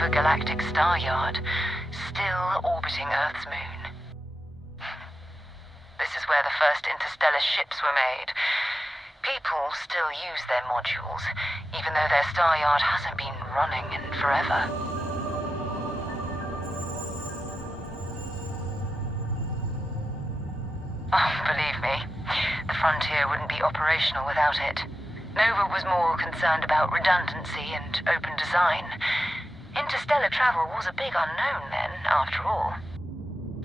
of a galactic star yard, still orbiting Earth's moon. This is where the first interstellar ships were made. People still use their modules, even though their star yard hasn't been running in forever. Oh, believe me, the frontier wouldn't be operational without it. Nova was more concerned about redundancy and open design. Interstellar travel was a big unknown then, after all.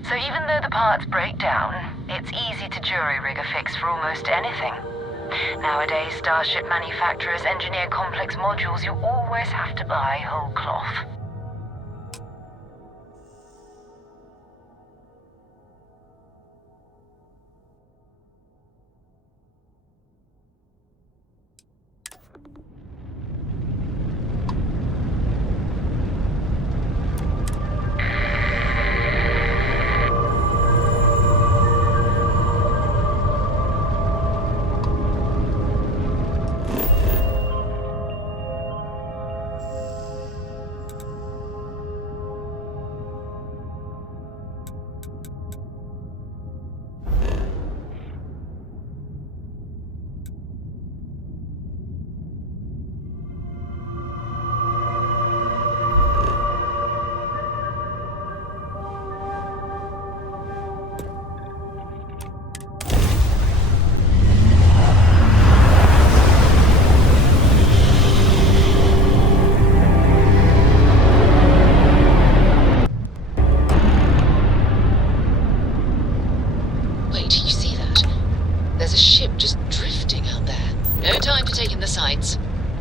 So even though the parts break down, it's easy to jury-rig a fix for almost anything. Nowadays, starship manufacturers engineer complex modules you always have to buy whole cloth.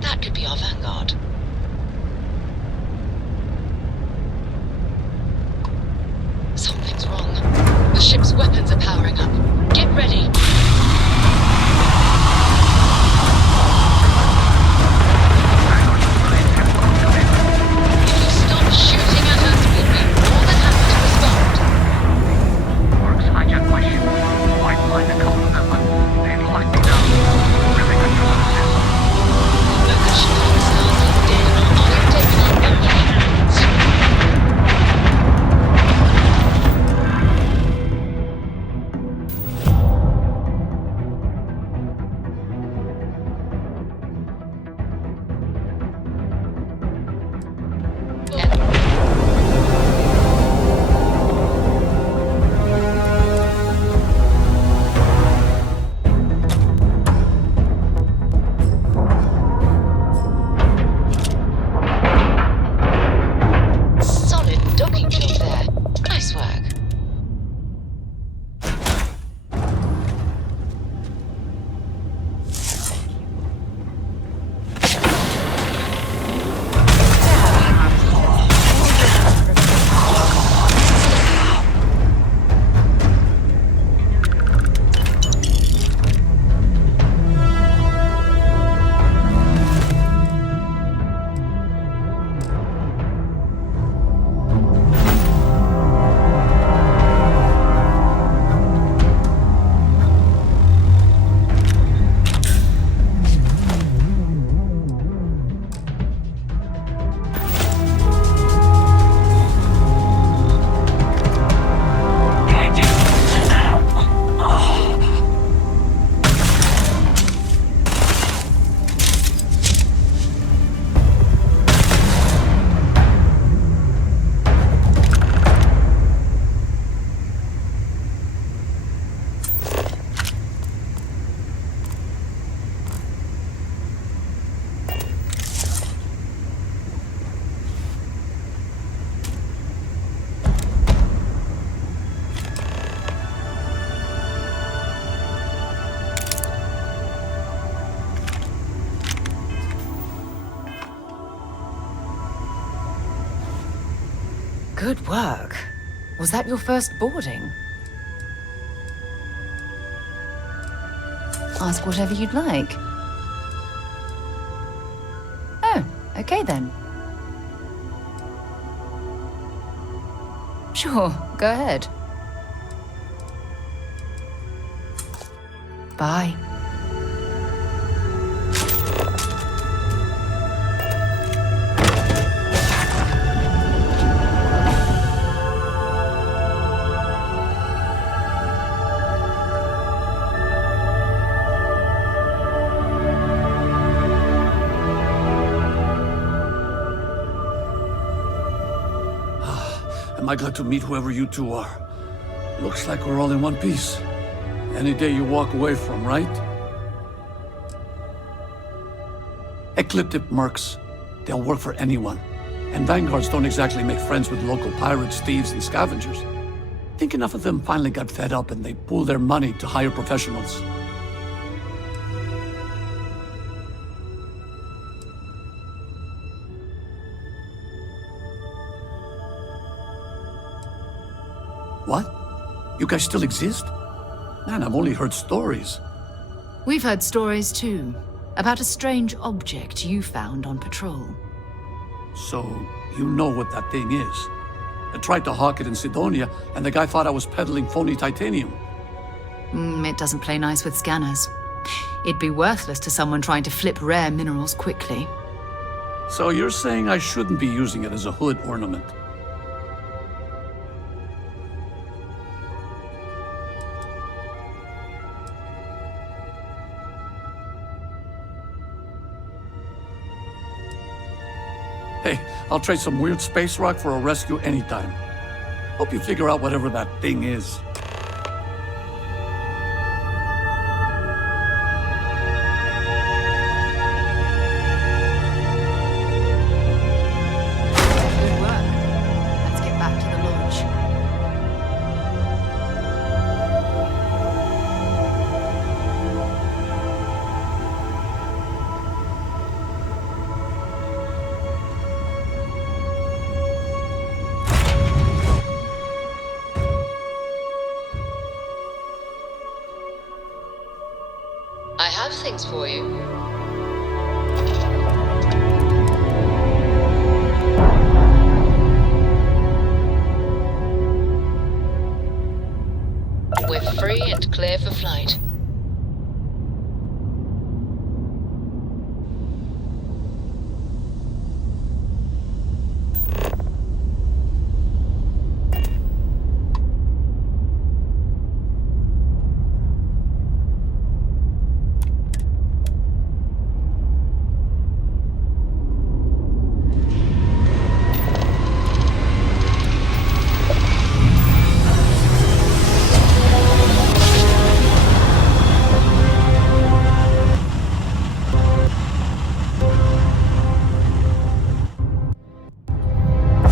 That could be our vanguard. Something's wrong. The ship's weapons are powering up. Get ready. If you stop shooting at us, we'll be more than happy to respond. Works hijack my ship. Might find a couple of them, but they'd like me down. Really control of this. Local shooting stars are dead or taken on their hands. Solid docking field there. Nice work. Good work. Was that your first boarding? Ask whatever you'd like. Oh, okay then. Sure, go ahead. Bye. Am I glad to meet whoever you two are. Looks like we're all in one piece. Any day you walk away from, right? Ecliptic mercs. They'll work for anyone. And vanguards don't exactly make friends with local pirates, thieves, and scavengers. Think enough of them finally got fed up and they pooled their money to hire professionals. What? You guys still exist? Man, I've only heard stories. We've heard stories too, about a strange object you found on patrol. So, you know what that thing is. I tried to hawk it in Sidonia, and the guy thought I was peddling phony titanium. It doesn't play nice with scanners. It'd be worthless to someone trying to flip rare minerals quickly. So you're saying I shouldn't be using it as a hood ornament? Hey, I'll trade some weird space rock for a rescue anytime. Hope you figure out whatever that thing is. Good work. Let's get back to the lodge. I have things for you. We're free and clear for flight.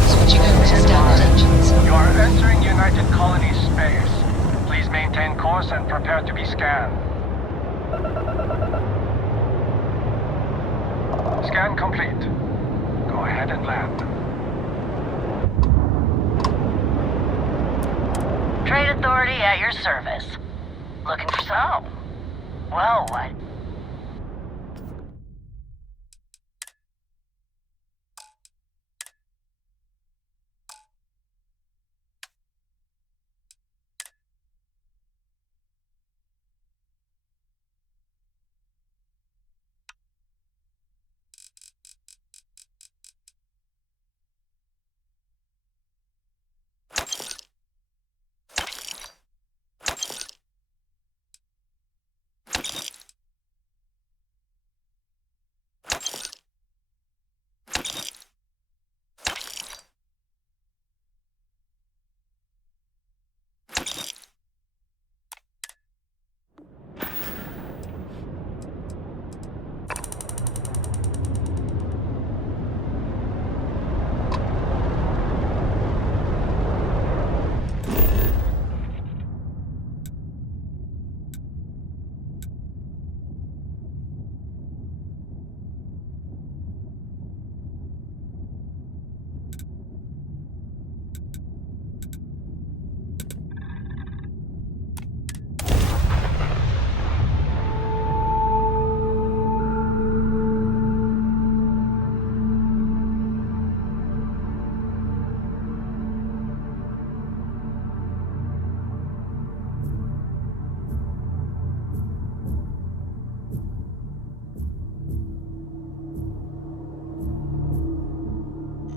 Switching over to standard engines. You are entering United Colonies space. Please maintain course and prepare to be scanned. Scan complete. Go ahead and land. Trade Authority at your service. Looking for some? Well, what?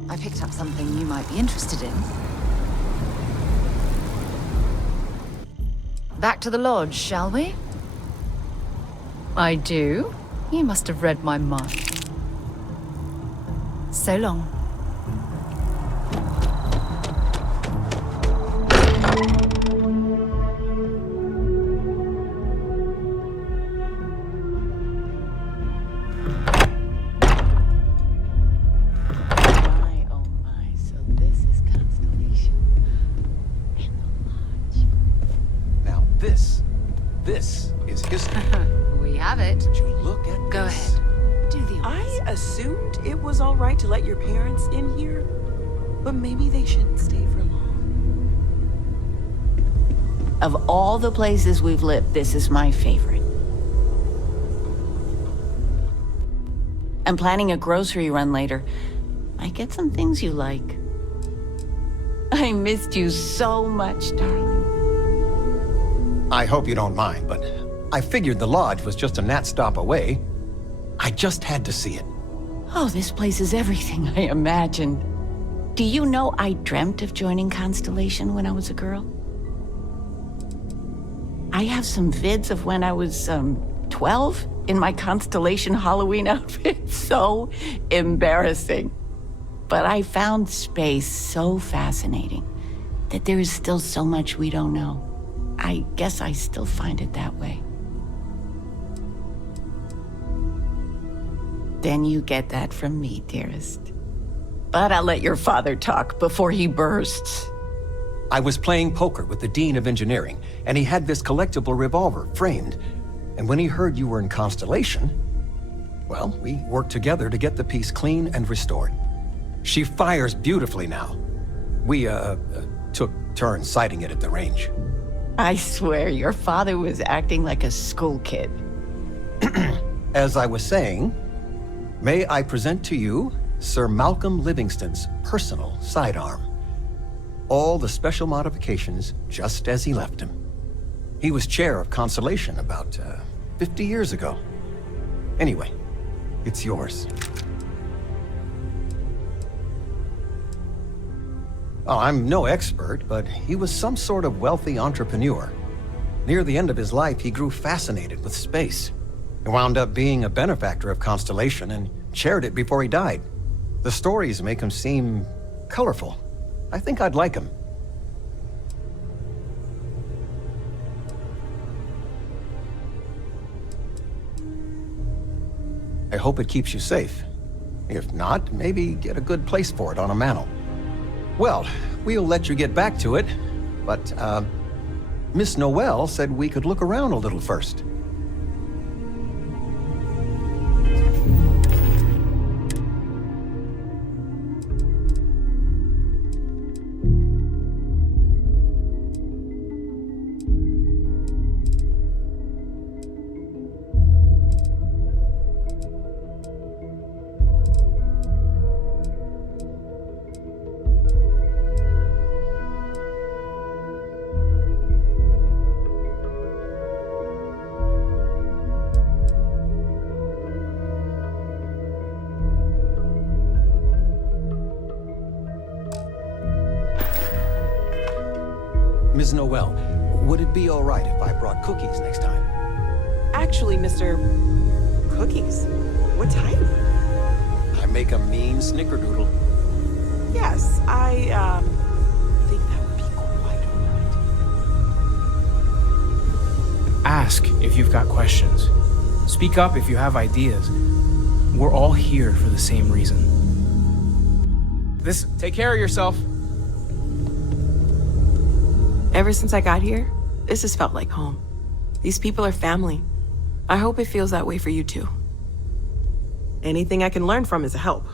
I picked up something you might be interested in. Back to the lodge, shall we? I do? You must have read my mind. So long. My, oh my, so this is Constellation. And the lodge. Now this is history. We have it. Would you look at Go this? ahead. Do the I honors. assumed it was all right to let your parents in here, but maybe they shouldn't stay for long. Of all the places we've lived, this is my favorite. I'm planning a grocery run later. I get some things you like. I missed you so much, darling. I hope you don't mind, but I figured the lodge was just a gnat stop away. I just had to see it. Oh, this place is everything I imagined. Do you know I dreamt of joining Constellation when I was a girl? I have some vids of when I was, 12 in my Constellation Halloween outfit. So embarrassing. But I found space so fascinating that there is still so much we don't know. I guess I still find it that way. Then you get that from me, dearest. But I'll let your father talk before he bursts. I was playing poker with the Dean of Engineering, and he had this collectible revolver framed. And when he heard you were in Constellation, well, we worked together to get the piece clean and restored. She fires beautifully now. We, took turns sighting it at the range. I swear, your father was acting like a school kid. As I was saying, may I present to you Sir Malcolm Livingston's personal sidearm. All the special modifications just as he left him. He was chair of Constellation about 50 years ago. Anyway, it's yours. Oh, I'm no expert, but he was some sort of wealthy entrepreneur. Near the end of his life, he grew fascinated with space. He wound up being a benefactor of Constellation and chaired it before he died. The stories make him seem colorful. I think I'd like him. I hope it keeps you safe. If not, maybe get a good place for it on a mantle. Well, we'll let you get back to it, but, Miss Noel said we could look around a little first. Ms. Noel, would it be all right if I brought cookies next time? Actually, Mr. Cookies, what type? I make a mean snickerdoodle. Yes, I, think that would be quite all right. Ask if you've got questions. Speak up if you have ideas. We're all here for the same reason. Take care of yourself. Ever since I got here, this has felt like home. These people are family. I hope it feels that way for you too. Anything I can learn from is a help.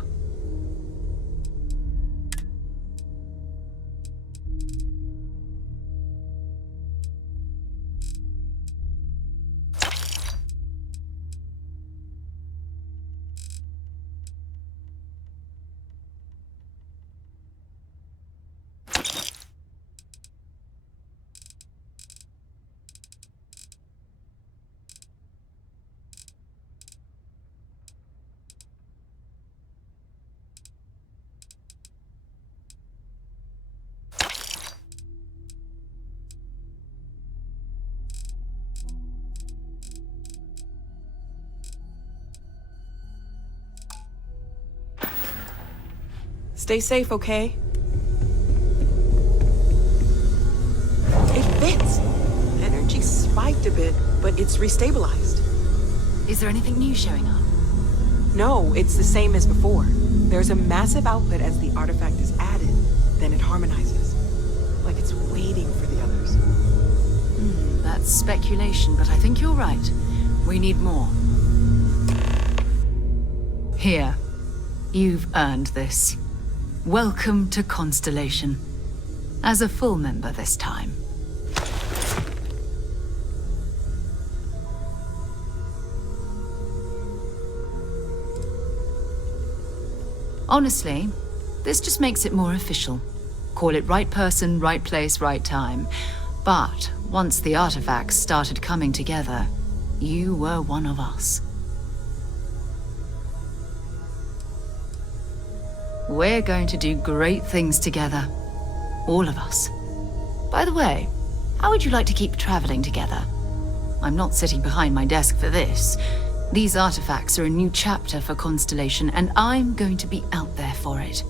Stay safe, okay? fits. Energy spiked a bit, but it's restabilized. Is there anything new showing up? No, it's the same as before. There's a massive output as the artifact is added, then it harmonizes. Like it's waiting for the others. That's speculation, but I think you're right. We need more. Here. You've earned this. Welcome to Constellation. As a full member this time. Honestly, this just makes it more official. Call it right person, right place, right time. But once the artifacts started coming together, you were one of us. We're going to do great things together. All of us. By the way, how would you like to keep traveling together? I'm not sitting behind my desk for this. These artifacts are a new chapter for Constellation, and I'm going to be out there for it.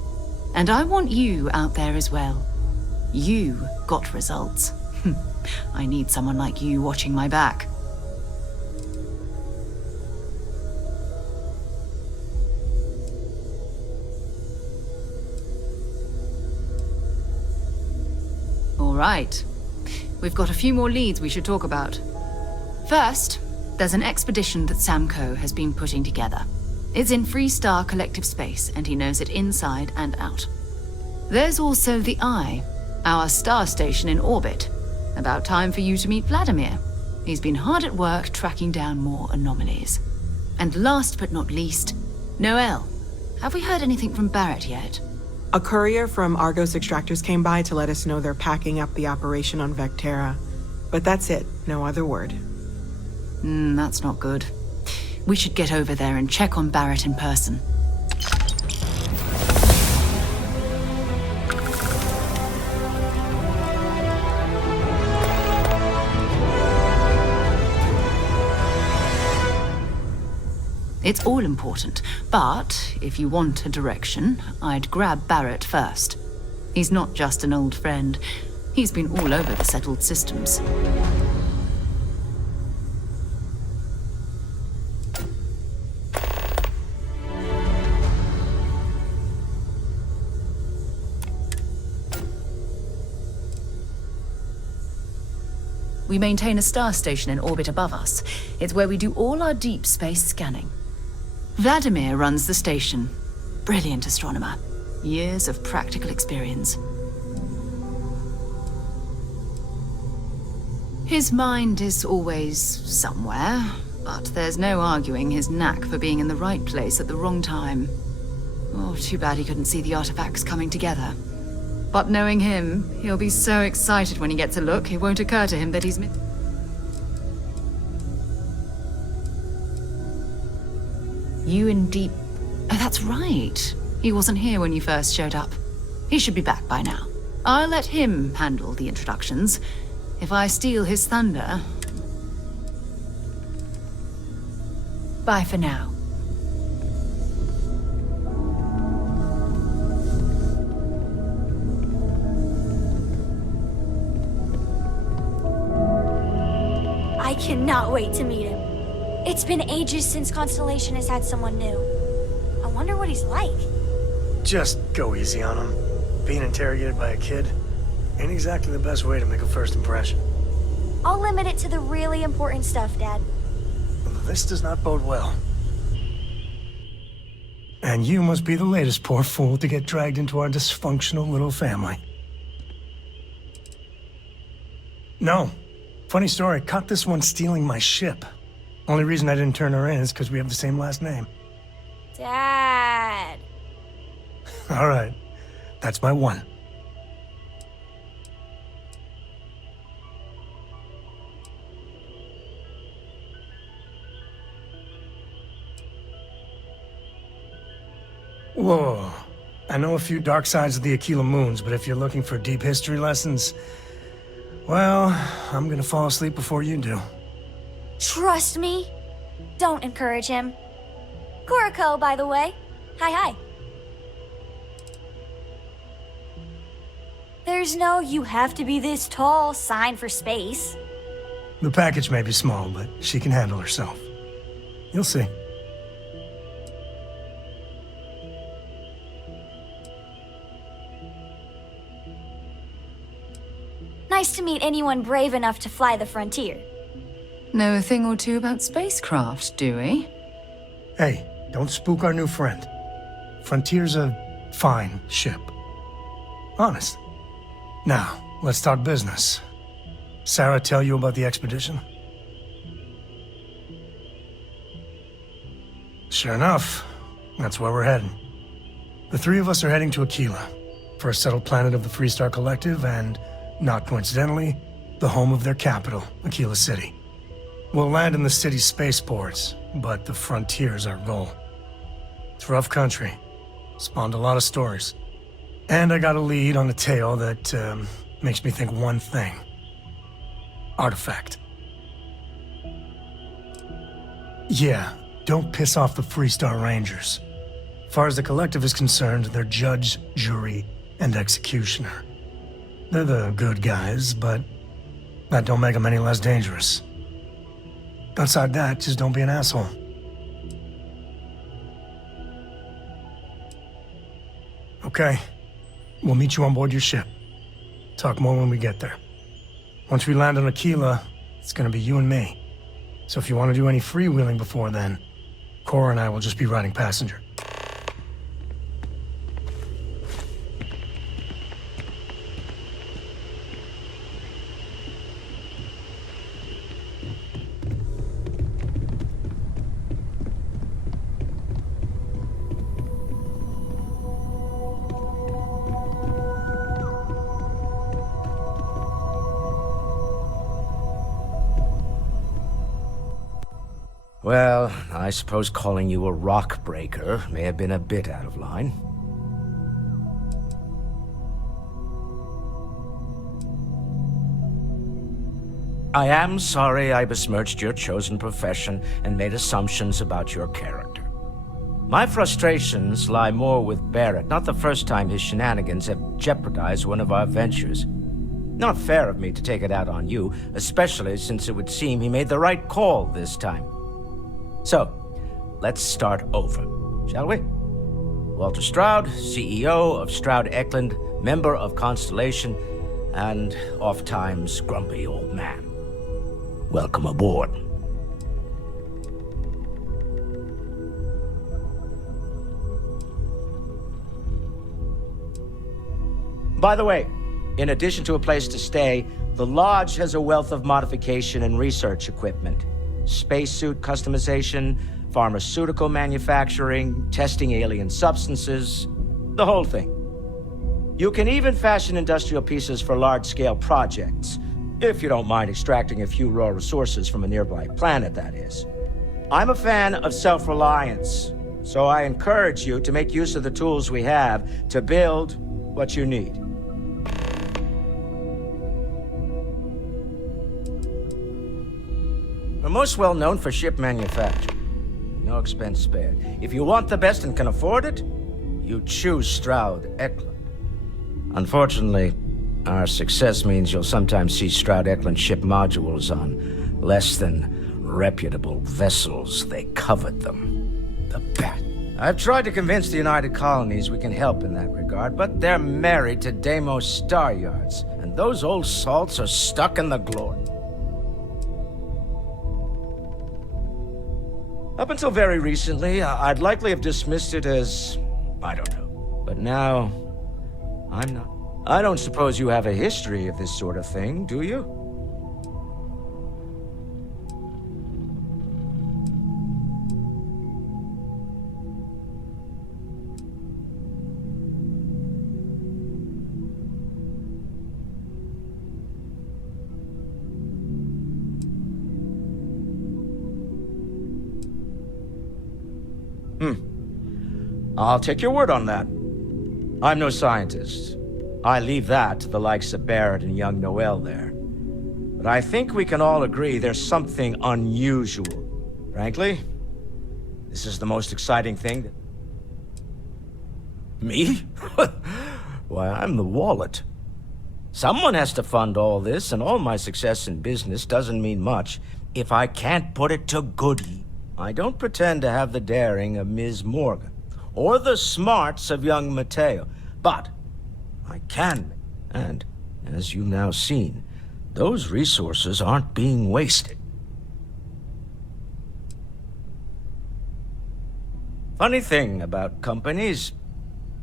And I want you out there as well. You got results. I need someone like you watching my back. All right. We've got a few more leads we should talk about. First, there's an expedition that Samco has been putting together. It's in Freestar Collective Space, and he knows it inside and out. There's also the Eye, our star station in orbit. About time for you to meet Vladimir. He's been hard at work tracking down more anomalies. And last but not least, Noel. Have we heard anything from Barrett yet? A courier from Argos Extractors came by to let us know they're packing up the operation on Vectera. But that's it, no other word. That's not good. We should get over there and check on Barrett in person. It's all important, but if you want a direction, I'd grab Barrett first. He's not just an old friend. He's been all over the settled systems. We maintain a star station in orbit above us. It's where we do all our deep space scanning. Vladimir runs the station. Brilliant astronomer. Years of practical experience. His mind is always somewhere, but there's no arguing his knack for being in the right place at the wrong time. Oh, too bad he couldn't see the artifacts coming together. But knowing him, he'll be so excited when he gets a look, it won't occur to him that he's You in deep... Oh, that's right. He wasn't here when you first showed up. He should be back by now. I'll let him handle the introductions. If I steal his thunder... Bye for now. I cannot wait to meet him. It's been ages since Constellation has had someone new. I wonder what he's like. Just go easy on him. Being interrogated by a kid ain't exactly the best way to make a first impression. I'll limit it to the really important stuff, Dad. This does not bode well. And you must be the latest poor fool to get dragged into our dysfunctional little family. No. Funny story, caught this one stealing my ship. Only reason I didn't turn her in is because we have the same last name. Dad. All right. That's my one. Whoa. I know a few dark sides of the Aquila Moons, but if you're looking for deep history lessons, well, I'm gonna fall asleep before you do. Trust me. Don't encourage him. Kuriko, by the way. Hi. There's no "you have to be this tall" sign for space. The package may be small, but she can handle herself. You'll see. Nice to meet anyone brave enough to fly the frontier. Know a thing or two about spacecraft, do we? Hey, don't spook our new friend. Frontier's a fine ship. Honest. Now, let's start business. Sarah tell you about the expedition? Sure enough, that's where we're heading. The three of us are heading to Aquila, first settled planet of the Freestar Collective and, not coincidentally, the home of their capital, Aquila City. We'll land in the city's spaceports, but the frontier's our goal. It's rough country. Spawned a lot of stories. And I got a lead on a tale that makes me think one thing. Artifact. Yeah, don't piss off the Freestar Rangers. As far as the Collective is concerned, they're judge, jury, and executioner. They're the good guys, but that don't make them any less dangerous. Outside that, just don't be an asshole. Okay. We'll meet you on board your ship. Talk more when we get there. Once we land on Aquila, it's gonna be you and me. So if you want to do any freewheeling before then, Cora and I will just be riding passenger. Well, I suppose calling you a rock breaker may have been a bit out of line. I am sorry I besmirched your chosen profession and made assumptions about your character. My frustrations lie more with Barrett, not the first time his shenanigans have jeopardized one of our ventures. Not fair of me to take it out on you, especially since it would seem he made the right call this time. So, let's start over, shall we? Walter Stroud, CEO of Stroud Eklund, member of Constellation, and oft-times grumpy old man. Welcome aboard. By the way, in addition to a place to stay, the Lodge has a wealth of modification and research equipment. Spacesuit customization, pharmaceutical manufacturing, testing alien substances, the whole thing. You can even fashion industrial pieces for large-scale projects, if you don't mind extracting a few raw resources from a nearby planet, that is. I'm a fan of self-reliance, so I encourage you to make use of the tools we have to build what you need. We're most well known for ship manufacturing. No expense spared. If you want the best and can afford it, you choose Stroud Eklund. Unfortunately, our success means you'll sometimes see Stroud Eklund ship modules on less than reputable vessels. They covet them. The bat. I've tried to convince the United Colonies we can help in that regard, but they're married to Deimos Star Yards, and those old salts are stuck in the glory. Up until very recently, I'd likely have dismissed it as, I don't know. But now, I'm not. I don't suppose you have a history of this sort of thing, do you? I'll take your word on that. I'm no scientist. I leave that to the likes of Barrett and young Noel there. But I think we can all agree there's something unusual. Frankly, this is the most exciting thing that... Me? Why, I'm the wallet. Someone has to fund all this, and all my success in business doesn't mean much if I can't put it to good use. I don't pretend to have the daring of Ms. Morgan, or the smarts of young Mateo, but I can. And, as you've now seen, those resources aren't being wasted. Funny thing about companies,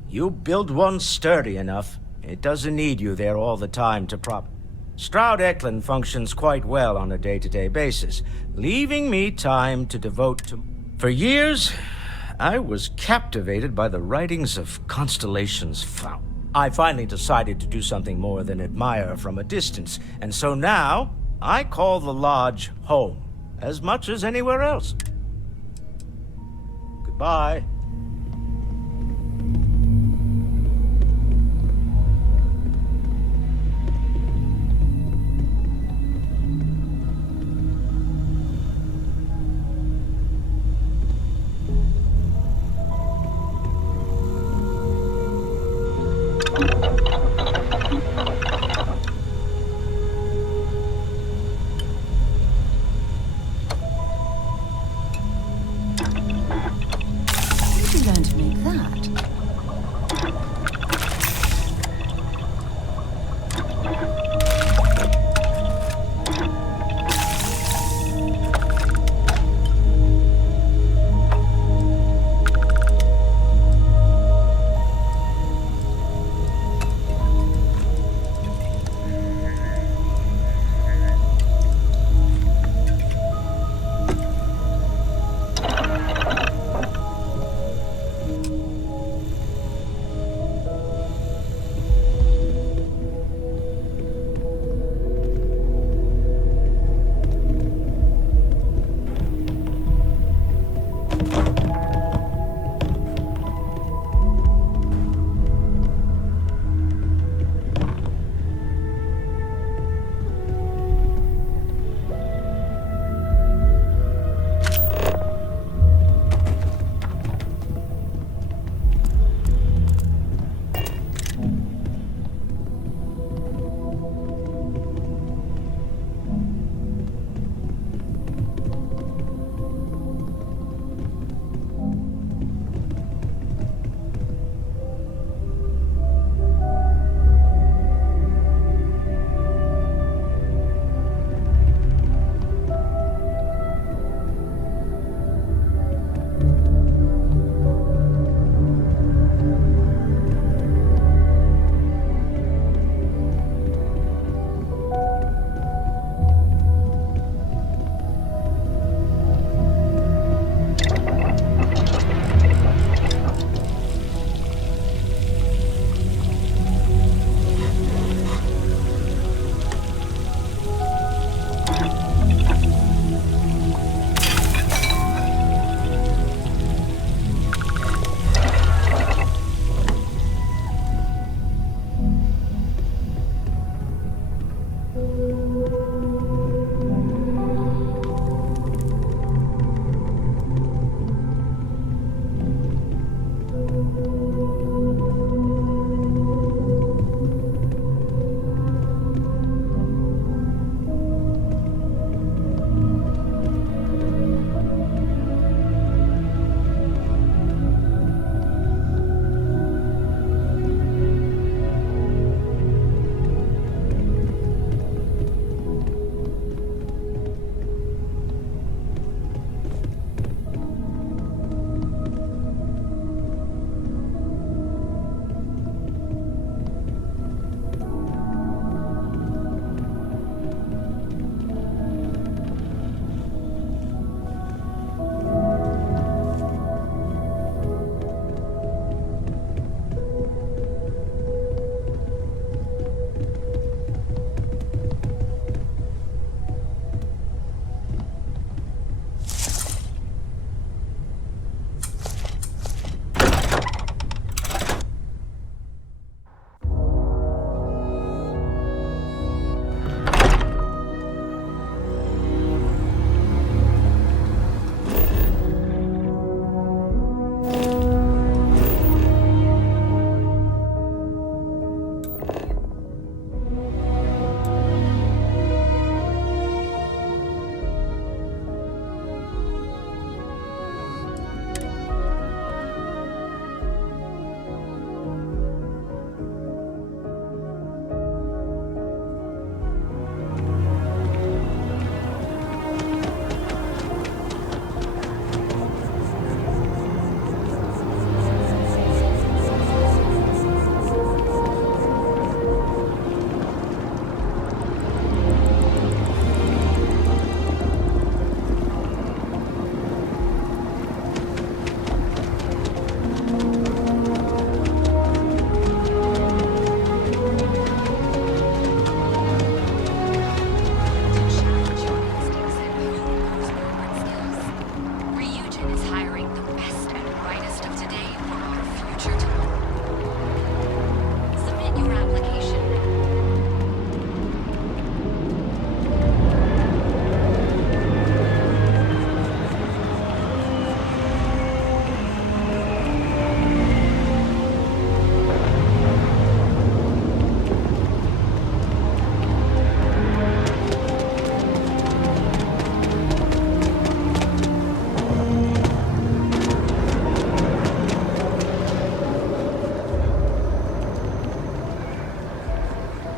you build one sturdy enough, it doesn't need you there all the time to prop. Stroud Eklund functions quite well on a day-to-day basis, leaving me time to devote to... For years, I was captivated by the writings of Constellation's founder. I finally decided to do something more than admire from a distance, and so now, I call the Lodge home, as much as anywhere else. Goodbye.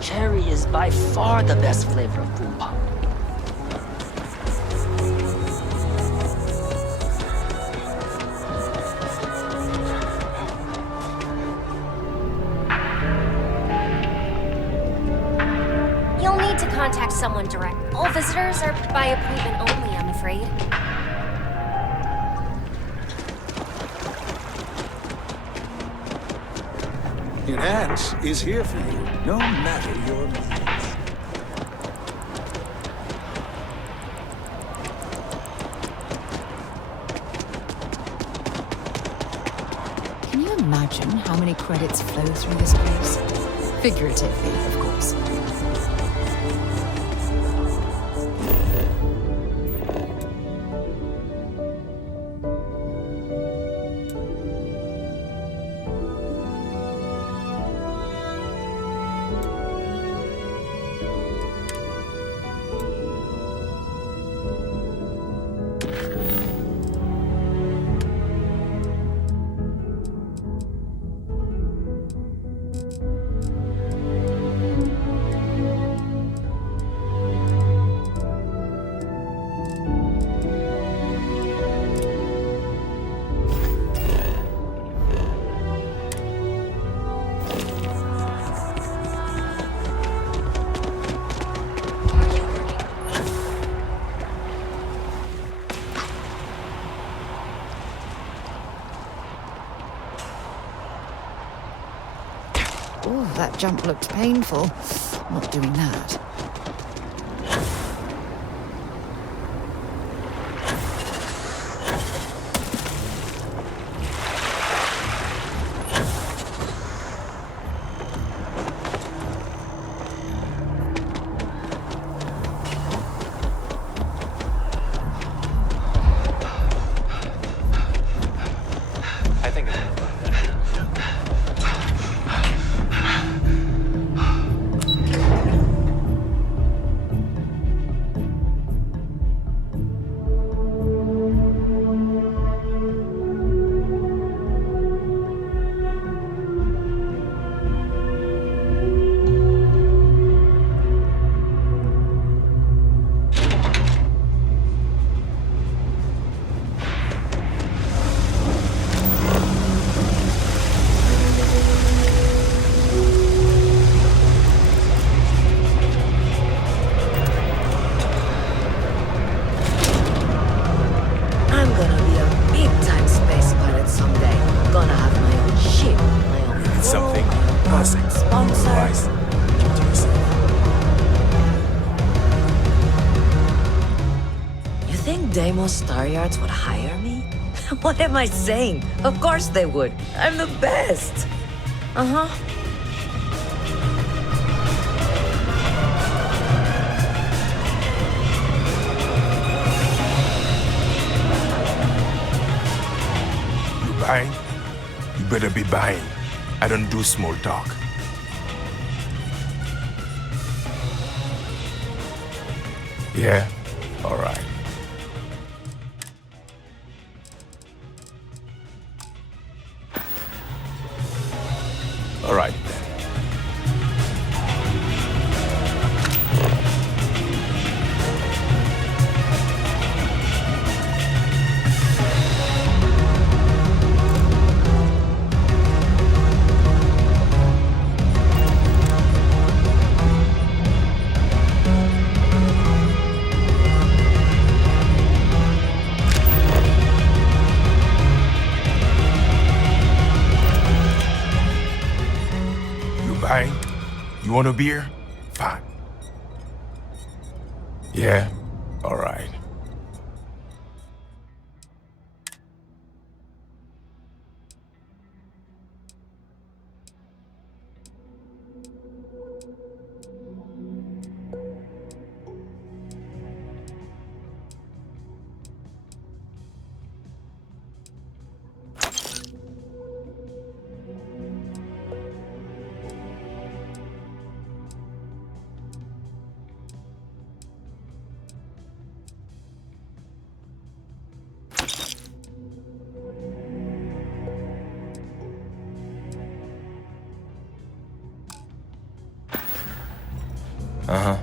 Cherry is by far the best flavor of boom pop. You'll need to contact someone direct. All visitors are by appointment only, I'm afraid. Enhance is here for you, no matter your needs. Can you imagine how many credits flow through this place? Figuratively, of course. Oh, that jump looked painful. Not doing that. I think it's Deimos Staryards would hire me? What am I saying? Of course they would. I'm the best. Uh-huh. You buying? You better be buying. I don't do small talk. Yeah? All right. All right, then. You want a beer? Fine. Yeah? All right. Uh-huh.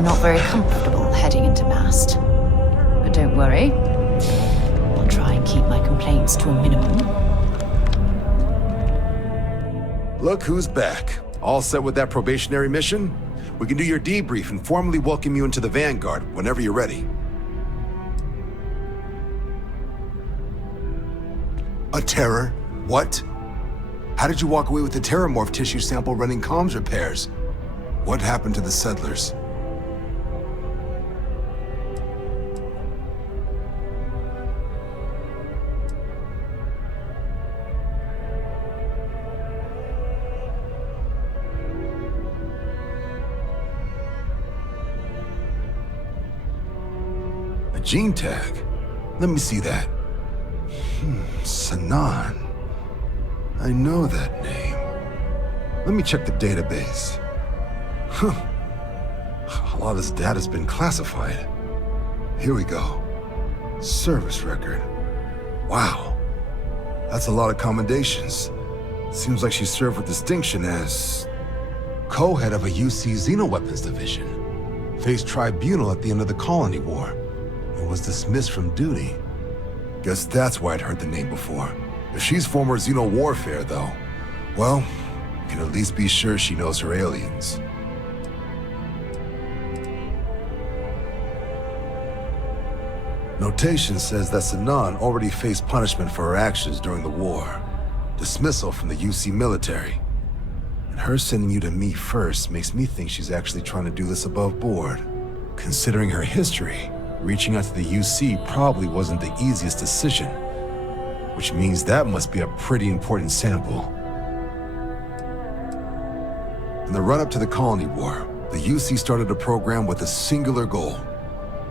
I'm not very comfortable heading into Mast. But don't worry. I'll try and keep my complaints to a minimum. Look who's back. All set with that probationary mission? We can do your debrief and formally welcome you into the Vanguard whenever you're ready. A terror? What? How did you walk away with the terramorph tissue sample running comms repairs? What happened to the settlers? A gene tag? Let me see that. Sanan. I know that name. Let me check the database. Huh. A lot of this data's been classified. Here we go. Service record. Wow. That's a lot of commendations. Seems like she served with distinction as co-head of a UC Xenoweapons division. Faced tribunal at the end of the Colony War and was dismissed from duty. Guess that's why I'd heard the name before. If she's former Xeno warfare, though, well, we can at least be sure she knows her aliens. Notation says that Sanan already faced punishment for her actions during the war. Dismissal from the UC military. And her sending you to me first makes me think she's actually trying to do this above board. Considering her history, reaching out to the UC probably wasn't the easiest decision, which means that must be a pretty important sample. In the run-up to the Colony War, the UC started a program with a singular goal: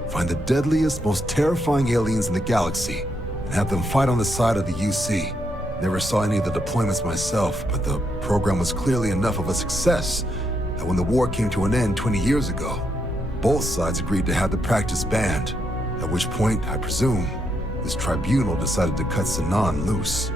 find the deadliest, most terrifying aliens in the galaxy and have them fight on the side of the UC. Never saw any of the deployments myself, but the program was clearly enough of a success that when the war came to an end 20 years ago, both sides agreed to have the practice banned, at which point, I presume, this tribunal decided to cut Sanan loose.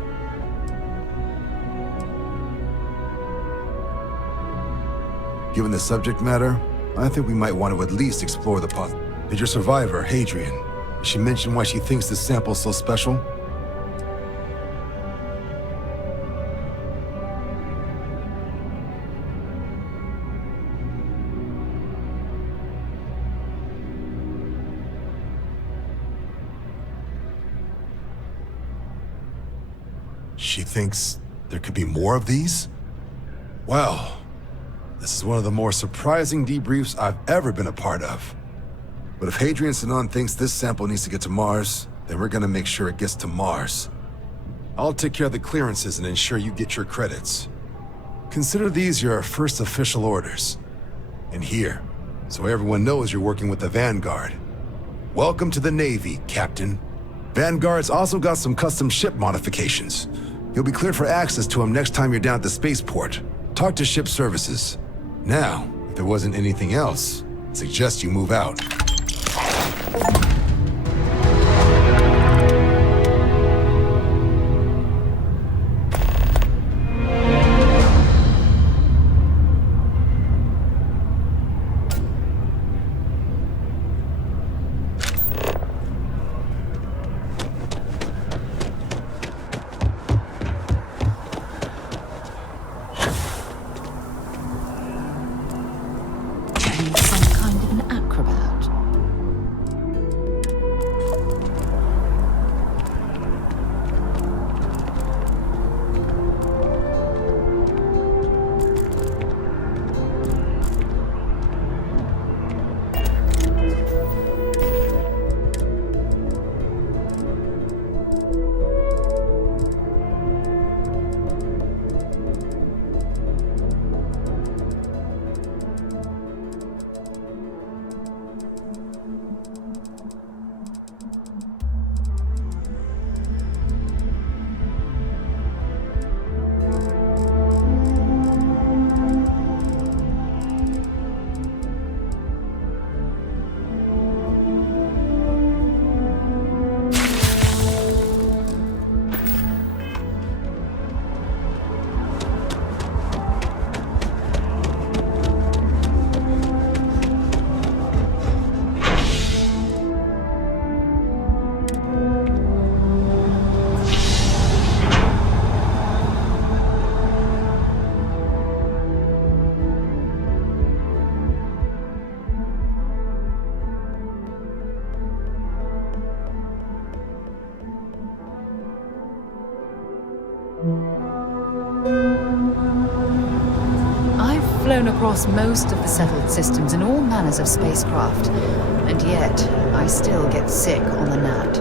Given the subject matter, I think we might want to at least explore the pot. Did your survivor, Hadrian, did she mention why she thinks this sample's so special? She thinks there could be more of these? Well, this is one of the more surprising debriefs I've ever been a part of. But if Hadrian Sinon thinks this sample needs to get to Mars, then we're gonna make sure it gets to Mars. I'll take care of the clearances and ensure you get your credits. Consider these your first official orders. And here, so everyone knows you're working with the Vanguard. Welcome to the Navy, Captain. Vanguard's also got some custom ship modifications. You'll be cleared for access to them next time you're down at the spaceport. Talk to ship services. Now, if there wasn't anything else, I suggest you move out. Flown across most of the settled systems in all manners of spacecraft, and yet I still get sick on the gnat.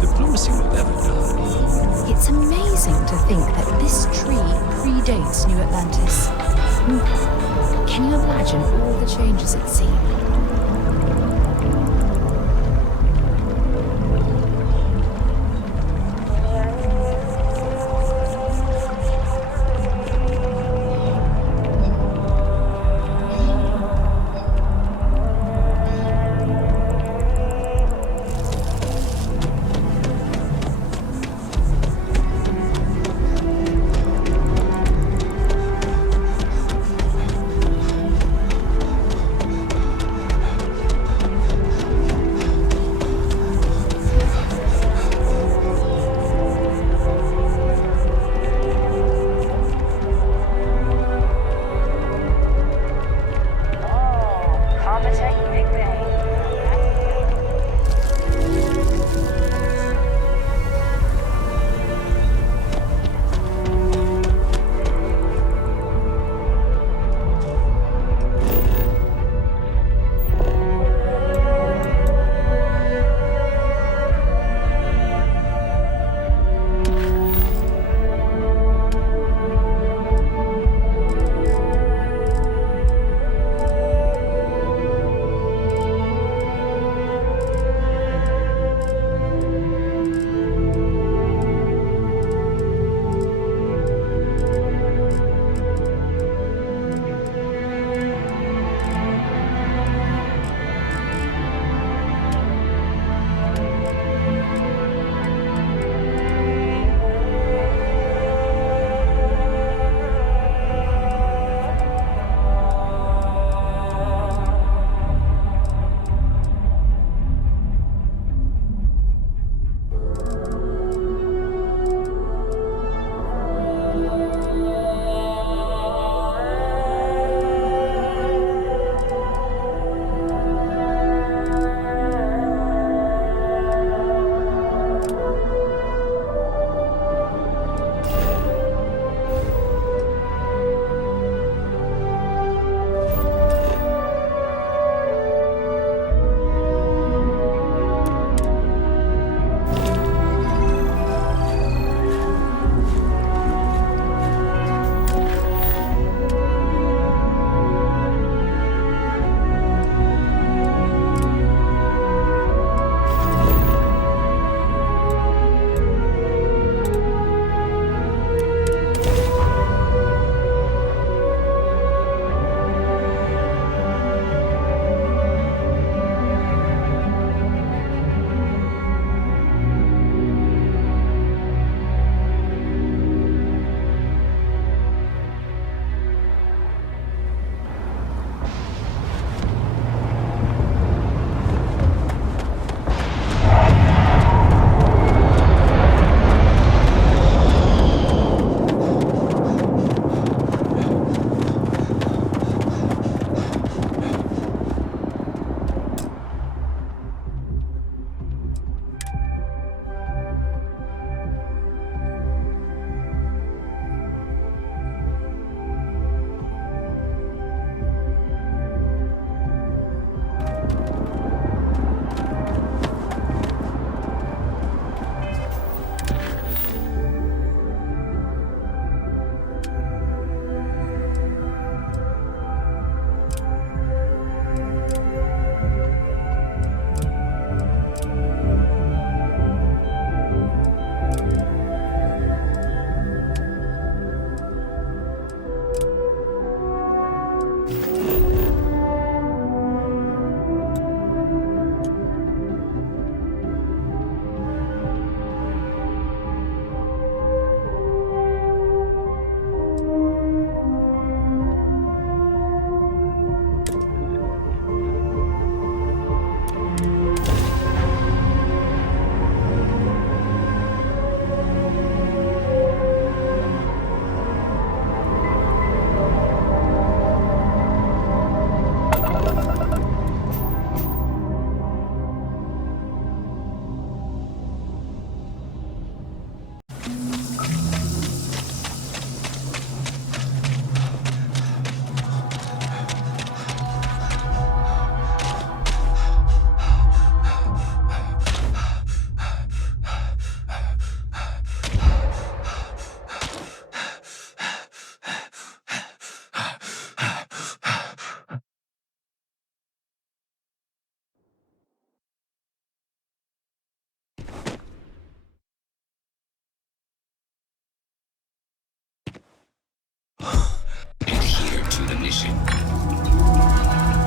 Diplomacy will never die. It's amazing to think that this tree predates New Atlantis. Can you imagine all the changes it's seen?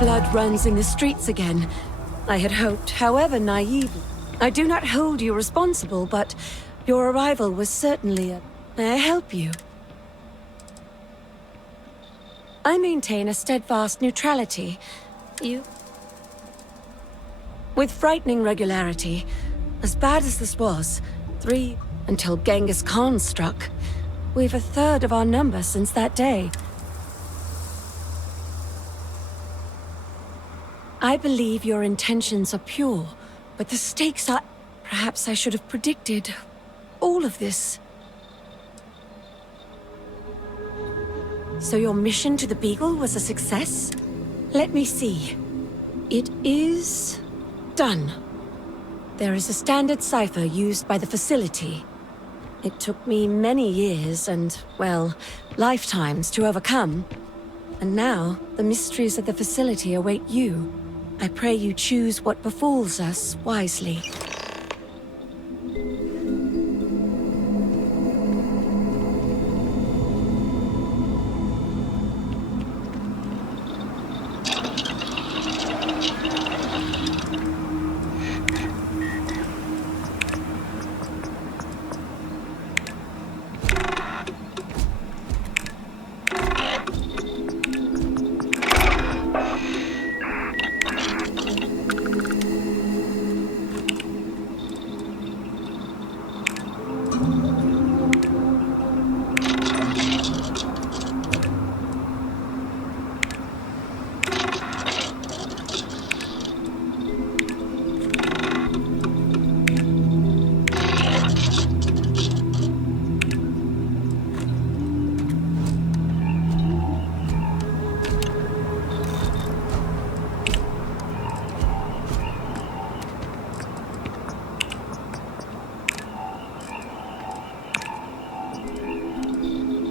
blood runs in the streets again. I had hoped, however naive. I do not hold you responsible, but your arrival was certainly a... May I help you? I maintain a steadfast neutrality. You? With frightening regularity. As bad as this was, 3 until Genghis Khan struck. We've a third of our number since that day. I believe your intentions are pure, but the stakes are... Perhaps I should have predicted all of this. So your mission to the Beagle was a success? Let me see. It is... done. There is a standard cipher used by the facility. It took me many years and, well, lifetimes to overcome. And now, the mysteries of the facility await you. I pray you choose what befalls us wisely.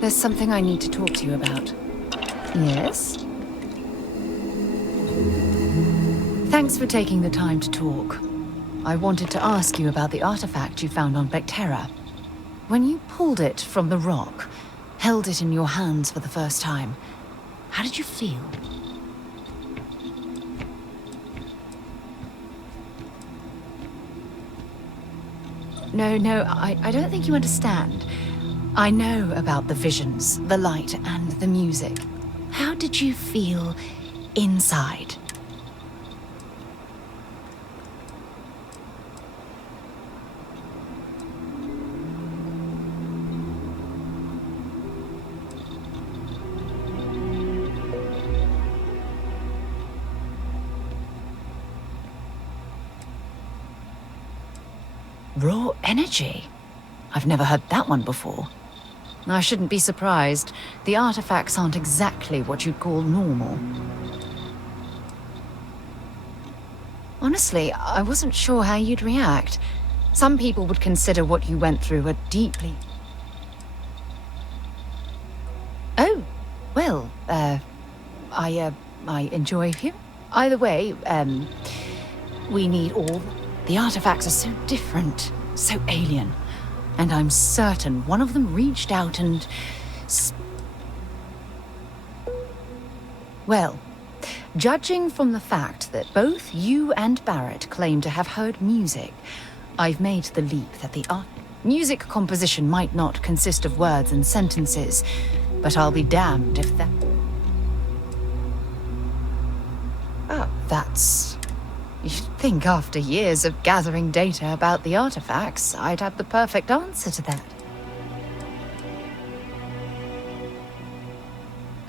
There's something I need to talk to you about. Yes? Thanks for taking the time to talk. I wanted to ask you about the artifact you found on Vectera. When you pulled it from the rock, held it in your hands for the first time, how did you feel? No, I don't think you understand. I know about the visions, the light, and the music. How did you feel inside? Raw energy? I've never heard that one before. I shouldn't be surprised. The artifacts aren't exactly what you'd call normal. Honestly, I wasn't sure how you'd react. Some people would consider what you went through a deeply... Oh, well, I enjoy you. Either way, we need all... The artifacts are so different, so alien. And I'm certain one of them reached out and... Well, judging from the fact that both you and Barrett claim to have heard music, I've made the leap that the music composition might not consist of words and sentences, but I'll be damned if that... Oh, that's... You'd think after years of gathering data about the artifacts, I'd have the perfect answer to that.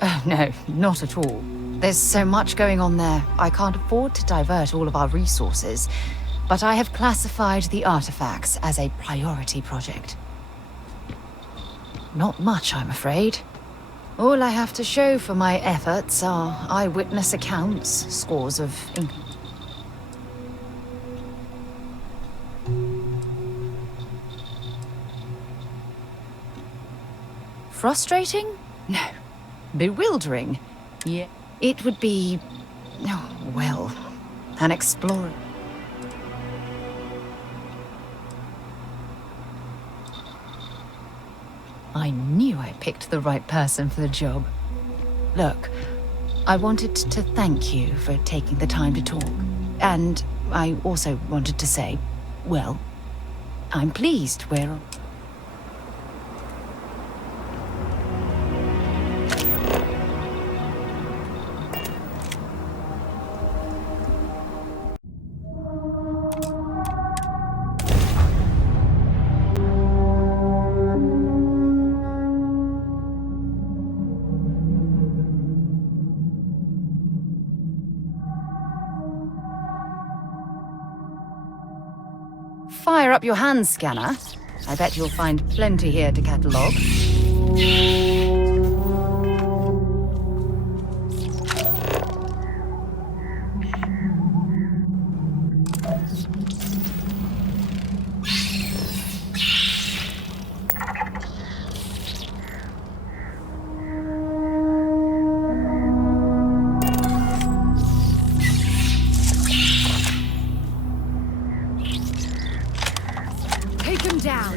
Oh, no, not at all. There's so much going on there, I can't afford to divert all of our resources. But I have classified the artifacts as a priority project. Not much, I'm afraid. All I have to show for my efforts are eyewitness accounts, scores of... Frustrating? No. Bewildering? Yeah. It would be... oh, well... an explorer. I knew I picked the right person for the job. Look, I wanted to thank you for taking the time to talk. And I also wanted to say, well, I'm pleased we're... Fire up your hand scanner. I bet you'll find plenty here to catalogue. Take him down!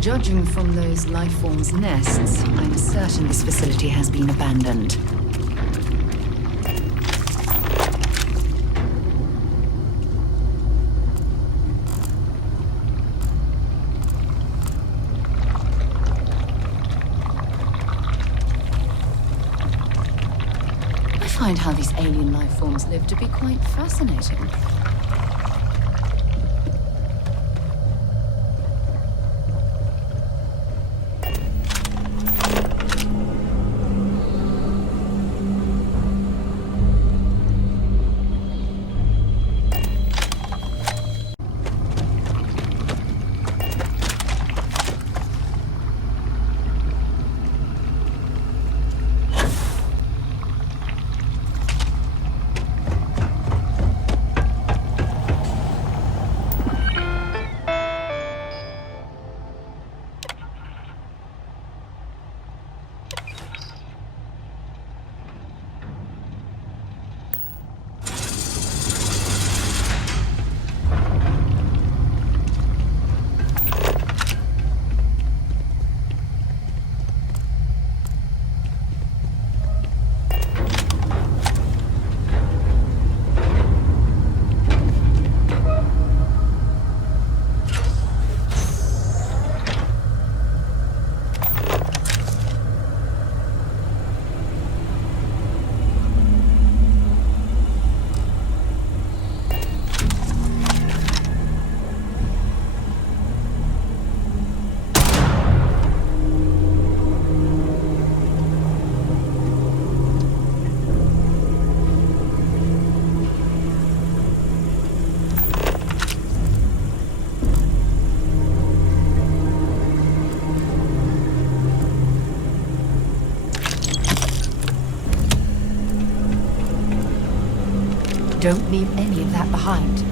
Judging from those life forms' nests, I'm certain this facility has been abandoned. I find how these alien life forms live to be quite fascinating. Don't leave any of that behind.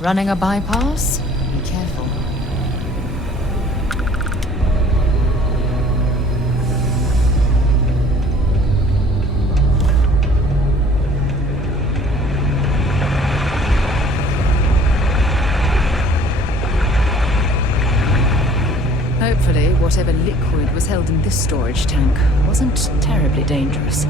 Running a bypass? Be careful. Hopefully, whatever liquid was held in this storage tank wasn't terribly dangerous.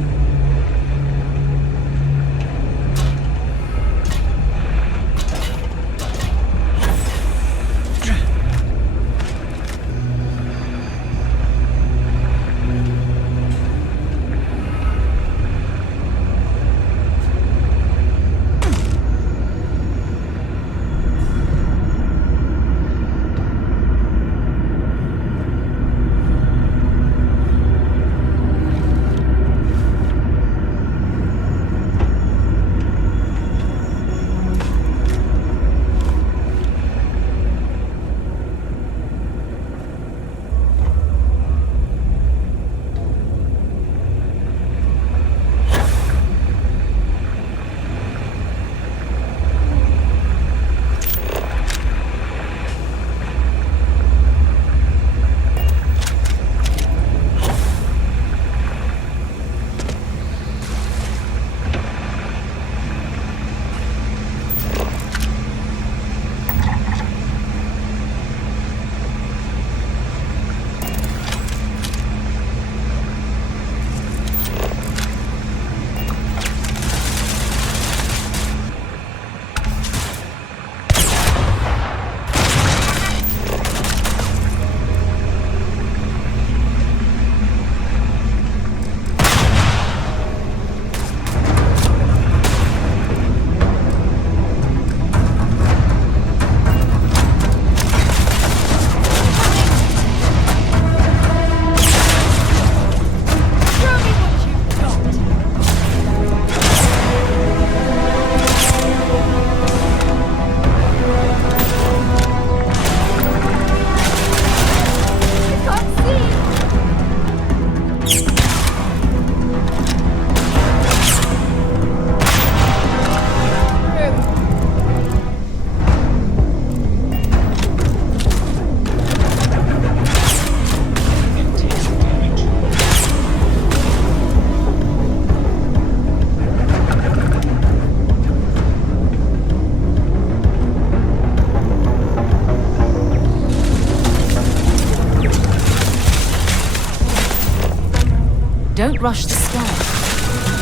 Don't rush the scan.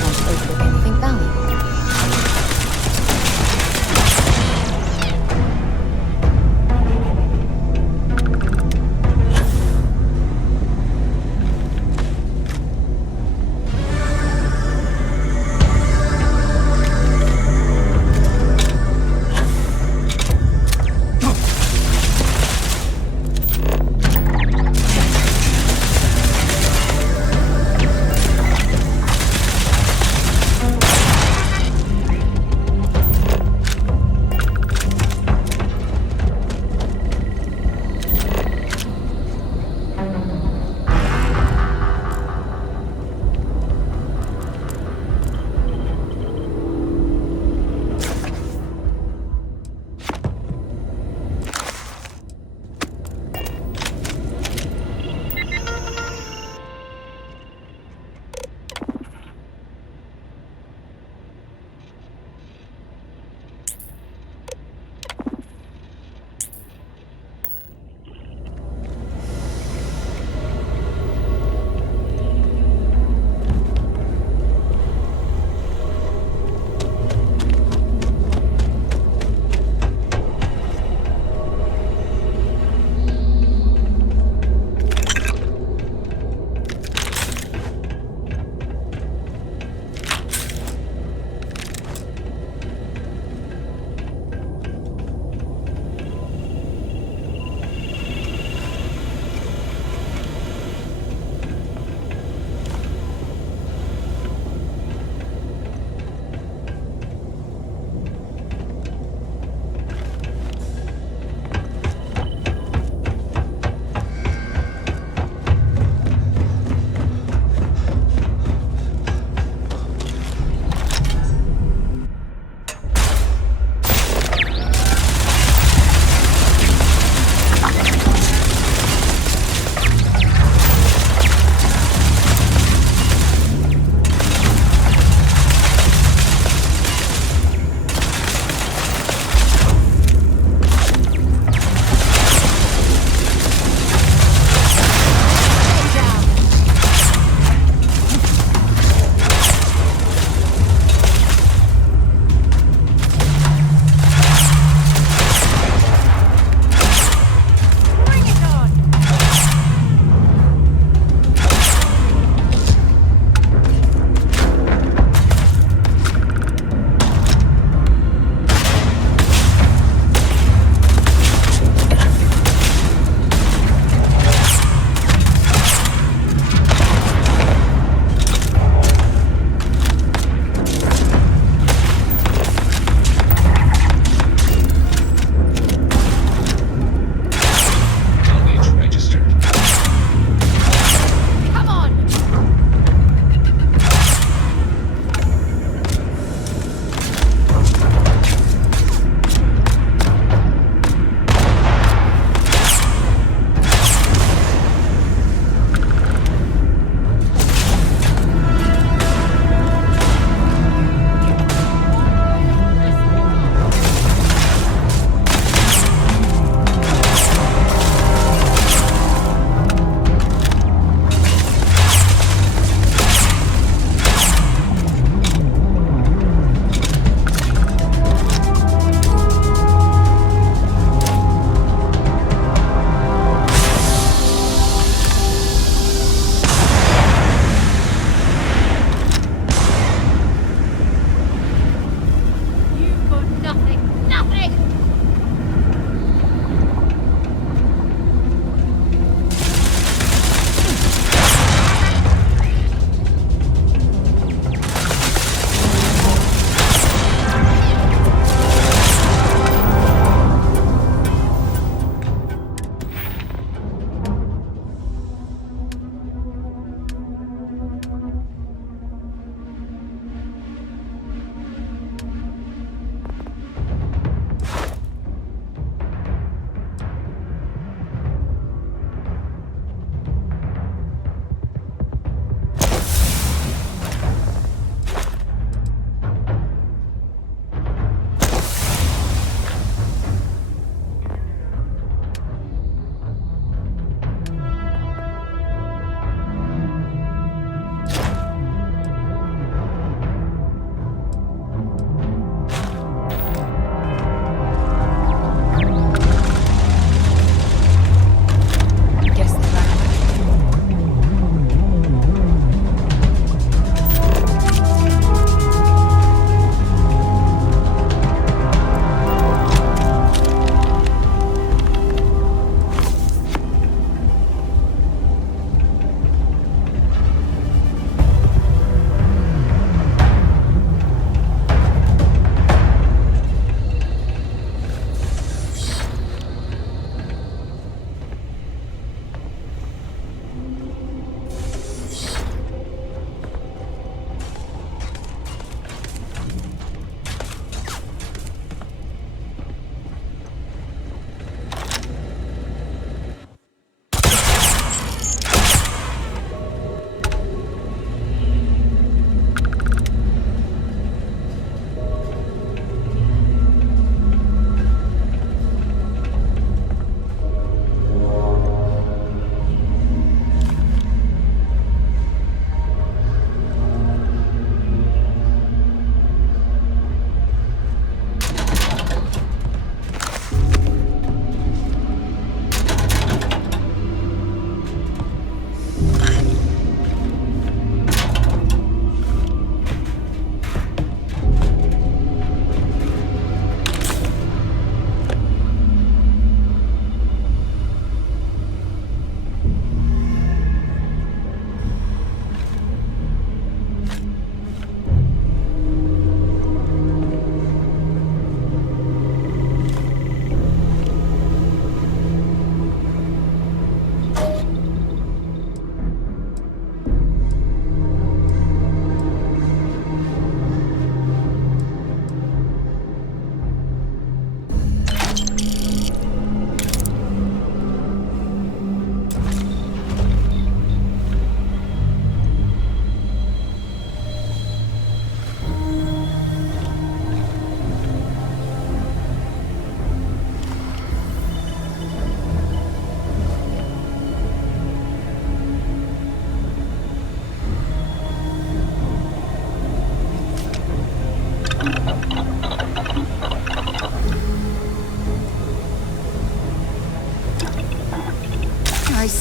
Don't overlook anything valuable.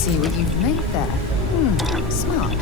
see what you've made there. Smart.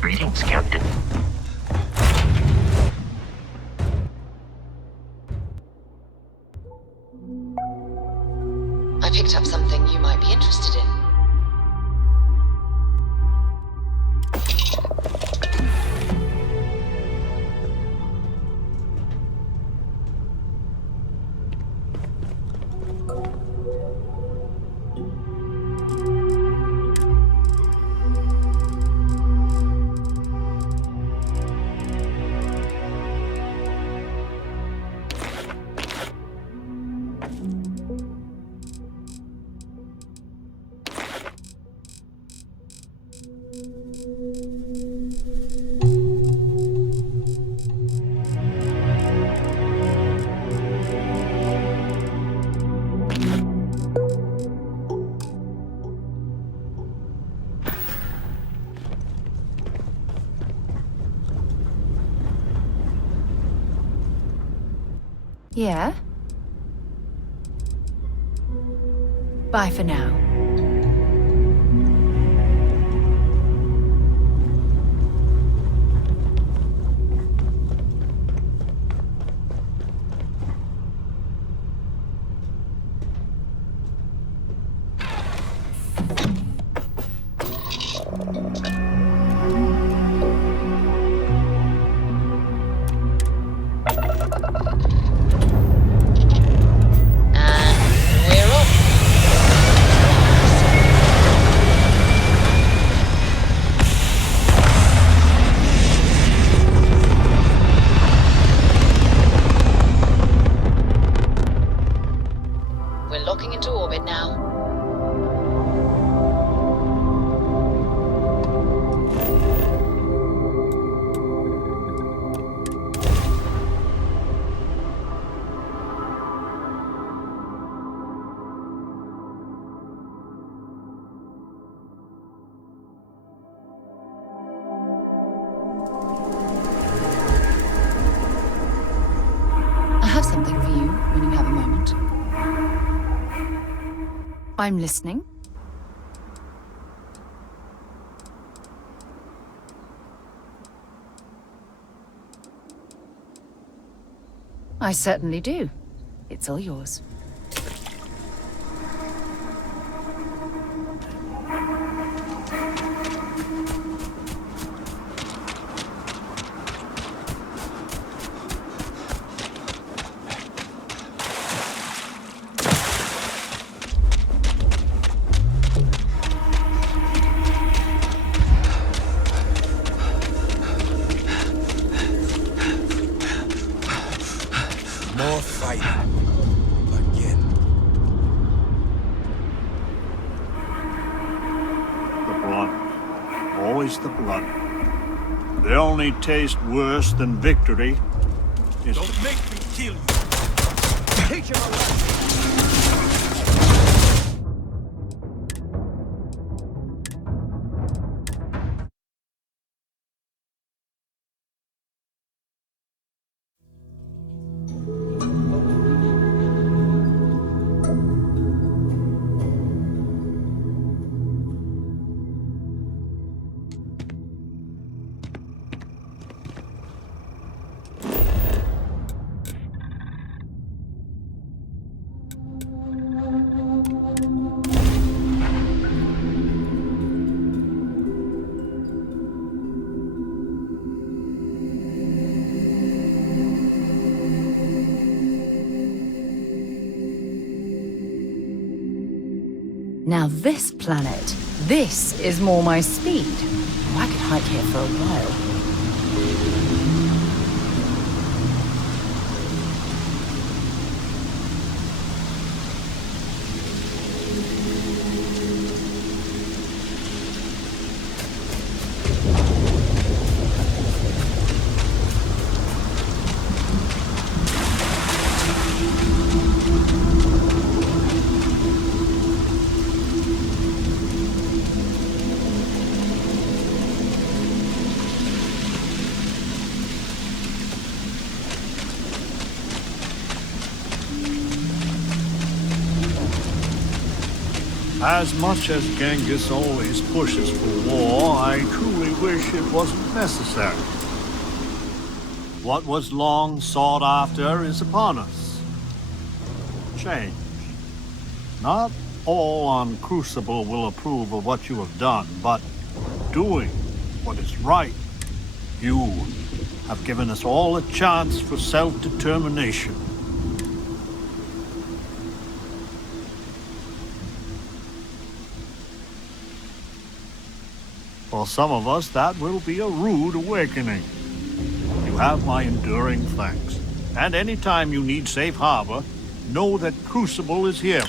Greetings, Captain. I picked up something you might be interested in. Yeah? Bye for now. I'm listening. I certainly do. It's all yours. More fighting. Again. The blood. Always the blood. The only taste worse than victory is... Don't make me kill you. Teach him a lesson. Now this planet, this is more my speed. Oh, I could hike here for a while. As much as Genghis always pushes for war, I truly wish it wasn't necessary. What was long sought after is upon us. Change. Not all on Crucible will approve of what you have done, but doing what is right. You have given us all a chance for self-determination. For some of us, that will be a rude awakening. You have my enduring thanks. And anytime you need safe harbor, know that Crucible is here.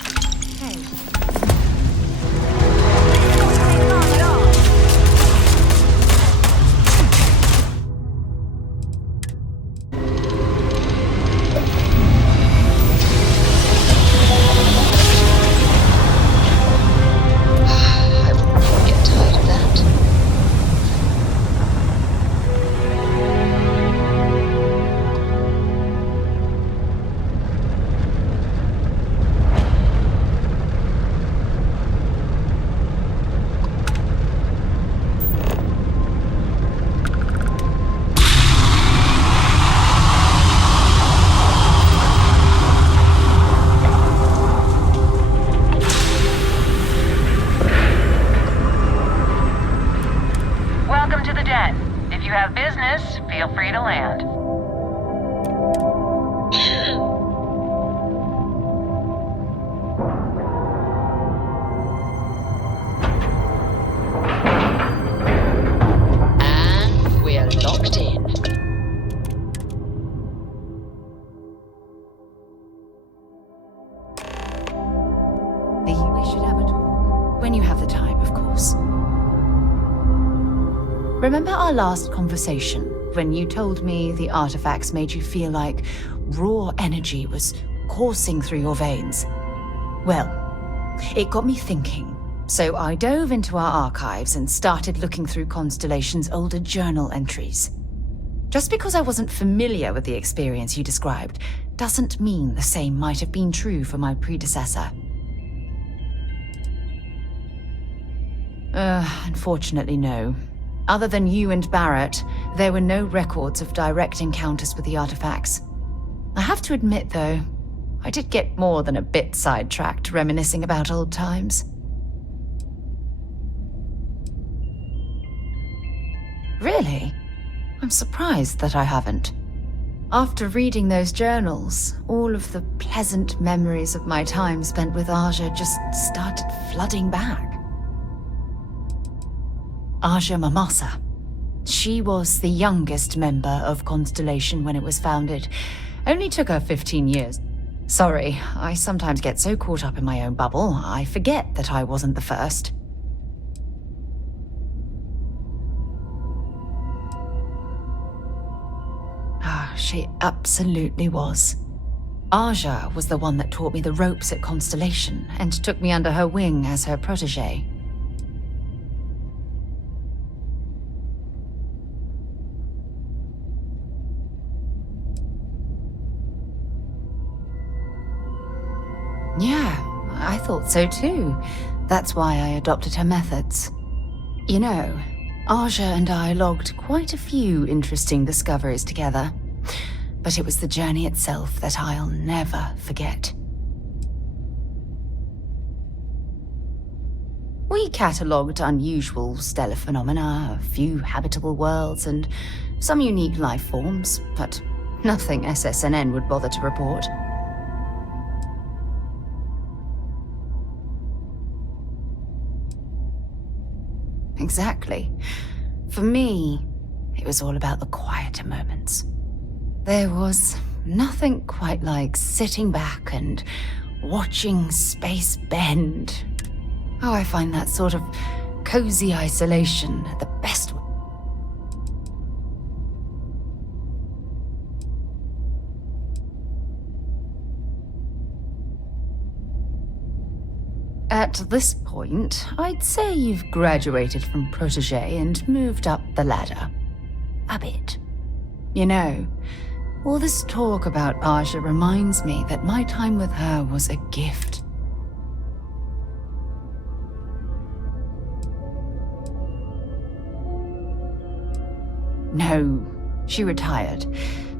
Feel free to land. And we're locked in. We should have a talk. When you have the time, of course. Remember our last conversation, when you told me the artifacts made you feel like raw energy was coursing through your veins? Well, it got me thinking, so I dove into our archives and started looking through Constellation's older journal entries. Just because I wasn't familiar with the experience you described, doesn't mean the same might have been true for my predecessor. Unfortunately, no. Other than you and Barrett, there were no records of direct encounters with the artifacts. I have to admit, though, I did get more than a bit sidetracked reminiscing about old times. Really? I'm surprised that I haven't. After reading those journals, all of the pleasant memories of my time spent with Aja just started flooding back. Aja Mamasa. She was the youngest member of Constellation when it was founded. Only took her 15 years. Sorry, I sometimes get so caught up in my own bubble, I forget that I wasn't the first. She absolutely was. Aja was the one that taught me the ropes at Constellation and took me under her wing as her protege. Yeah, I thought so too. That's why I adopted her methods. You know, Aja and I logged quite a few interesting discoveries together. But it was the journey itself that I'll never forget. We catalogued unusual stellar phenomena, a few habitable worlds, and some unique life forms, but nothing SSNN would bother to report. Exactly. For me, it was all about the quieter moments. There was nothing quite like sitting back and watching space bend. Oh, I find that sort of cozy isolation the best. At this point, I'd say you've graduated from protege and moved up the ladder. A bit. You know, all this talk about Aja reminds me that my time with her was a gift. No, she retired,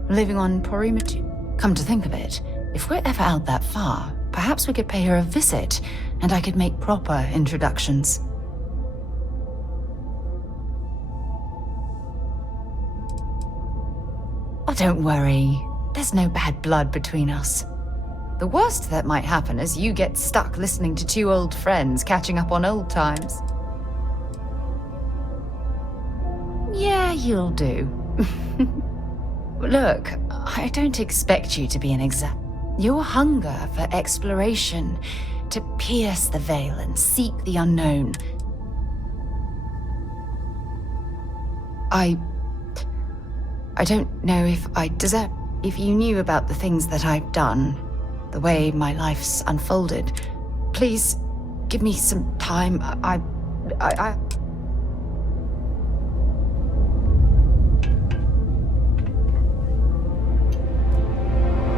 living on Porimatu. Come to think of it, if we're ever out that far, perhaps we could pay her a visit, and I could make proper introductions. Oh, don't worry. There's no bad blood between us. The worst that might happen is you get stuck listening to two old friends catching up on old times. Yeah, you'll do. Look, I don't expect you to be an exact. Your hunger for exploration, to pierce the veil and seek the unknown. I don't know if I deserve. If you knew about the things that I've done, the way my life's unfolded, please give me some time.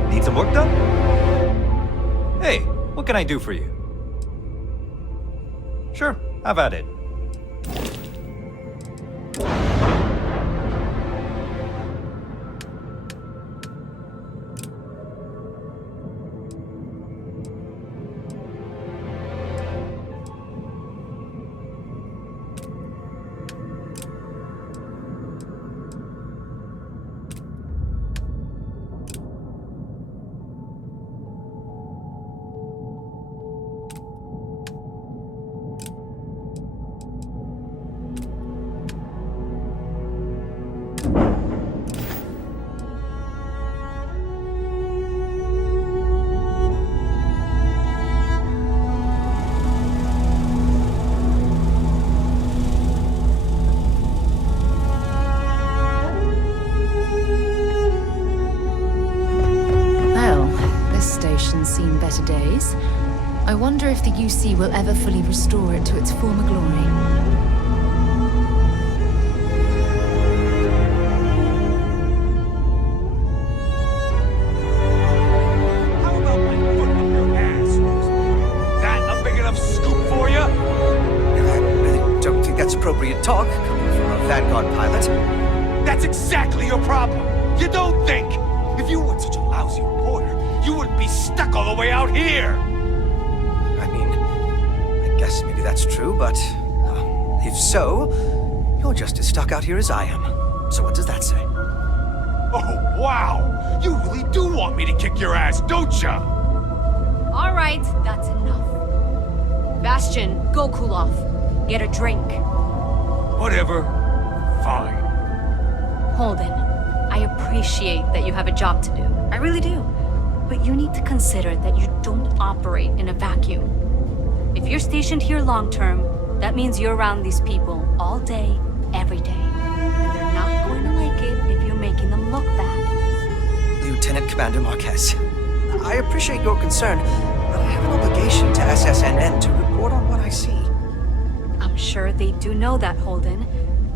Need some work done? Hey, what can I do for you? Sure, have at it. Seen better days. I wonder if the UC will ever fully restore it to its former glory. Don't inappropriate talk coming from a Vanguard pilot. That's exactly your problem. You don't think. If you weren't such a lousy reporter, you wouldn't be stuck all the way out here. I mean, I guess maybe that's true, but if so, you're just as stuck out here as I am. So what does that say? Oh, wow! You really do want me to kick your ass, don't ya? All right, that's enough. Bastion, go cool off. Get a drink. Whatever. Fine. Holden, I appreciate that you have a job to do. I really do. But you need to consider that you don't operate in a vacuum. If you're stationed here long term, that means you're around these people all day, every day. And they're not going to like it if you're making them look bad. Lieutenant Commander Marquez, I appreciate your concern, but I have an obligation to SSNN to report on what I see. I'm sure they do know that, Holden.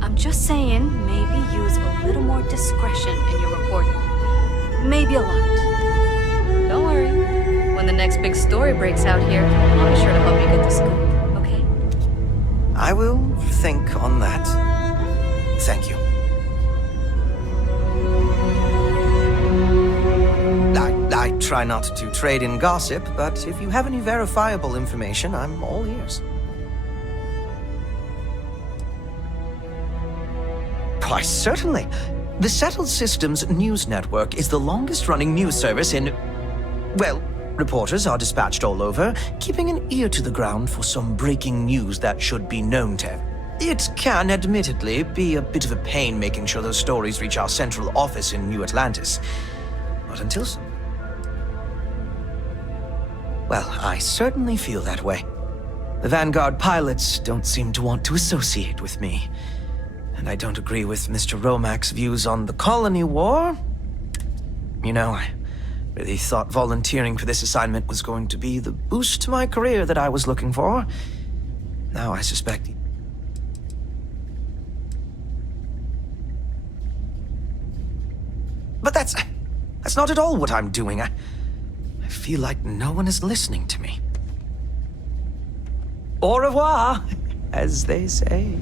I'm just saying, maybe use a little more discretion in your reporting. Maybe a lot. Don't worry. When the next big story breaks out here, I'll be sure to help you get the scoop, okay? I will think on that. Thank you. I try not to trade in gossip, but if you have any verifiable information, I'm all ears. Why, certainly. The Settled Systems News Network is the longest-running news service in... Well, reporters are dispatched all over, keeping an ear to the ground for some breaking news that should be known to everyone. It can, admittedly, be a bit of a pain making sure those stories reach our central office in New Atlantis. But until so... Well, I certainly feel that way. The Vanguard pilots don't seem to want to associate with me. And I don't agree with Mr. Romack's views on the colony war. You know, I really thought volunteering for this assignment was going to be the boost to my career that I was looking for. Now I suspect... But that's not at all what I'm doing. I feel like no one is listening to me. Au revoir, as they say.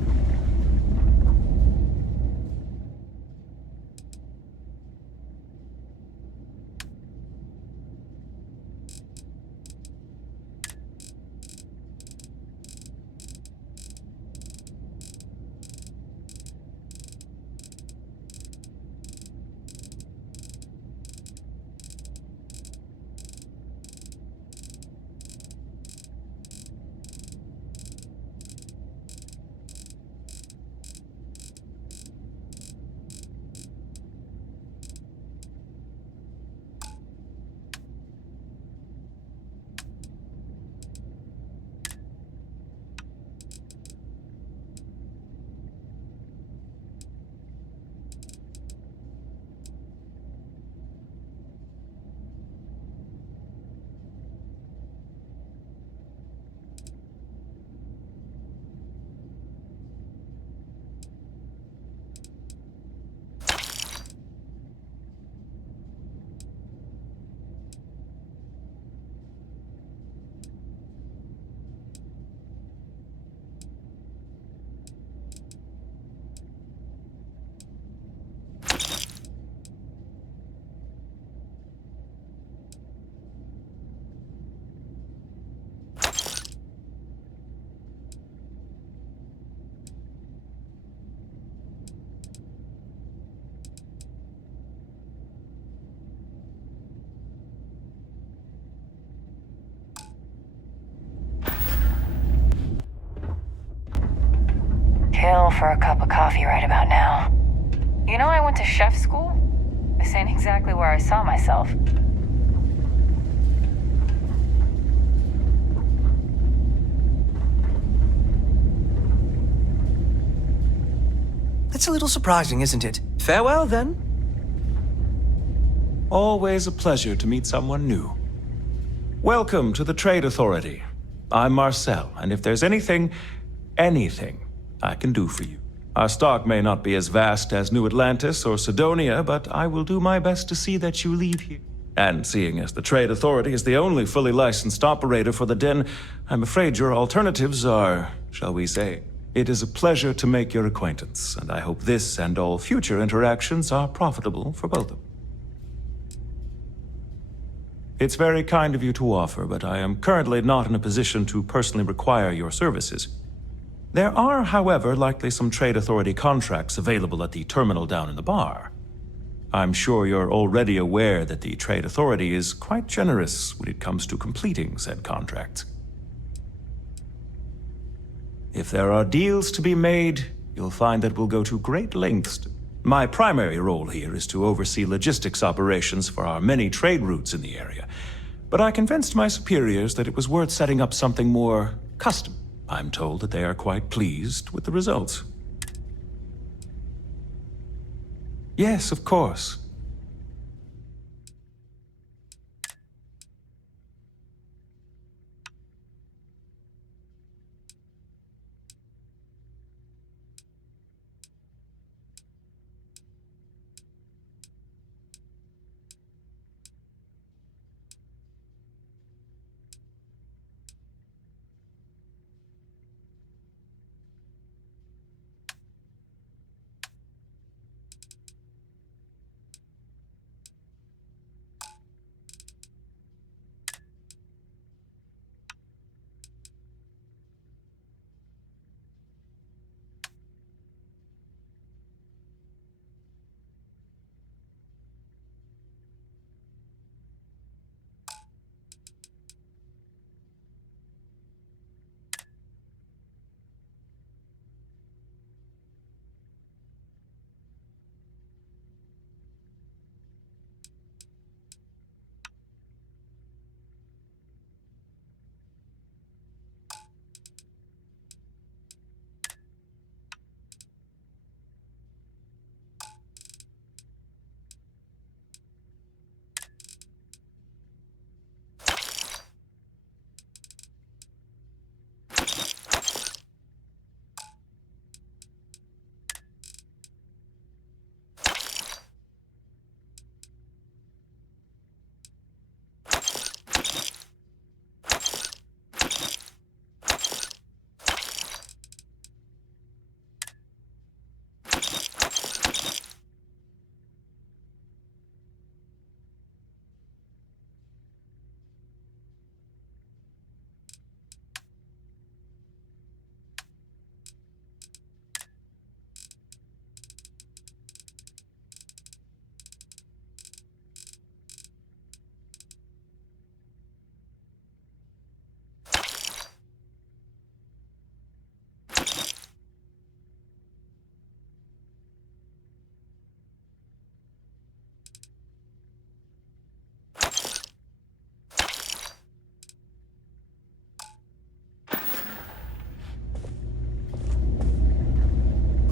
Kill for a cup of coffee right about now. You know, I went to chef school? This ain't exactly where I saw myself. It's a little surprising, isn't it? Farewell, then. Always a pleasure to meet someone new. Welcome to the Trade Authority. I'm Marcel, and if there's anything I can do for you. Our stock may not be as vast as New Atlantis or Sidonia, but I will do my best to see that you leave here. And seeing as the Trade Authority is the only fully licensed operator for the Den, I'm afraid your alternatives are, shall we say, It is a pleasure to make your acquaintance, and I hope this and all future interactions are profitable for both of you. It's very kind of you to offer, but I am currently not in a position to personally require your services. There are, however, likely some Trade Authority contracts available at the terminal down in the bar. I'm sure you're already aware that the Trade Authority is quite generous when it comes to completing said contracts. If there are deals to be made, you'll find that we'll go to great lengths. My primary role here is to oversee logistics operations for our many trade routes in the area, but I convinced my superiors that it was worth setting up something more custom. I'm told that they are quite pleased with the results. Yes, of course.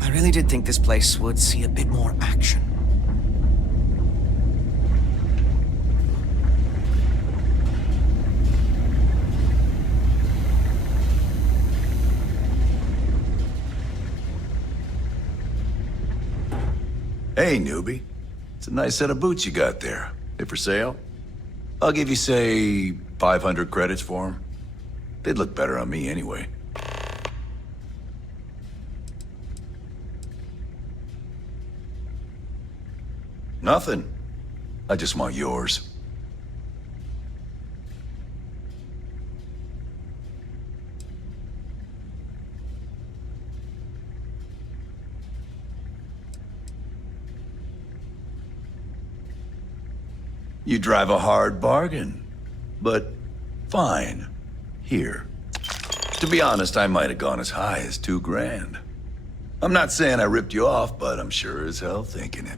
I really did think this place would see a bit more action. Hey, newbie. It's a nice set of boots you got there. They for sale? I'll give you, say, 500 credits for them. They'd look better on me anyway. Nothing. I just want yours. You drive a hard bargain, but fine. Here. To be honest, I might have gone as high as $2 grand. I'm not saying I ripped you off, but I'm sure as hell thinking it.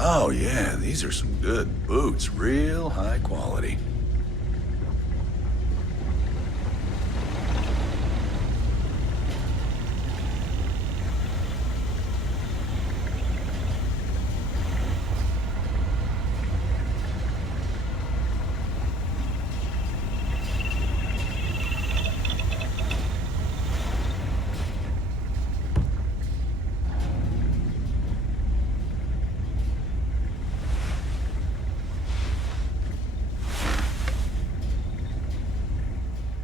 Oh yeah, these are some good boots, real high quality.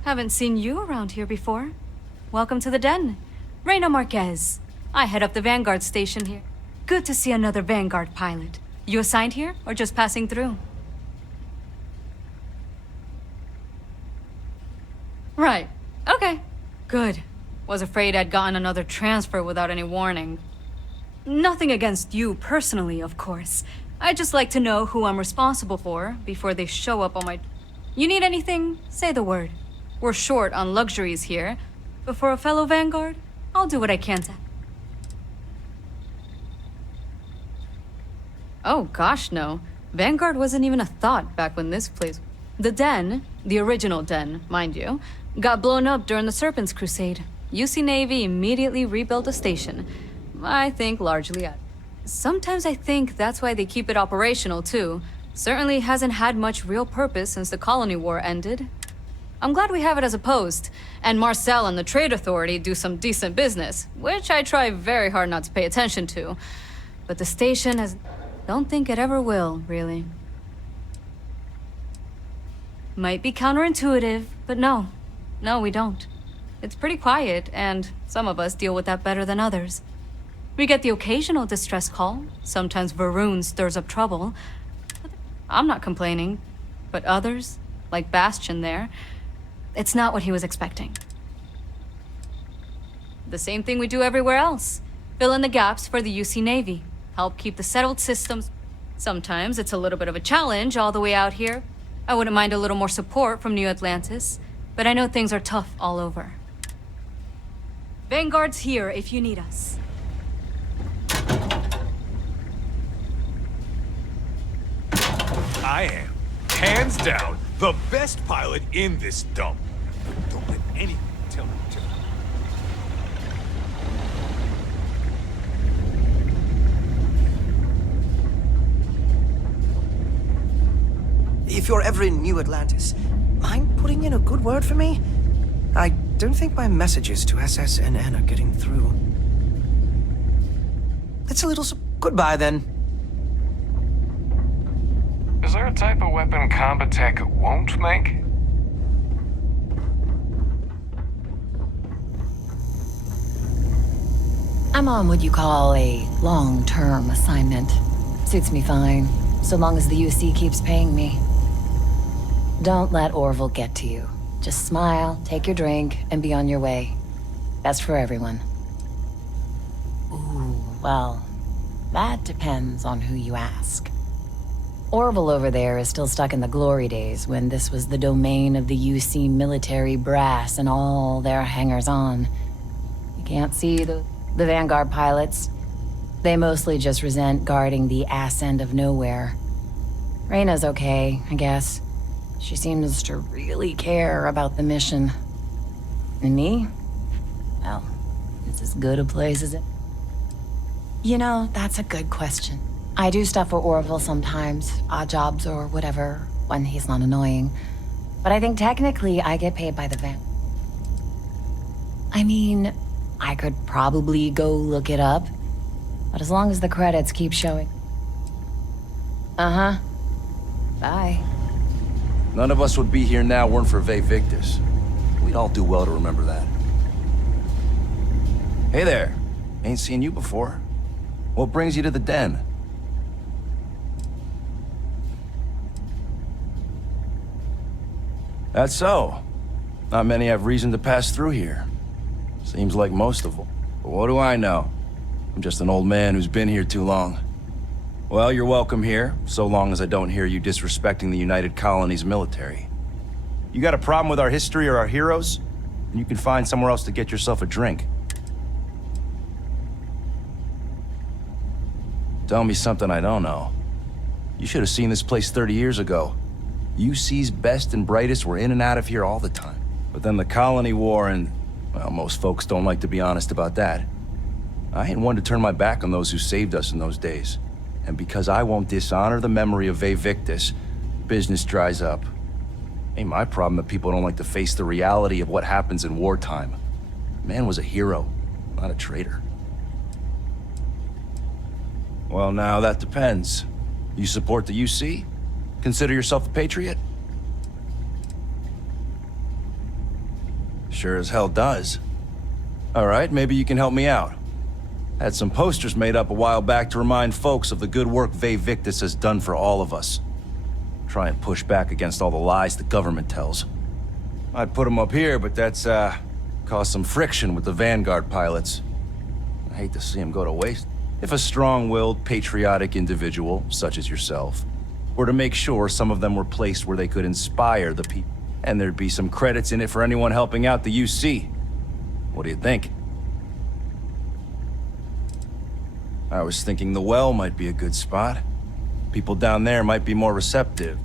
Haven't seen you around here before. Welcome to the den. Reina Marquez. I head up the Vanguard station here. Good to see another Vanguard pilot. You assigned here, or just passing through? Right. Okay. Good. Was afraid I'd gotten another transfer without any warning. Nothing against you personally, of course. I'd just like to know who I'm responsible for before they show up on my... You need anything? Say the word. We're short on luxuries here, but for a fellow Vanguard, I'll do what I can to... Oh gosh, no. Vanguard wasn't even a thought back when this place... The den, the original den, mind you, got blown up during the Serpent's Crusade. UC Navy immediately rebuilt the station. I think largely at... Sometimes I think that's why they keep it operational too. Certainly hasn't had much real purpose since the Colony War ended. I'm glad we have it as a post, and Marcel and the Trade Authority do some decent business, which I try very hard not to pay attention to. But the station has... Don't think it ever will, really. Might be counterintuitive, but no. No, we don't. It's pretty quiet, and some of us deal with that better than others. We get the occasional distress call. Sometimes Varun stirs up trouble. I'm not complaining, but others, like Bastion there, it's not what he was expecting. The same thing we do everywhere else. Fill in the gaps for the UC Navy. Help keep the settled systems. Sometimes it's a little bit of a challenge all the way out here. I wouldn't mind a little more support from New Atlantis, but I know things are tough all over. Vanguard's here if you need us. I am, hands down, the best pilot in this dump. Don't let anyone tell me different. If you're ever in New Atlantis, mind putting in a good word for me? I don't think my messages to SSNN are getting through. It's a little... Goodbye, then. Is there a type of weapon combat tech won't make? I'm on what you call a long-term assignment. Suits me fine, so long as the UC keeps paying me. Don't let Orville get to you. Just smile, take your drink, and be on your way. Best for everyone. Ooh, well, that depends on who you ask. Orville over there is still stuck in the glory days when this was the domain of the UC military brass and all their hangers-on. You can't see the Vanguard pilots. They mostly just resent guarding the ass end of nowhere. Reina's okay, I guess. She seems to really care about the mission. And me? Well, it's as good a place as it... You know, that's a good question. I do stuff for Orville sometimes, odd jobs or whatever, when he's not annoying. But I think technically I get paid by the van. I mean, I could probably go look it up, but as long as the credits keep showing... Uh-huh. Bye. None of us would be here now weren't for Vae Victis. We'd all do well to remember that. Hey there. Ain't seen you before. What brings you to the den? That's so. Not many have reason to pass through here. Seems like most of them. But what do I know? I'm just an old man who's been here too long. Well, you're welcome here, so long as I don't hear you disrespecting the United Colonies military. You got a problem with our history or our heroes? And you can find somewhere else to get yourself a drink. Tell me something I don't know. You should have seen this place 30 years ago. UC's best and brightest were in and out of here all the time. But then the Colony War and, well, most folks don't like to be honest about that. I ain't one to turn my back on those who saved us in those days. And because I won't dishonor the memory of Vae Victis, business dries up. Ain't my problem that people don't like to face the reality of what happens in wartime. Man was a hero, not a traitor. Well, now that depends. You support the UC? Consider yourself a patriot? Sure as hell does. All right, maybe you can help me out. Had some posters made up a while back to remind folks of the good work Ve Victis has done for all of us. Try and push back against all the lies the government tells. I'd put them up here, but that's, caused some friction with the Vanguard pilots. I hate to see them go to waste. If a strong-willed, patriotic individual, such as yourself, were to make sure some of them were placed where they could inspire the people, and there'd be some credits in it for anyone helping out the UC. What do you think? I was thinking the well might be a good spot. People down there might be more receptive.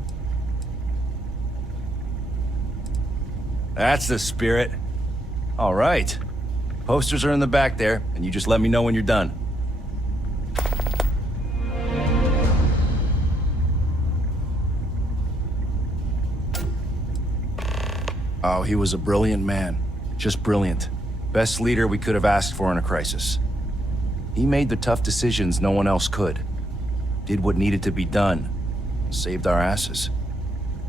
That's the spirit. All right. Posters are in the back there, and you just let me know when you're done. Oh, he was a brilliant man. Just brilliant. Best leader we could have asked for in a crisis. He made the tough decisions no one else could. Did what needed to be done. Saved our asses.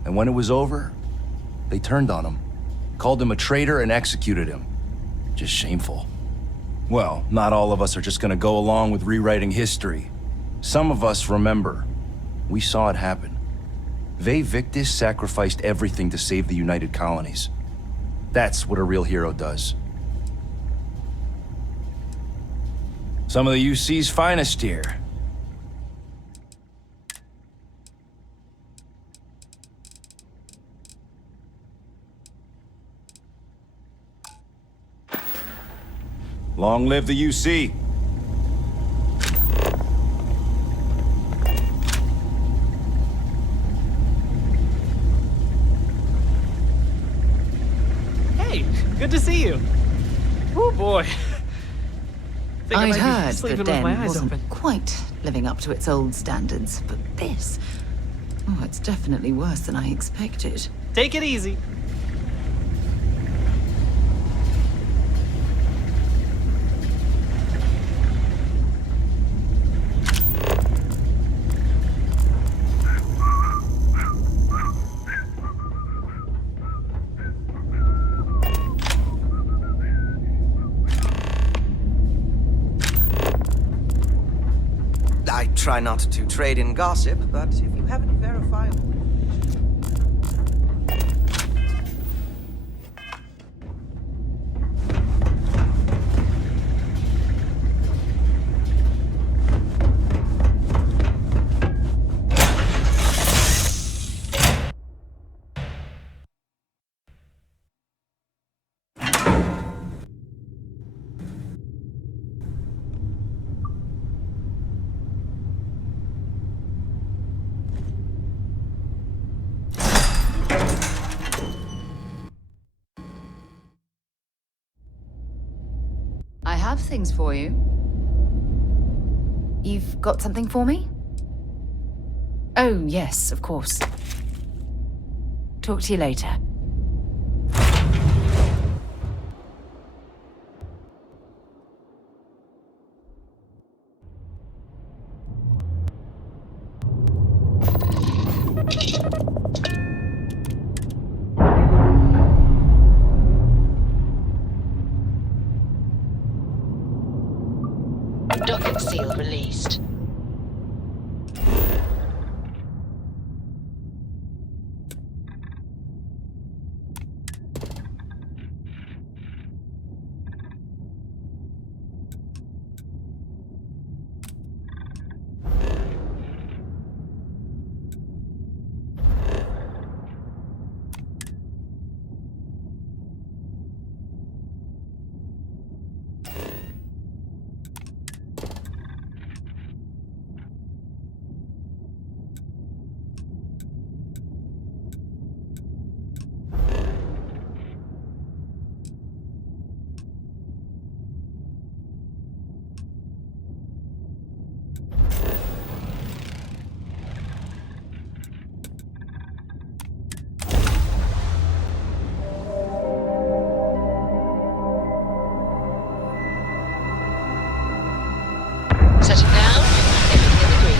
And when it was over, they turned on him. Called him a traitor and executed him. Just shameful. Well, not all of us are just gonna go along with rewriting history. Some of us remember. We saw it happen. Ve Victis sacrificed everything to save the United Colonies. That's what a real hero does. Some of the UC's finest here. Long live the UC. Hey, good to see you. Oh boy. Think I I'd might be heard sleeping the with my den eyes wasn't open. quite living up to its old standards, but this... Oh, it's definitely worse than I expected. Take it easy. I try not to trade in gossip, but if you have any verifiable... I have things for you. You've got something for me? Oh, yes, of course. Talk to you later. Docking seal released. Setting down. Everything agreed.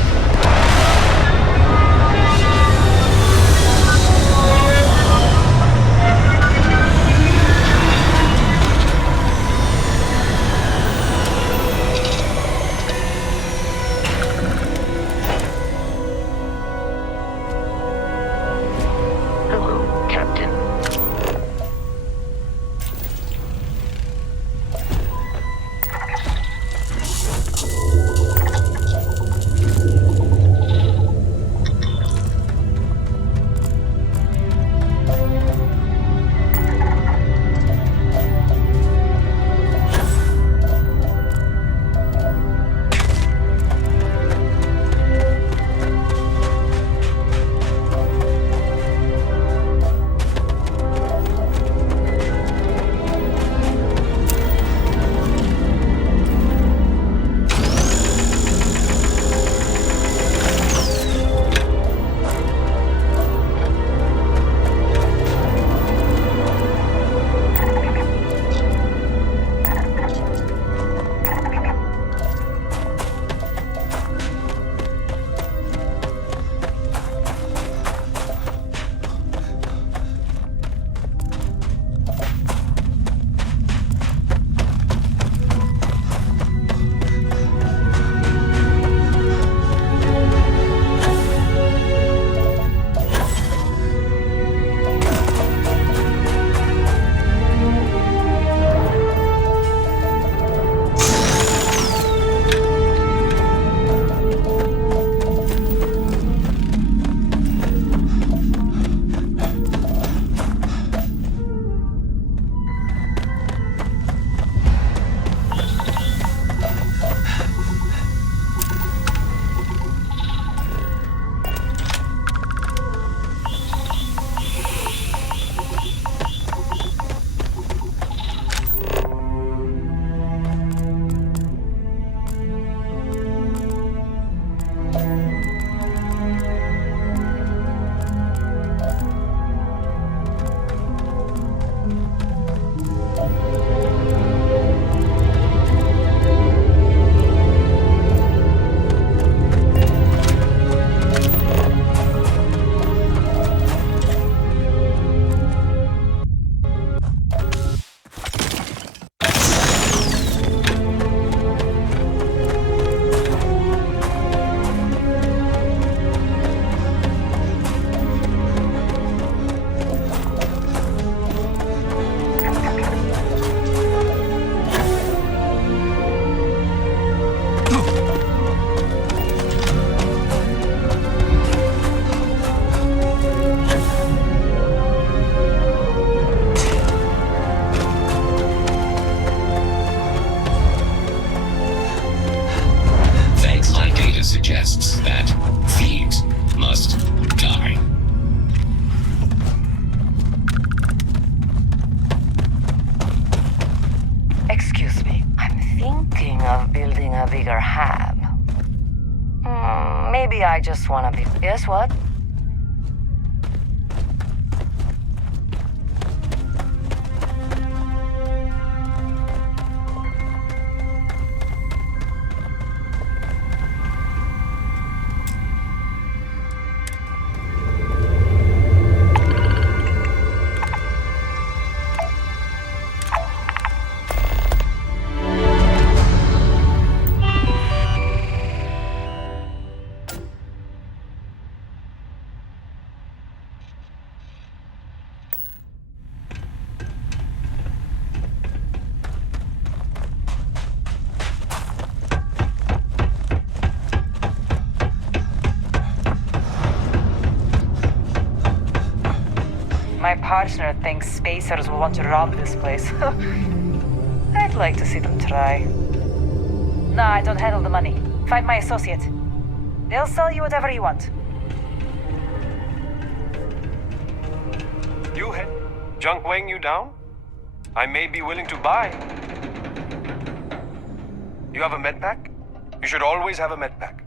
data suggests that thieves must die. Excuse me, I'm thinking of building a bigger hab. Maybe I just wanna be... Yes, what? My partner thinks spacers will want to rob this place. I'd like to see them try. Nah, I don't handle the money. Find my associate. They'll sell you whatever you want. You had junk weighing you down? I may be willing to buy. You have a med pack? You should always have a med pack.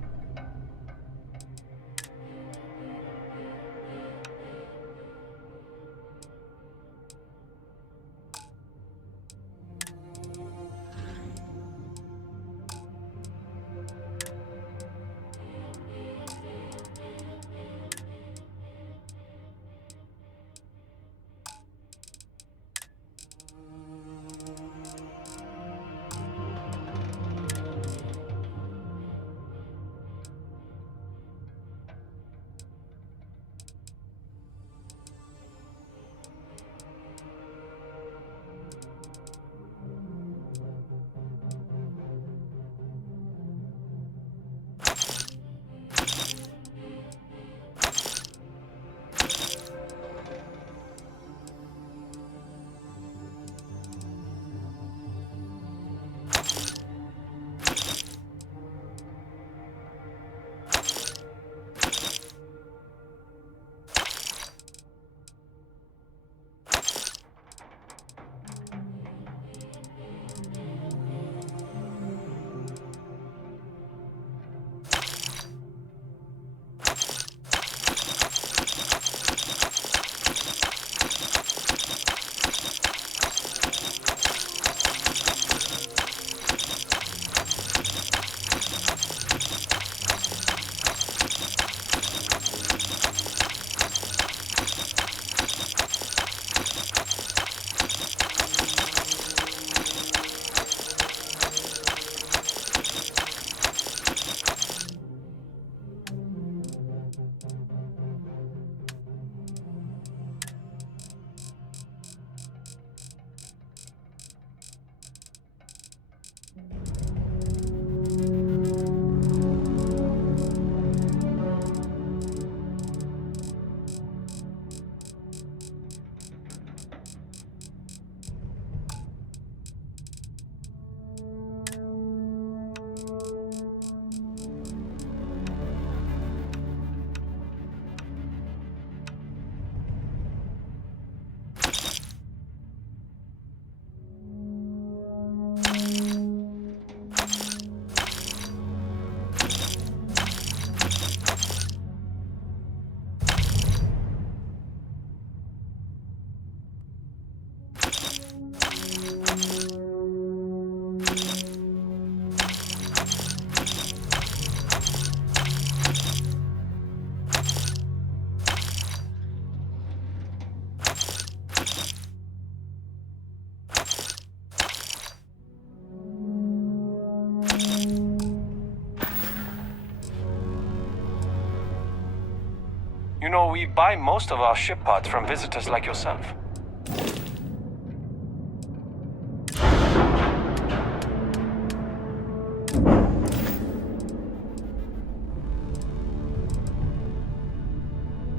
You know, we buy most of our ship parts from visitors like yourself.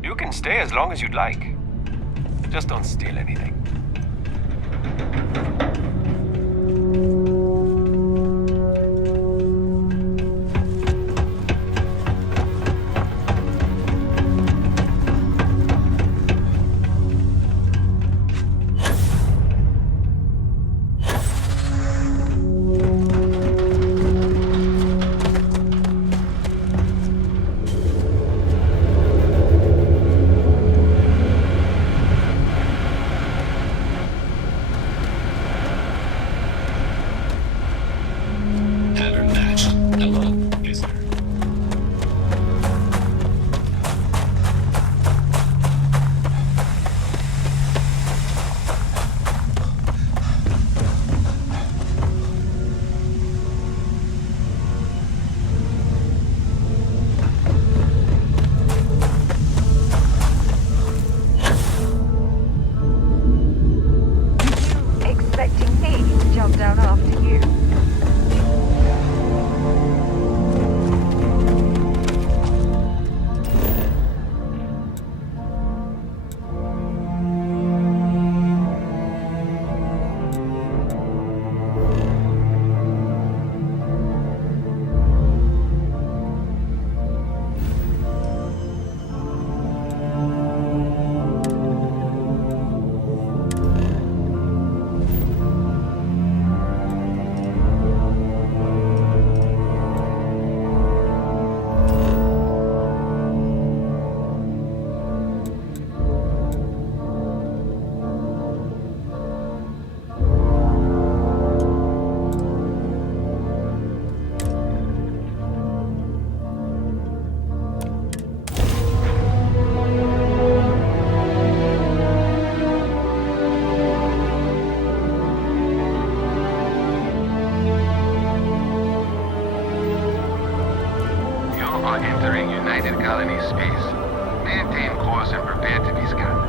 You can stay as long as you'd like. Just don't steal anything. now entering United Colony space. Maintain course and prepare to be scanned.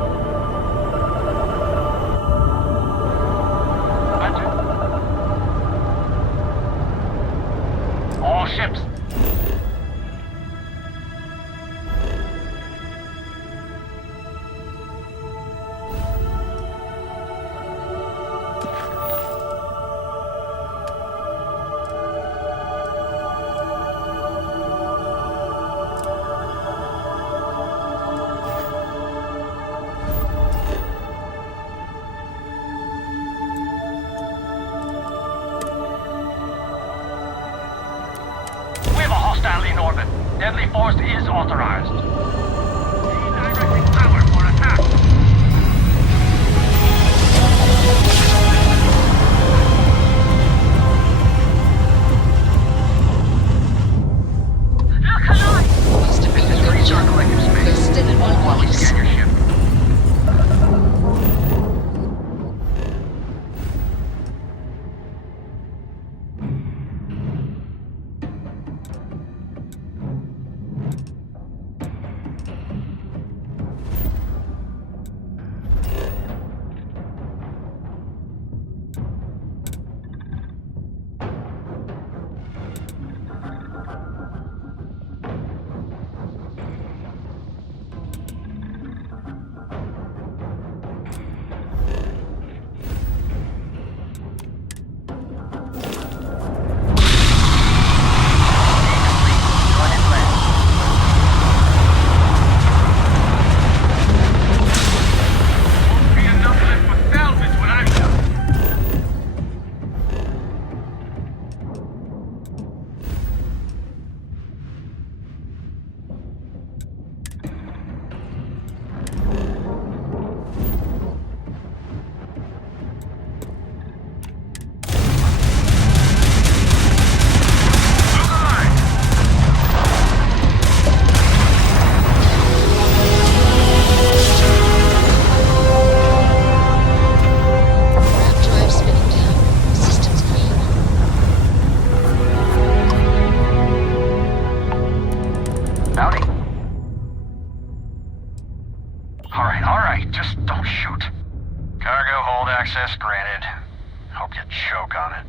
Roger. All ships. In orbit. Deadly force is authorized. Redirecting power for attack. Look alive! Must have been the reach our collective space. They're still in one while we scan your ship. Alright, just don't shoot. Cargo hold access granted. Hope you choke on it.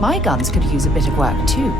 My guns could use a bit of work too.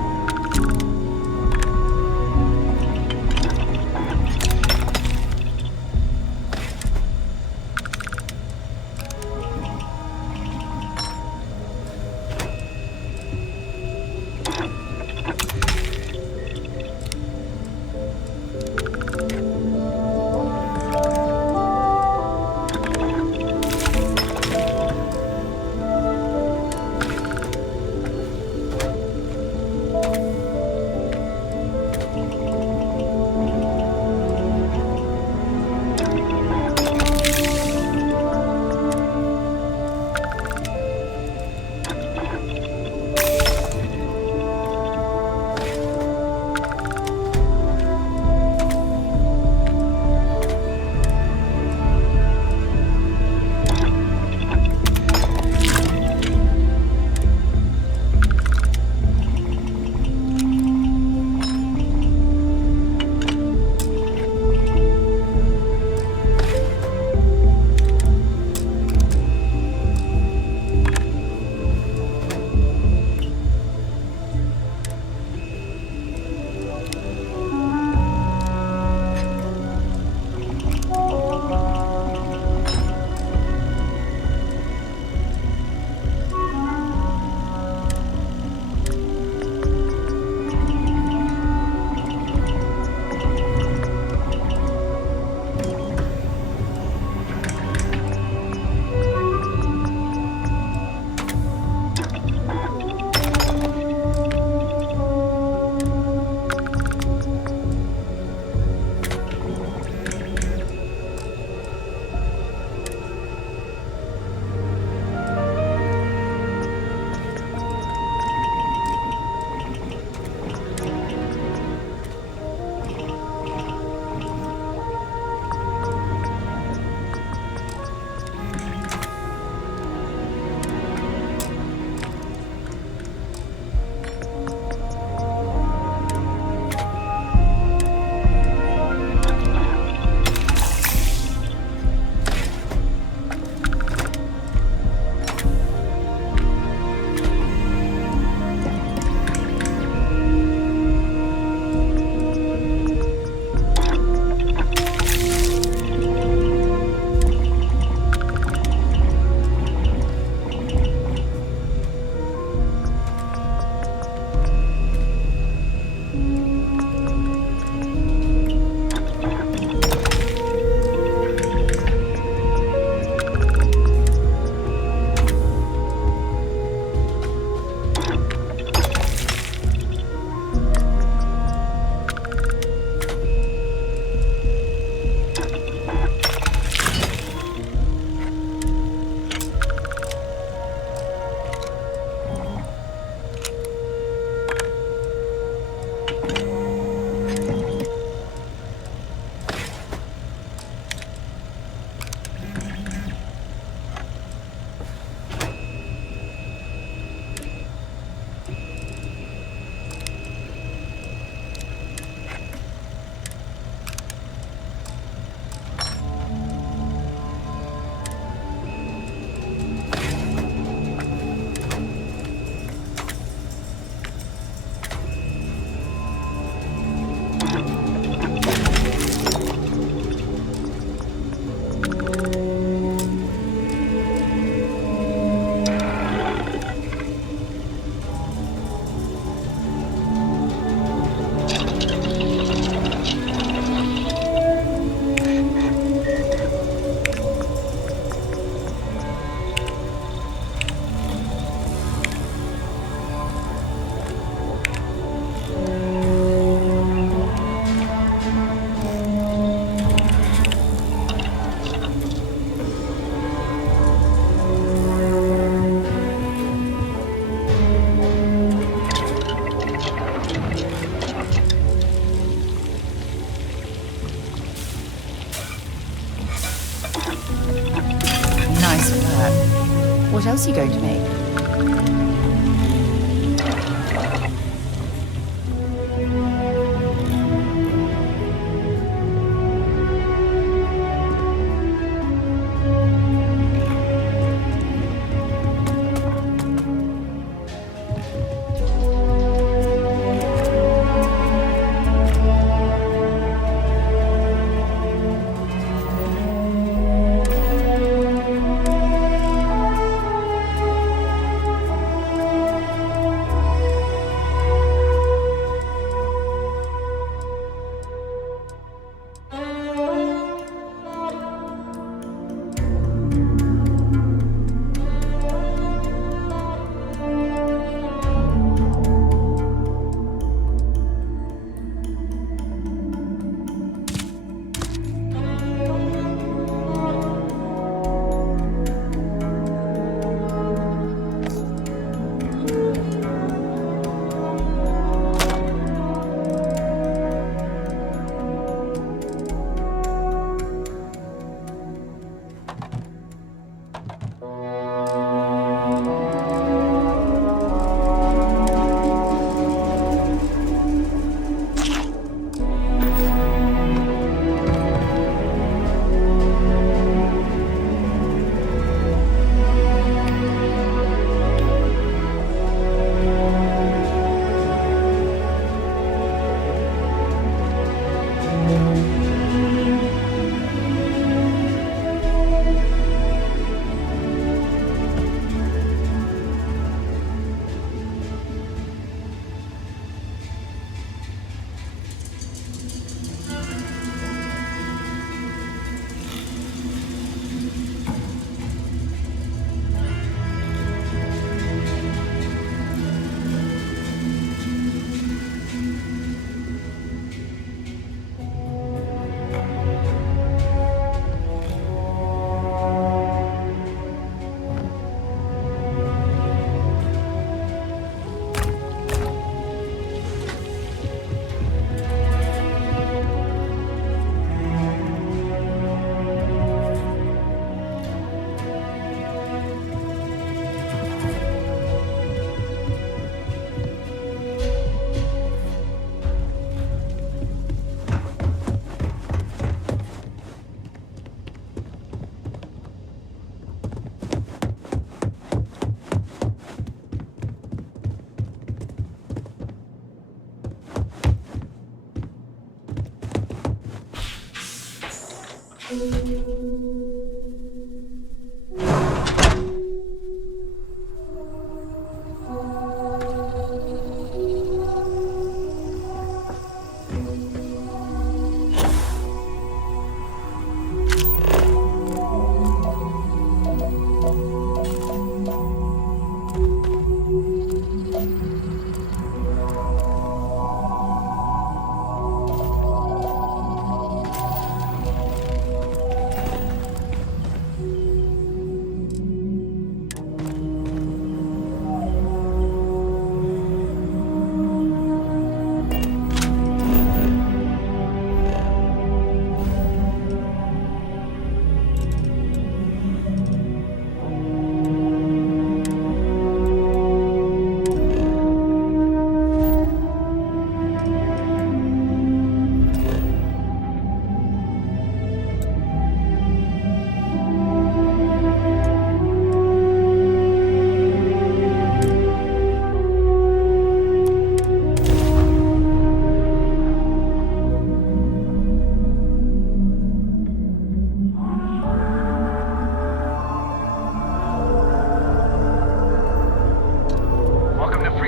Nice work. What else are you going to make?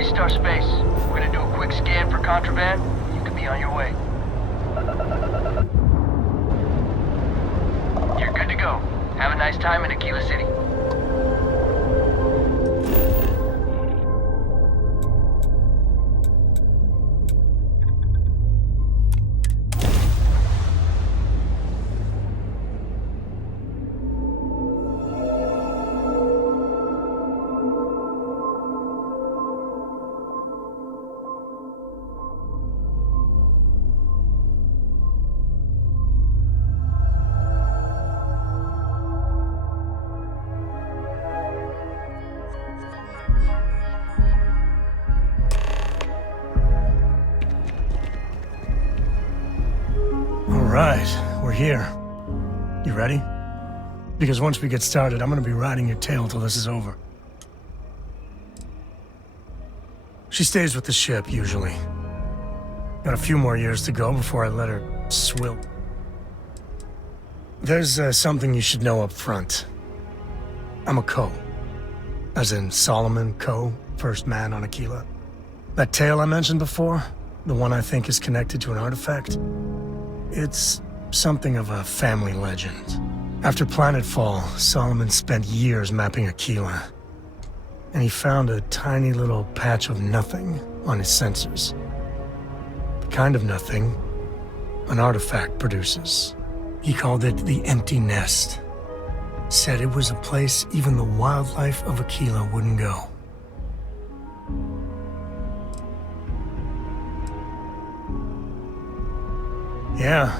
Star Space. We're gonna do a quick scan for contraband. You can be on your way. You're good to go. Have a nice time in Aquila City. right, we're here. You ready? Because once we get started, I'm gonna be riding your tail till this is over. She stays with the ship, usually. Got a few more years to go before I let her swill. There's something you should know up front. I'm a Co. As in Solomon Co., first man on Aquila. That tale I mentioned before, the one I think is connected to an artifact, it's something of a family legend. After Planetfall, Solomon spent years mapping Aquila, and he found a tiny little patch of nothing on his sensors. The kind of nothing an artifact produces. He called it the Empty Nest. Said it was a place even the wildlife of Aquila wouldn't go. Yeah,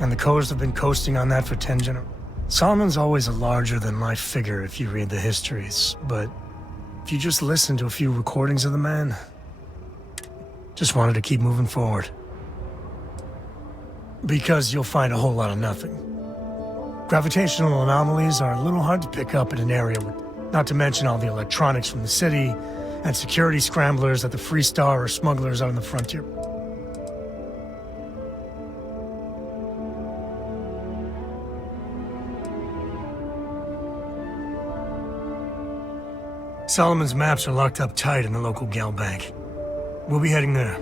and the Coes have been coasting on that for 10 generations. Solomon's always a larger-than-life figure if you read the histories, but if you just listen to a few recordings of the man, just wanted to keep moving forward. Because you'll find a whole lot of nothing. Gravitational anomalies are a little hard to pick up in an area with, not to mention all the electronics from the city, and security scramblers that the Free Star or smugglers out on the frontier. Solomon's maps are locked up tight in the local Gal Bank. We'll be heading there.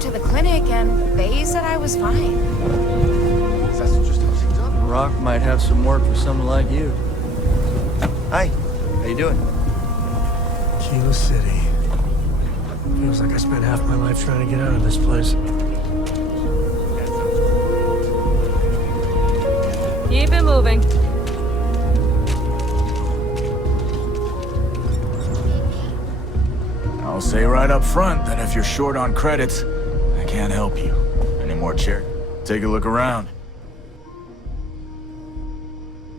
To the clinic and they said I was fine. That's just how things are. Rock might have some work for someone like you. Hi, how you doing? Aquila City. Feels like I spent half my life trying to get out of this place. Keep it moving. I'll say right up front that if you're short on credits, I can't help you. Any more chair? Take a look around.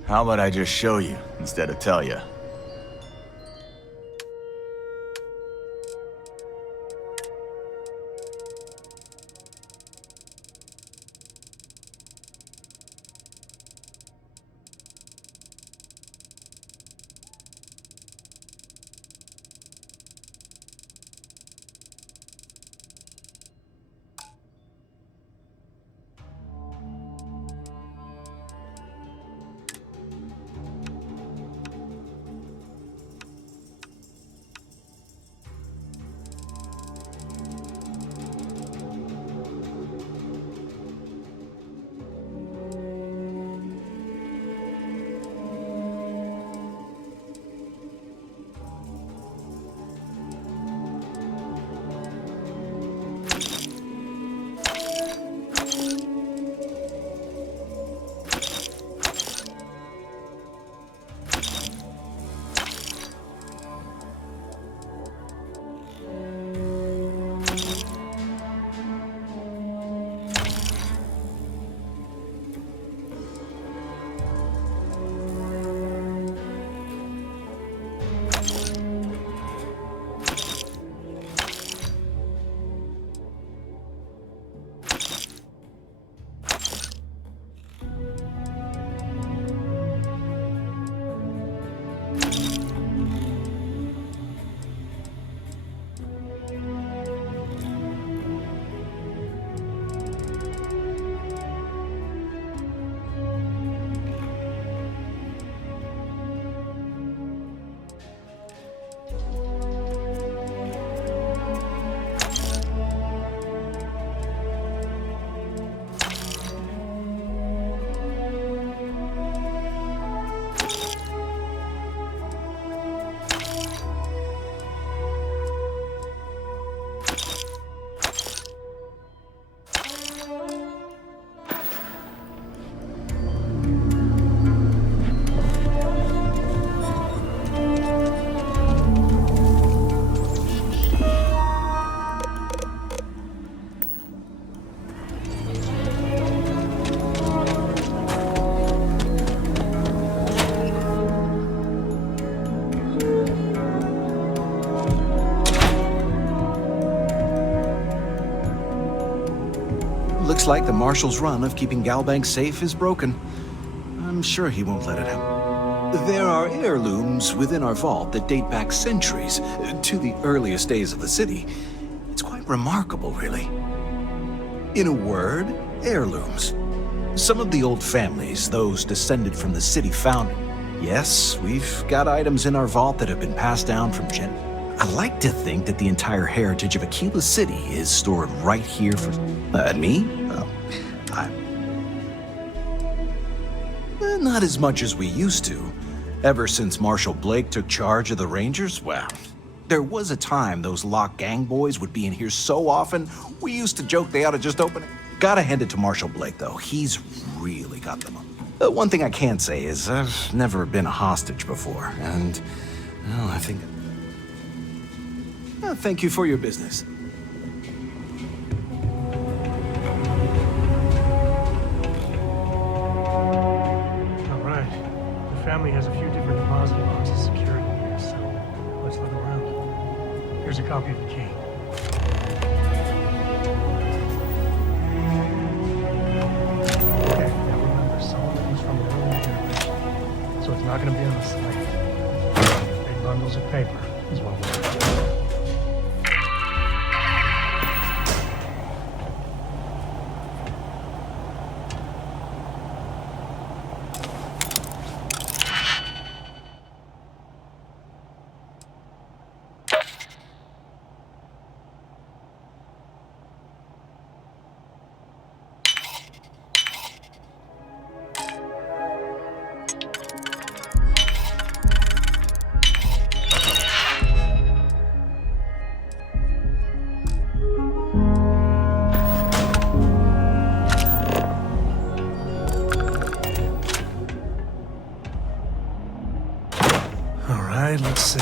How about I just show you instead of tell you? like the Marshal's run of keeping Galbank safe is broken. I'm sure he won't let it happen. There are heirlooms within our vault that date back centuries, to the earliest days of the city. It's quite remarkable, really. In a word, heirlooms. Some of the old families, those descended from the city founder. Yes, we've got items in our vault that have been passed down from gen. I like to think that the entire heritage of Aquila City is stored right here for... me? Well, not as much as we used to. Ever since Marshal Blake took charge of the Rangers, well, there was a time those lock gang boys would be in here so often, we used to joke they ought to just open it. Gotta hand it to Marshal Blake, though. He's really got them up. One thing I can say is I've never been a hostage before, and, well, I think... thank you for your business. All right. The family has a few different deposit boxes secured in here, so let's look around. Here's a copy of the key. Okay, now remember, Solomon is from the early generation, so it's not going to be on the slate. Big bundles of paper is what we're doing. Let's see.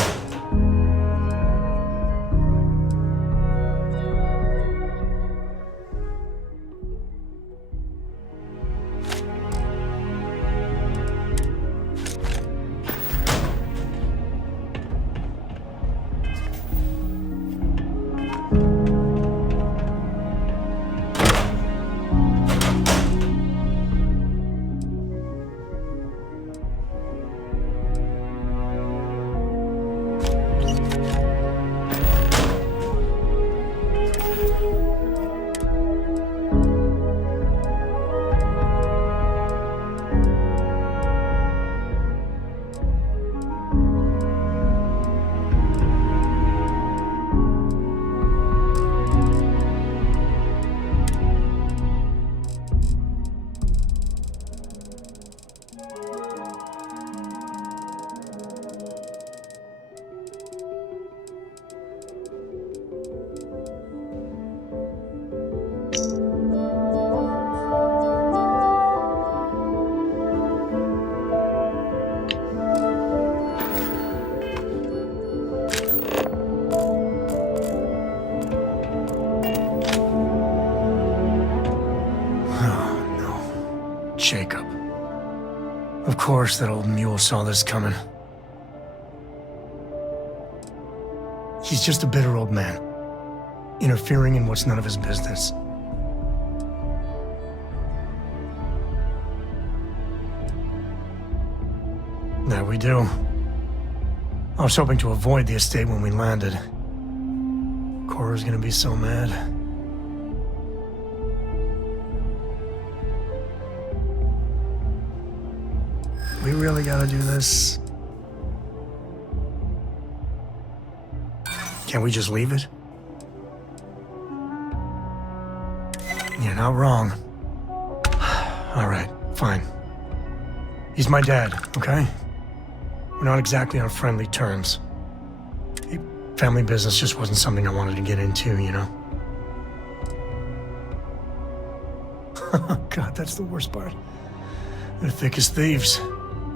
Jacob. Of course that old mule saw this coming. He's just a bitter old man, interfering in what's none of his business. There we do. I was hoping to avoid the estate when we landed. Cora's gonna be so mad. We really gotta do this. Can't we just leave it? You're not wrong. All right, fine. He's my dad, okay? We're not exactly on friendly terms. Family business just wasn't something I wanted to get into, you know? God, that's the worst part. They're thick as thieves.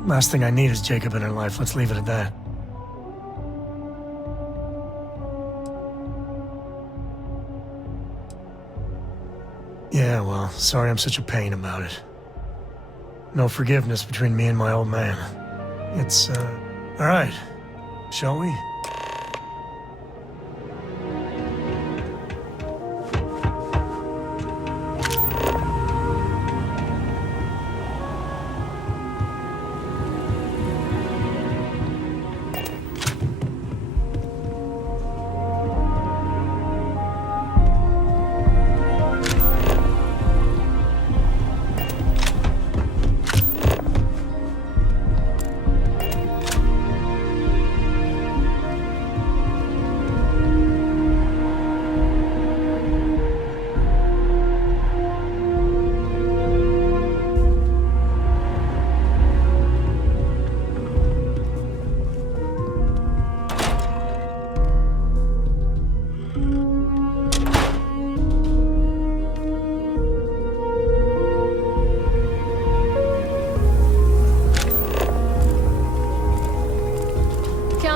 Last thing I need is Jacob in her life. Let's leave it at that. Yeah, well, sorry I'm such a pain about it. No forgiveness between me and my old man. It's, all right. Shall we?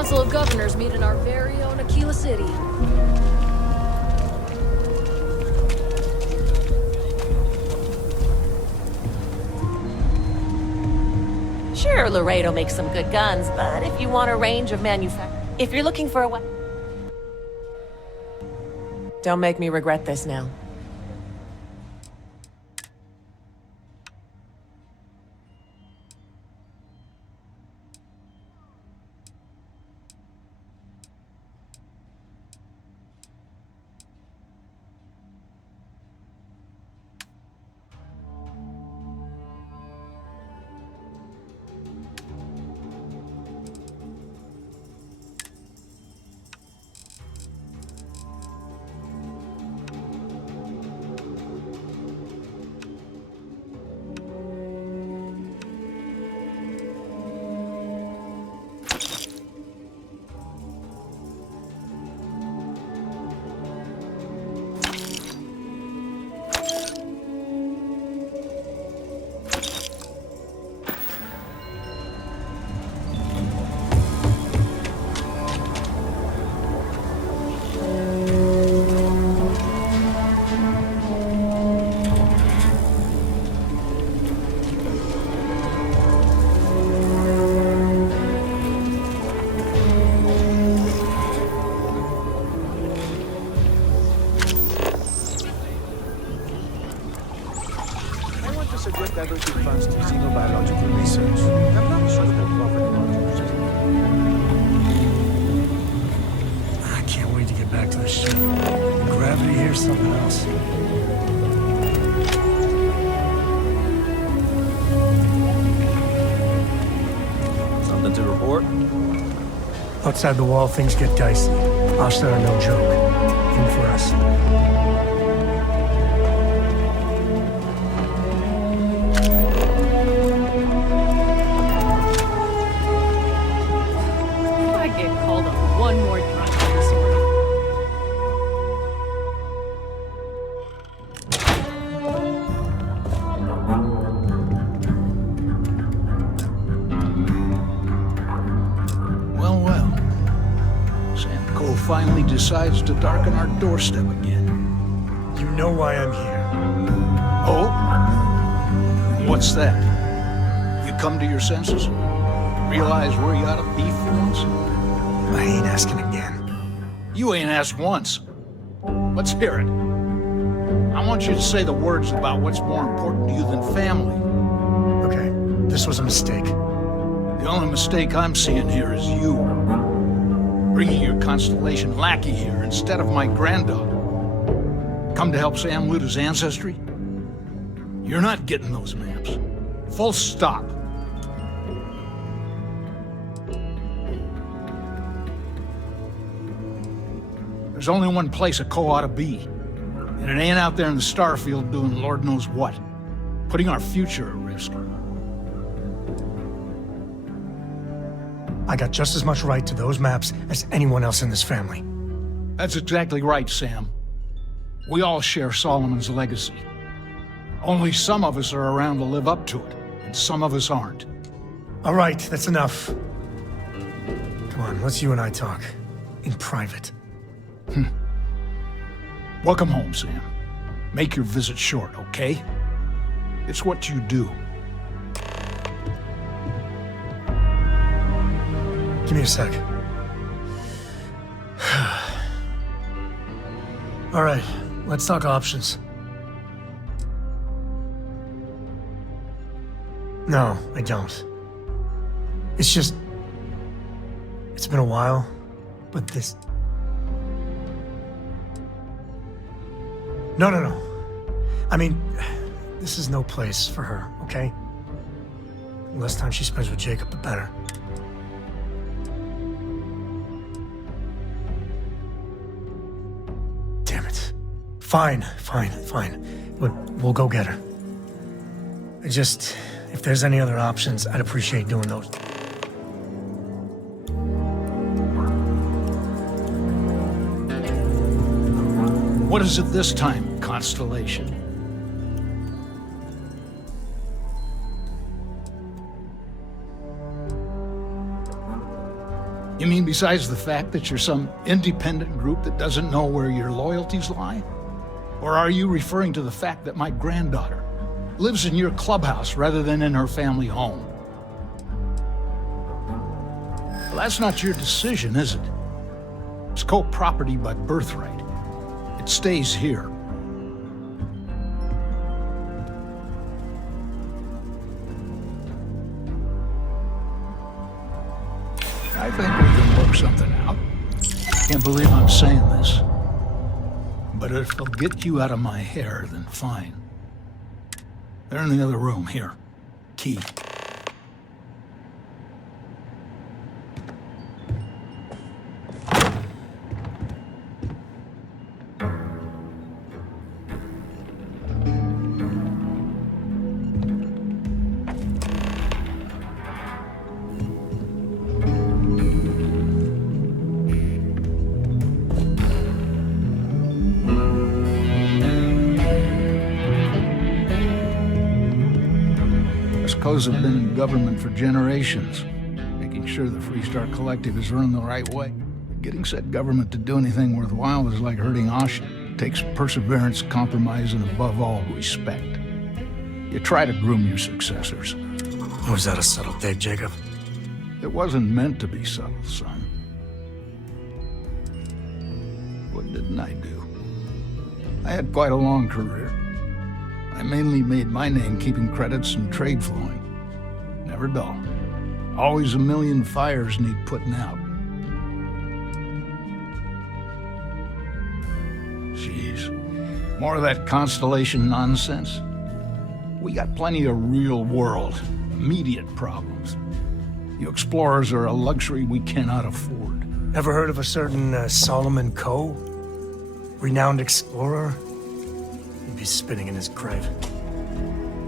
Council of Governors meet in our very own Aquila City. Sure, Laredo makes some good guns, but if you want a range of if you're looking for a weapon... Don't make me regret this now. Diverted funds to xenobiological research. I'm not sure that property markers. I can't wait to get back to the ship. Gravity here's something else. Something to report? Outside the wall, things get dicey. Hostile are no joke. Even for us. Finally decides to darken our doorstep again. You know why I'm here. Oh? What's that? You come to your senses? Realize where you ought to be for once? I ain't asking again. You ain't asked once. Let's hear it. I want you to say the words about what's more important to you than family. Okay, this was a mistake. The only mistake I'm seeing here is you. Bringing your Constellation lackey here instead of my granddaughter. Come to help Sam loot his ancestry? You're not getting those maps. Full stop. There's only one place a Co ought to be. And it ain't out there in the Starfield doing Lord knows what. Putting our future at risk. I got just as much right to those maps as anyone else in this family. That's exactly right, Sam. We all share Solomon's legacy. Only some of us are around to live up to it, and some of us aren't. All right, that's enough. Come on, let's you and I talk. In private. Welcome home, Sam. Make your visit short, okay? It's what you do. Give me a sec. All right, let's talk options. No, I don't. It's just... It's been a while, but this... No. I mean, this is no place for her, okay? The less time she spends with Jacob, the better. Damn it. Fine. We'll go get her. If there's any other options, I'd appreciate doing those. What is it this time, Constellation? You mean besides the fact that you're some independent group that doesn't know where your loyalties lie? Or are you referring to the fact that my granddaughter lives in your clubhouse rather than in her family home? Well, that's not your decision, is it? It's co-property by birthright. It stays here. I think we can work something out. Can't believe I'm saying this. But if it'll get you out of my hair, then fine. They're in the other room, here. Key. Have been in government for generations, making sure the Freestar Collective is run the right way. Getting said government to do anything worthwhile is like herding oxen. It takes perseverance, compromise, and above all, respect. You try to groom your successors. Was that a subtle dig, Jacob? It wasn't meant to be subtle, son. What didn't I do? I had quite a long career. I mainly made my name keeping credits and trade flowing. Never dull. Always a million fires need putting out. Jeez. More of that Constellation nonsense? We got plenty of real-world, immediate problems. You explorers are a luxury we cannot afford. Ever heard of a certain Solomon Coe? Renowned explorer? He'd be spinning in his grave.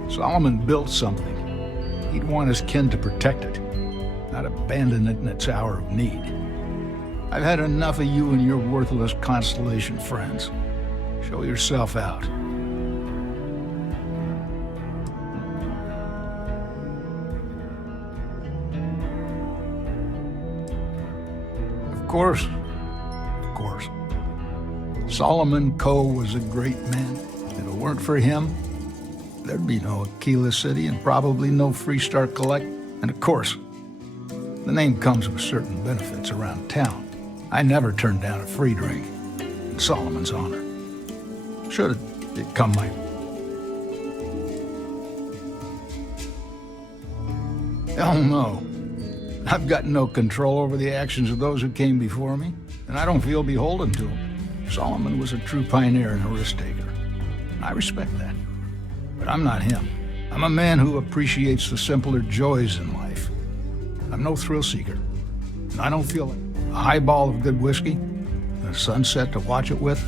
Solomon built something. He'd want his kin to protect it, not abandon it in its hour of need. I've had enough of you and your worthless Constellation friends. Show yourself out. Of course. Solomon Coe was a great man. If it weren't for him, there'd be no Aquila City and probably no Freestar Collect. And of course, the name comes with certain benefits around town. I never turned down a free drink in Solomon's honor. Should it come my... Hell no. I've got no control over the actions of those who came before me, and I don't feel beholden to them. Solomon was a true pioneer and a risk-taker. I respect that. But I'm not him. I'm a man who appreciates the simpler joys in life. I'm no thrill seeker. And I don't feel like a highball of good whiskey and a sunset to watch it with.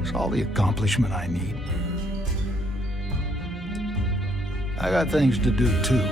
It's all the accomplishment I need. I got things to do, too.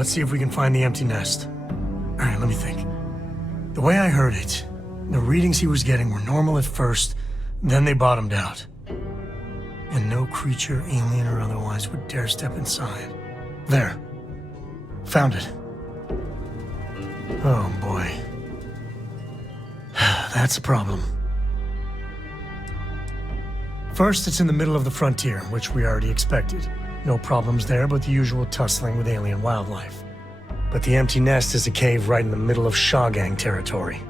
let's see if we can find the empty nest. Alright, let me think. The way I heard it, the readings he was getting were normal at first, then they bottomed out. And no creature, alien or otherwise, would dare step inside. There. Found it. Oh boy. That's a problem. First, it's in the middle of the frontier, which we already expected. No problems there, but the usual tussling with alien wildlife. But the empty nest is a cave right in the middle of Shawgang territory.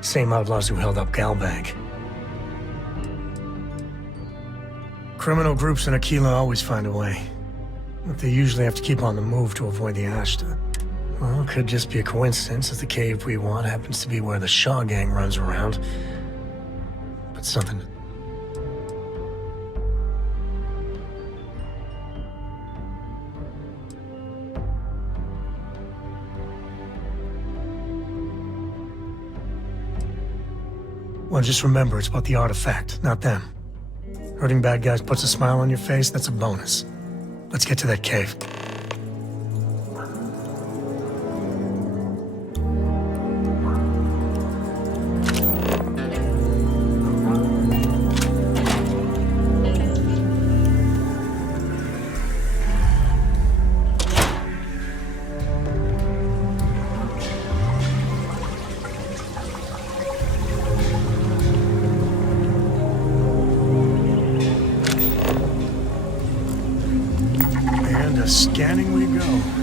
Same outlaws who held up Galbank. Criminal groups in Aquila always find a way. But they usually have to keep on the move to avoid the Ashta. Well, it could just be a coincidence that the cave we want happens to be where the Shawgang runs around. But something... Well, just remember, it's about the artifact, not them. Hurting bad guys puts a smile on your face, that's a bonus. Let's get to that cave. Scanning we go.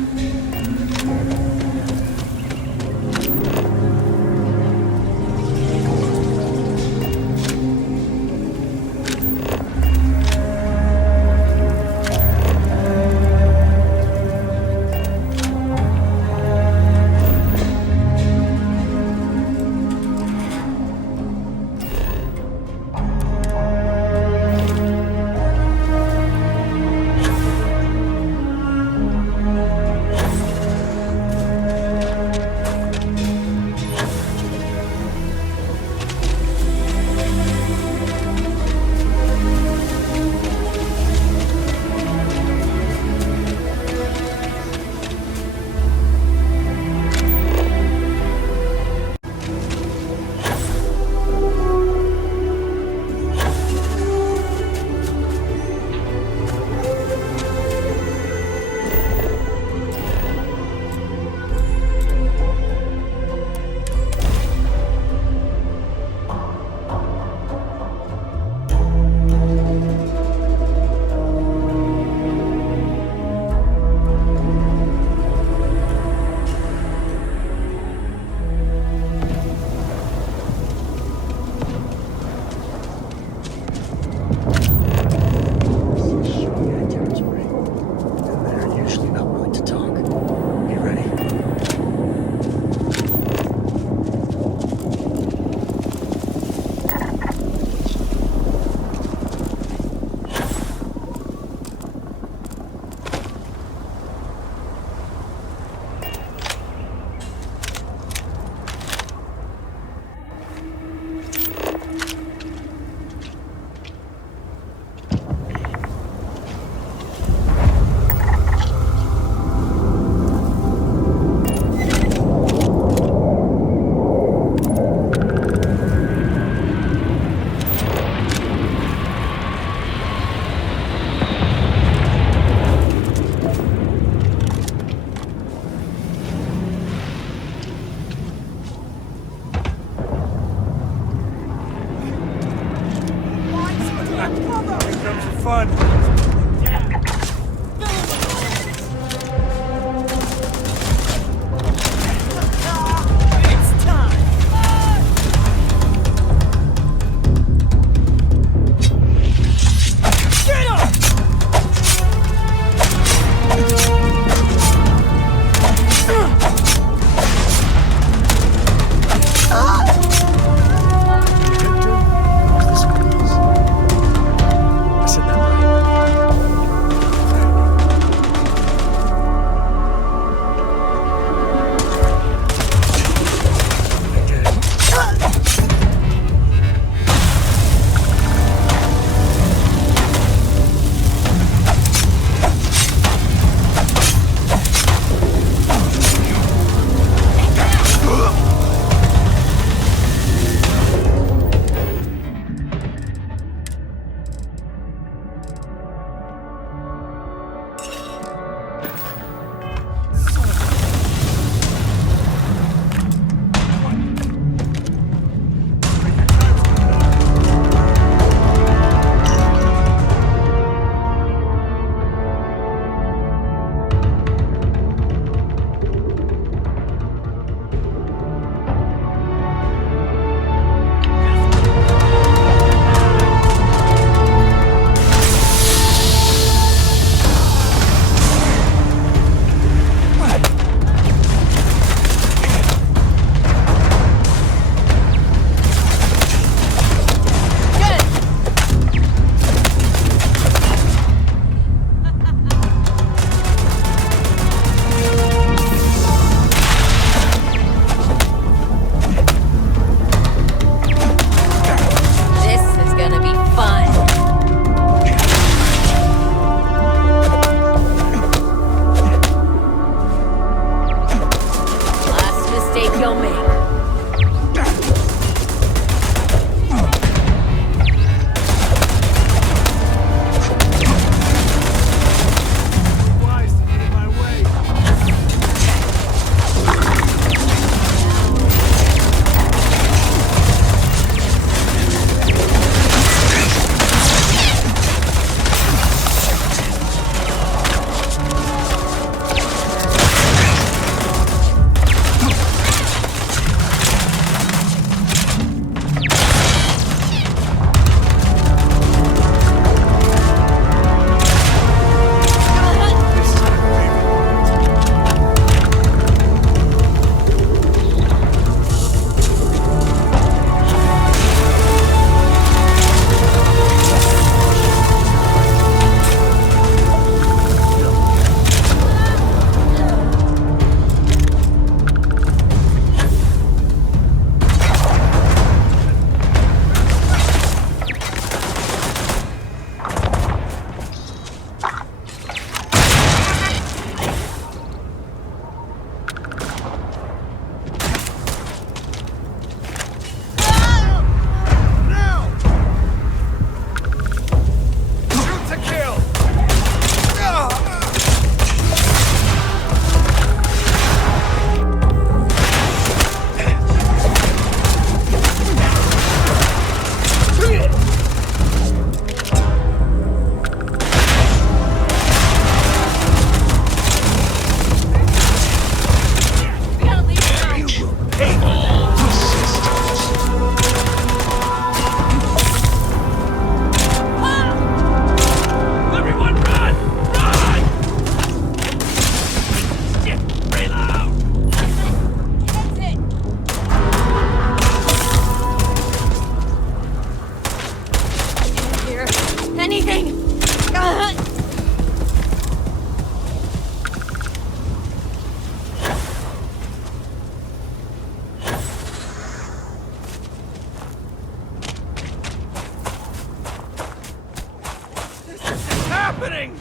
happening?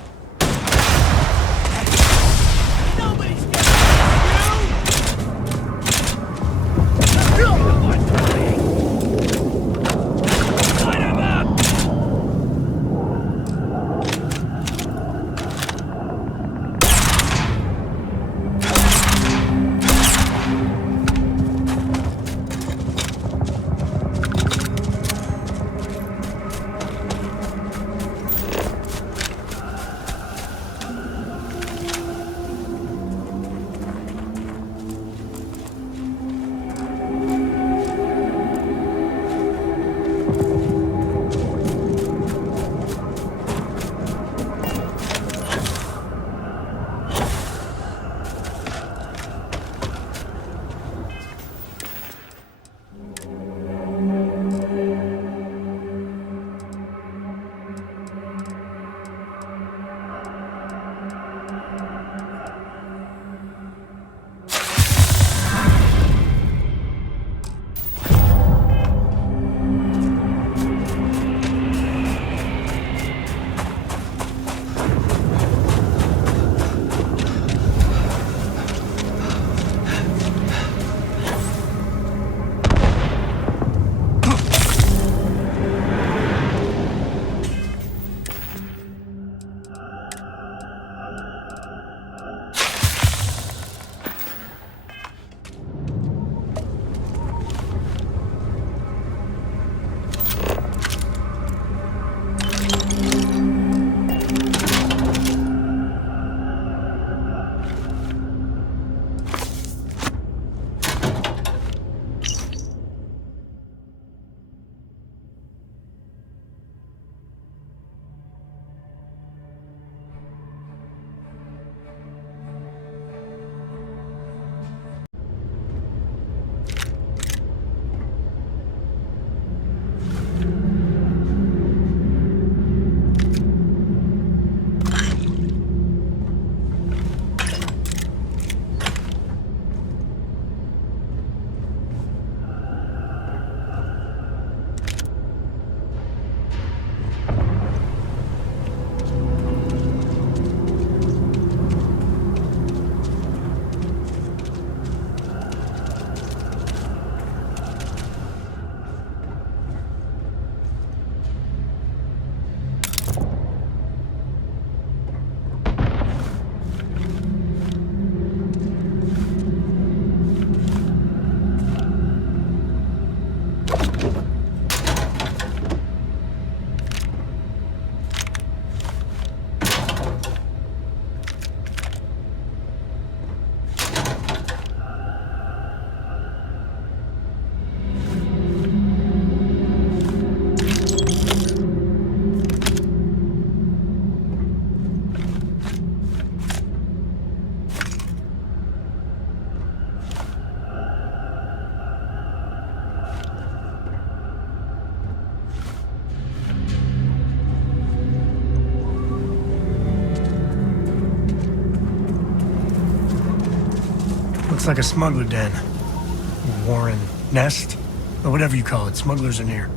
Looks like a smuggler den. Warren nest? Or whatever you call it. Smugglers in here.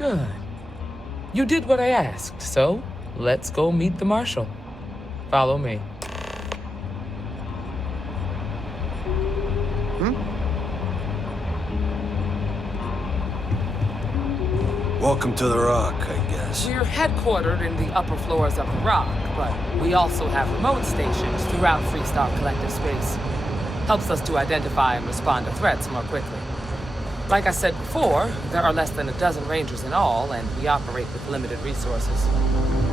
Good. You did what I asked, so let's go meet the Marshal. Follow me. Welcome to the Rock, I guess. We're headquartered in the upper floors of the Rock, but we also have remote stations throughout Freestar Collective space. Helps us to identify and respond to threats more quickly. Like I said before, there are less than a dozen Rangers in all, and we operate with limited resources.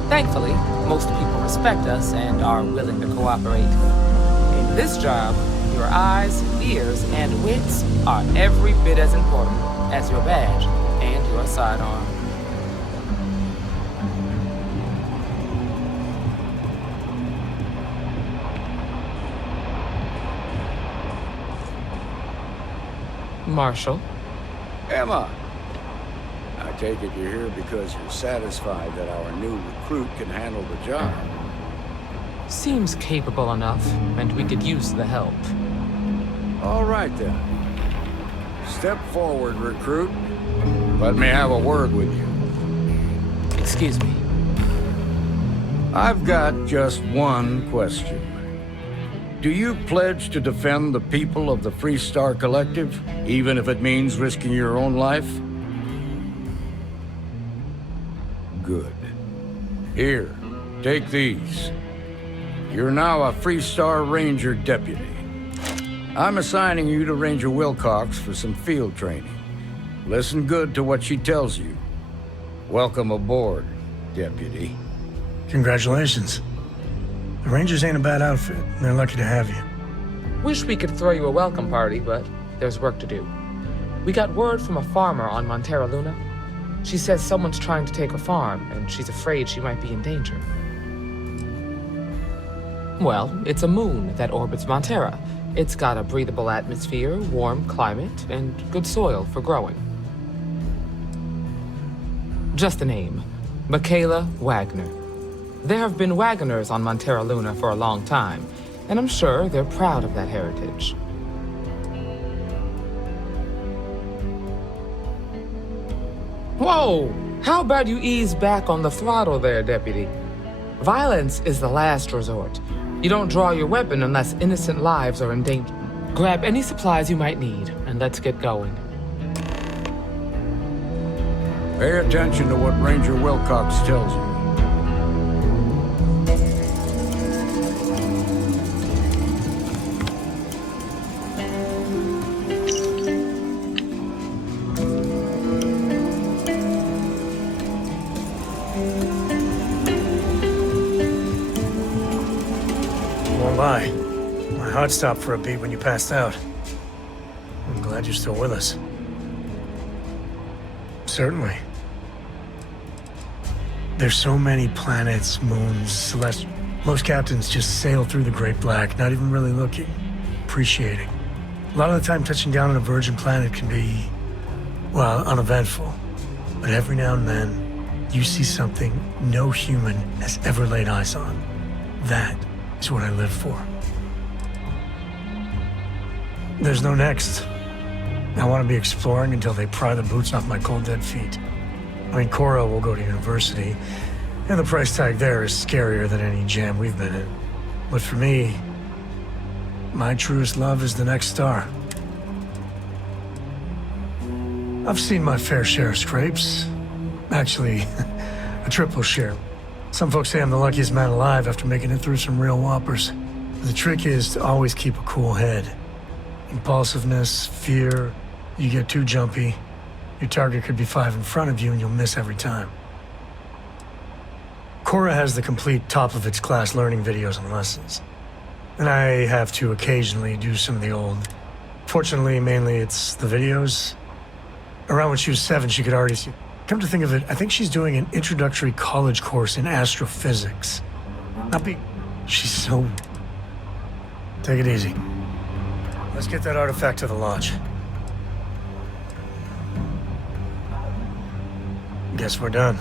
Thankfully, most people respect us and are willing to cooperate. In this job, your eyes, ears, and wits are every bit as important as your badge and your sidearm. Marshal? Emma! I take it you're here because you're satisfied that our new recruit can handle the job. Seems capable enough, and we could use the help. All right, then. Step forward, recruit. Let me have a word with you. Excuse me. I've got just one question. Do you pledge to defend the people of the Freestar Collective, even if it means risking your own life? Good. Here, take these. You're now a Freestar Ranger deputy. I'm assigning you to Ranger Wilcox for some field training. Listen good to what she tells you. Welcome aboard, deputy. Congratulations. The Rangers ain't a bad outfit. They're lucky to have you. Wish we could throw you a welcome party, but there's work to do. We got word from a farmer on Montera Luna. She says someone's trying to take her farm, and she's afraid she might be in danger. Well, it's a moon that orbits Montera. It's got a breathable atmosphere, warm climate, and good soil for growing. Just a name. Michaela Wagner. There have been Wagoners on Montera Luna for a long time, and I'm sure they're proud of that heritage. Whoa! How about you ease back on the throttle there, Deputy? Violence is the last resort. You don't draw your weapon unless innocent lives are in danger. Grab any supplies you might need, and let's get going. Pay attention to what Ranger Wilcox tells you. Won't lie. My heart stopped for a beat when you passed out. I'm glad you're still with us. Certainly. There's so many planets, moons, celestial. Most captains just sail through the Great Black, not even really looking, appreciating. A lot of the time touching down on a virgin planet can be, well, uneventful. But every now and then, you see something no human has ever laid eyes on. That is what I live for. There's no next. I want to be exploring until they pry the boots off my cold, dead feet. I mean, Cora will go to university, and the price tag there is scarier than any jam we've been in. But for me, my truest love is the next star. I've seen my fair share of scrapes. Actually, a triple share. Some folks say I'm the luckiest man alive after making it through some real whoppers. The trick is to always keep a cool head. Impulsiveness, fear, you get too jumpy, your target could be 5 in front of you and you'll miss every time. Cora has the complete top-of-its-class learning videos and lessons. And I have to occasionally do some of the old. Fortunately, mainly it's the videos. Around when she was 7, she could already see. Come to think of it, I think she's doing an introductory college course in astrophysics. She's so... Take it easy. Let's get that artifact to the launch. Guess we're done.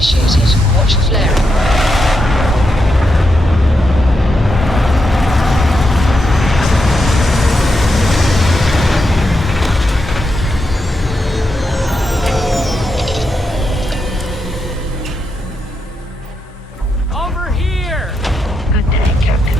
initiated. Watch for flaring. Over here! Good day, Captain.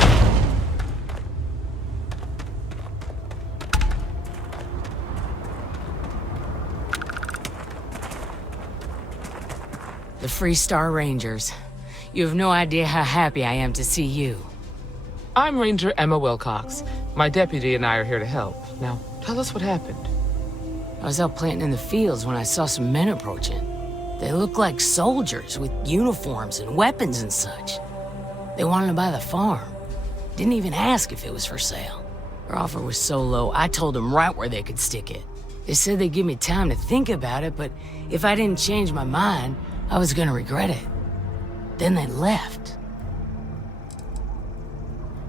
The Free Star Rangers. You have no idea how happy I am to see you. I'm Ranger Emma Wilcox. My deputy and I are here to help. Now, tell us what happened. I was out planting in the fields when I saw some men approaching. They looked like soldiers with uniforms and weapons and such. They wanted to buy the farm. Didn't even ask if it was for sale. Their offer was so low, I told them right where they could stick it. They said they'd give me time to think about it, but if I didn't change my mind, I was gonna regret it. Then they left.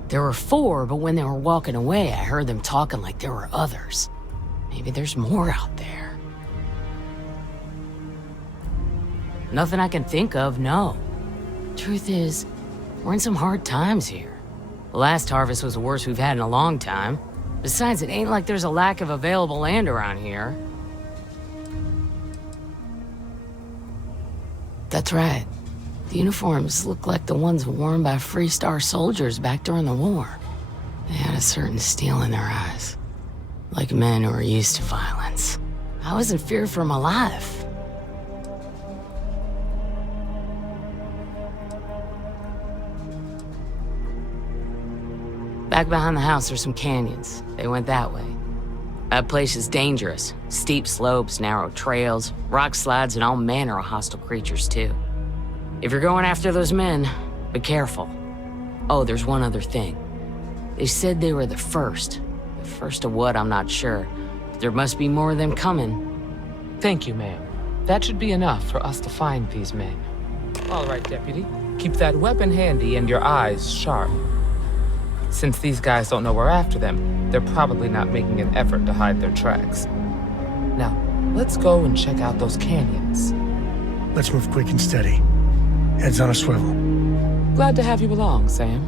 There were 4, but when they were walking away, I heard them talking like there were others. Maybe there's more out there. Nothing I can think of, no. Truth is, we're in some hard times here. The last harvest was the worst we've had in a long time. Besides, it ain't like there's a lack of available land around here. That's right. The uniforms look like the ones worn by Free Star soldiers back during the war. They had a certain steel in their eyes. Like men who are used to violence. I was in fear for my life. Back behind the house are some canyons. They went that way. That place is dangerous. Steep slopes, narrow trails, rock slides, and all manner of hostile creatures, too. If you're going after those men, be careful. Oh, there's one other thing. They said they were the first. The first of what, I'm not sure. But there must be more of them coming. Thank you, ma'am. That should be enough for us to find these men. All right, Deputy. Keep that weapon handy and your eyes sharp. Since these guys don't know we're after them, they're probably not making an effort to hide their tracks. Now, let's go and check out those canyons. Let's move quick and steady. Heads on a swivel. Glad to have you along, Sam.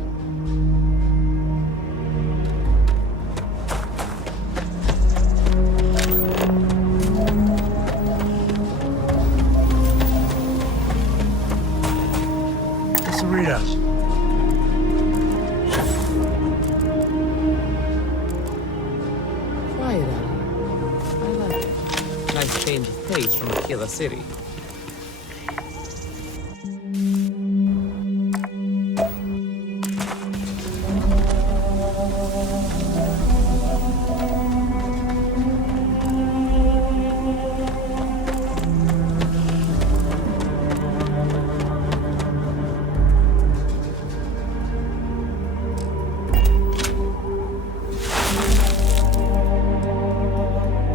What's the readout? Quiet out here. I like it. Nice change of pace from Aquila City.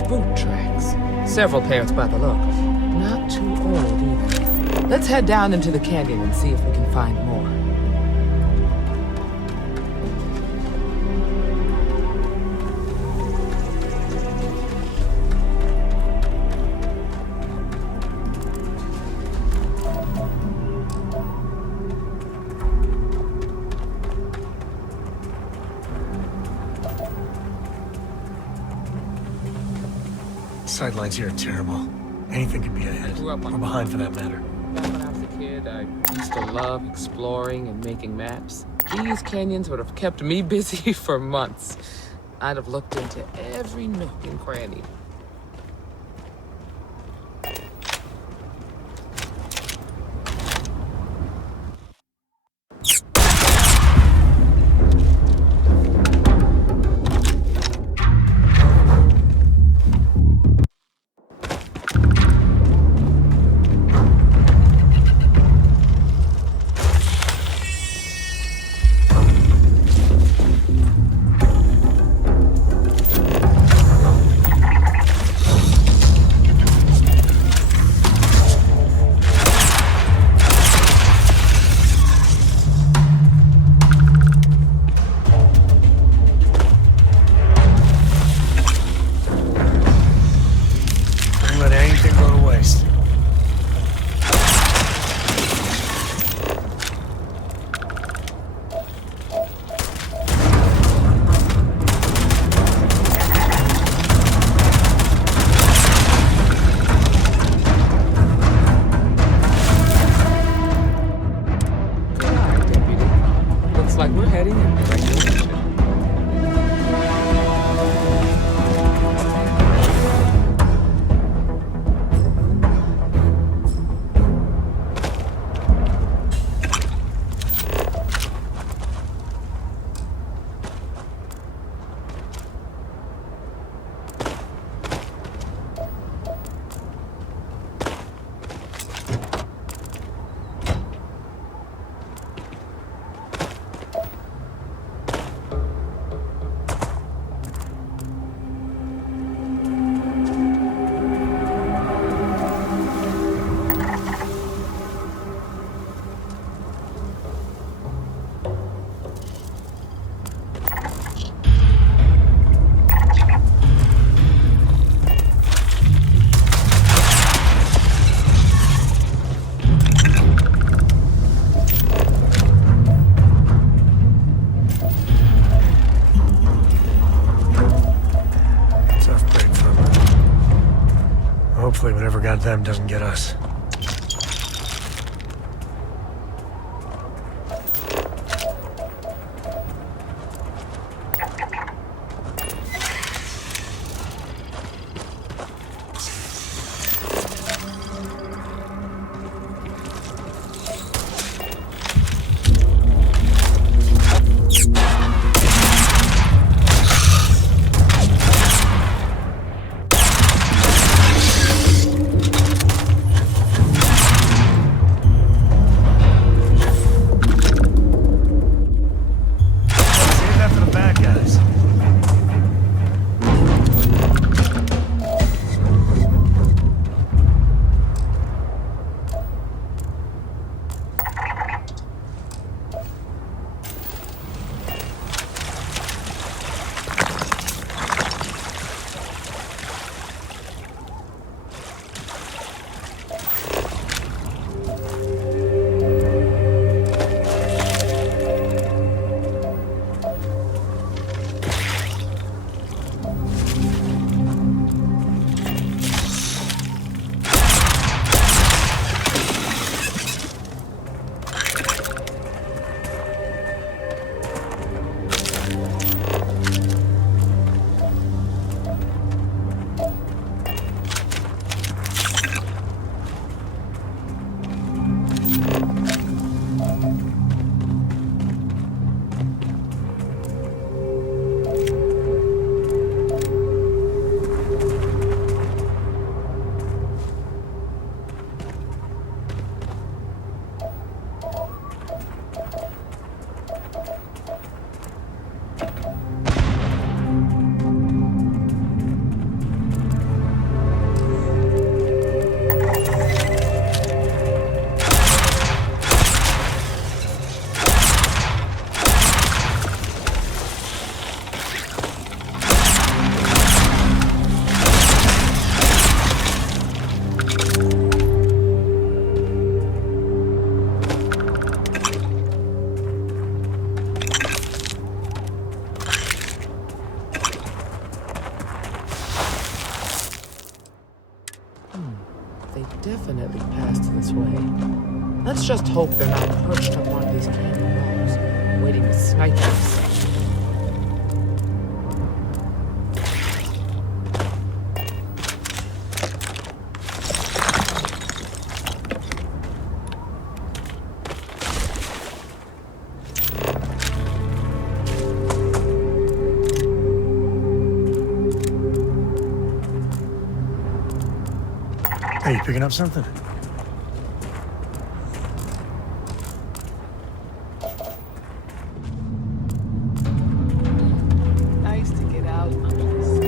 Boot tracks. Several pairs by the look. Not too old either. Let's head down into the canyon and see if we can find more. Sidelines here are terrible. Anything could be ahead, or behind for that matter. Back when I was a kid, I used to love exploring and making maps. These canyons would have kept me busy for months. I'd have looked into every nook and cranny. like we're heading in the right direction. Hopefully whatever got them doesn't get us. Definitely passed this way. Let's just hope they're not perched up on these canyon walls, waiting to snipe us. Hey, you picking up something? Nice to get out under the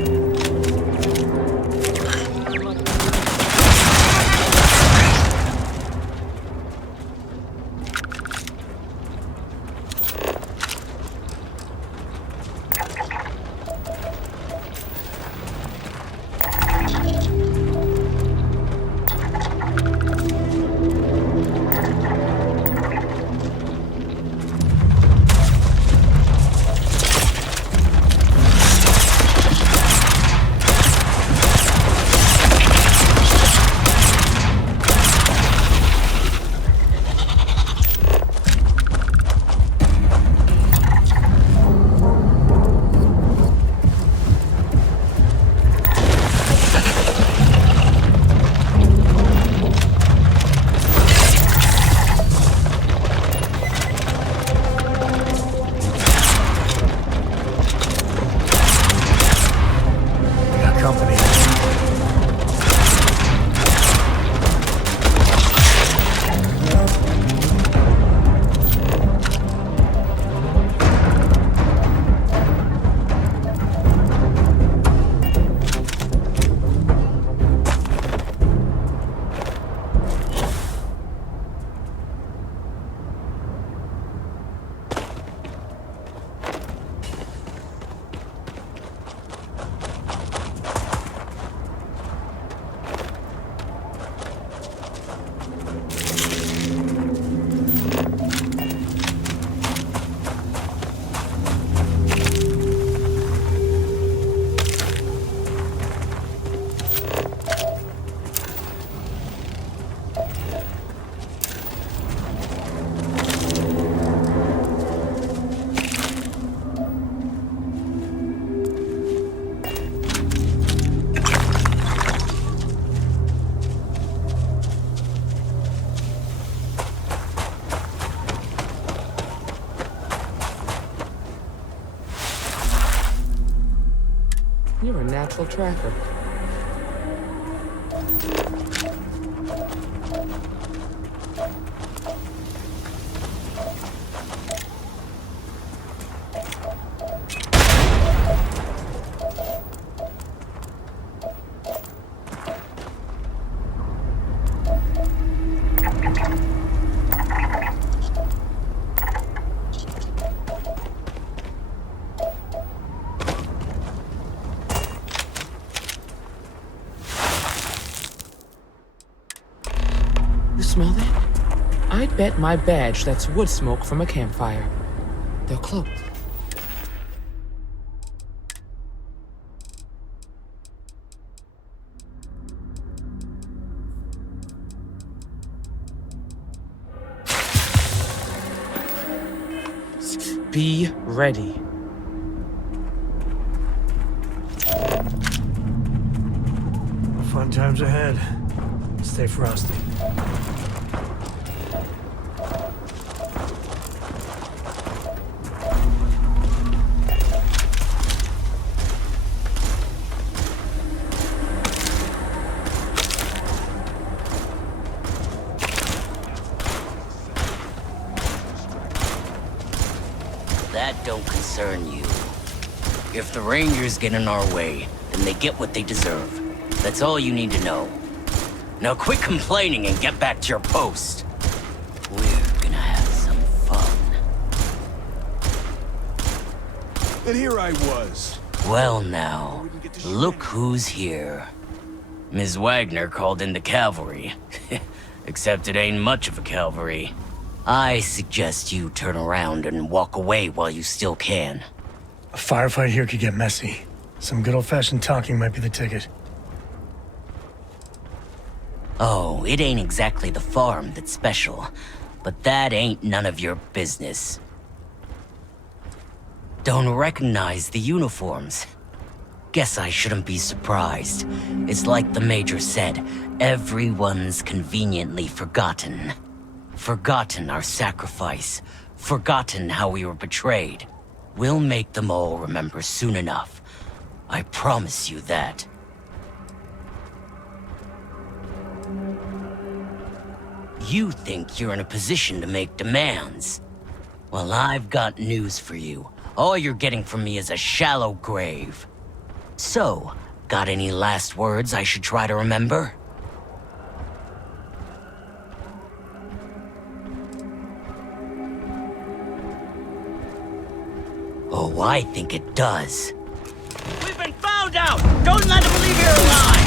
You're a natural tracker. You smell that? I'd bet my badge that's wood smoke from a campfire. They're close. Be ready. Fun times ahead. Stay frosty. That don't concern you. If the Rangers get in our way, then they get what they deserve. That's all you need to know. Now quit complaining and get back to your post. We're gonna have some fun. And here I was. Well now, look who's here. Ms. Wagner called in the cavalry. Except it ain't much of a cavalry. I suggest you turn around and walk away while you still can. A firefight here could get messy. Some good old-fashioned talking might be the ticket. Oh, it ain't exactly the farm that's special, but that ain't none of your business. Don't recognize the uniforms? Guess I shouldn't be surprised. It's like the Major said, everyone's conveniently forgotten. Forgotten our sacrifice. Forgotten how we were betrayed. We'll make them all remember soon enough. I promise you that. You think you're in a position to make demands? Well, I've got news for you. All you're getting from me is a shallow grave. So, got any last words I should try to remember? Oh, I think it does. We've been found out! Don't let them leave here alive!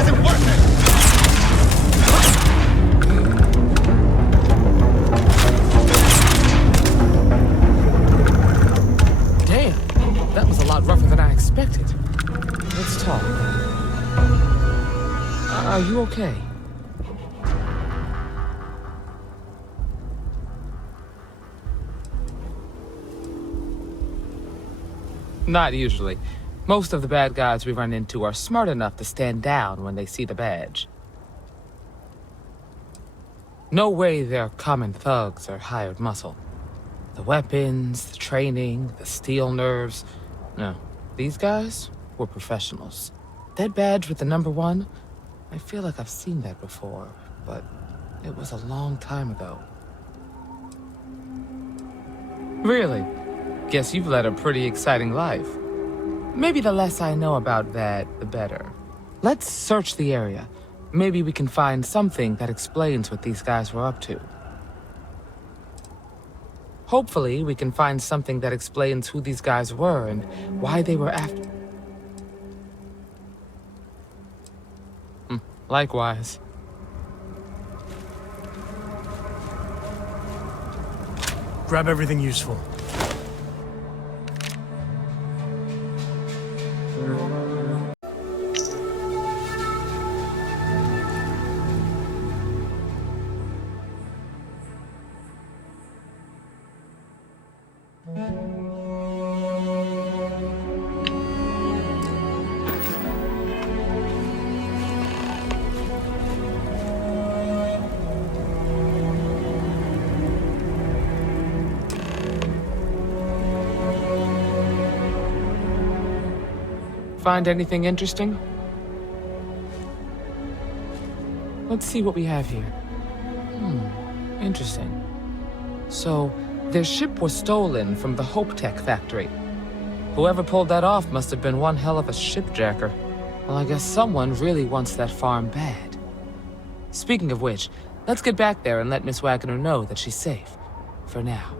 Isn't worth it! Damn, that was a lot rougher than I expected. Let's talk. Are you okay? Not usually. Most of the bad guys we run into are smart enough to stand down when they see the badge. No way they're common thugs or hired muscle. The weapons, the training, the steel nerves. No, these guys were professionals. That badge with the number 1, I feel like I've seen that before, but it was a long time ago. Really? Guess you've led a pretty exciting life. Maybe the less I know about that, the better. Let's search the area. Maybe we can find something that explains what these guys were up to. Hopefully, we can find something that explains who these guys were and why they were after... Likewise. Grab everything useful. Find anything interesting? Let's see what we have here. Interesting. So, their ship was stolen from the Hope Tech factory. Whoever pulled that off must have been one hell of a shipjacker. Well, I guess someone really wants that farm bad. Speaking of which, let's get back there and let Miss Wagner know that she's safe. For now.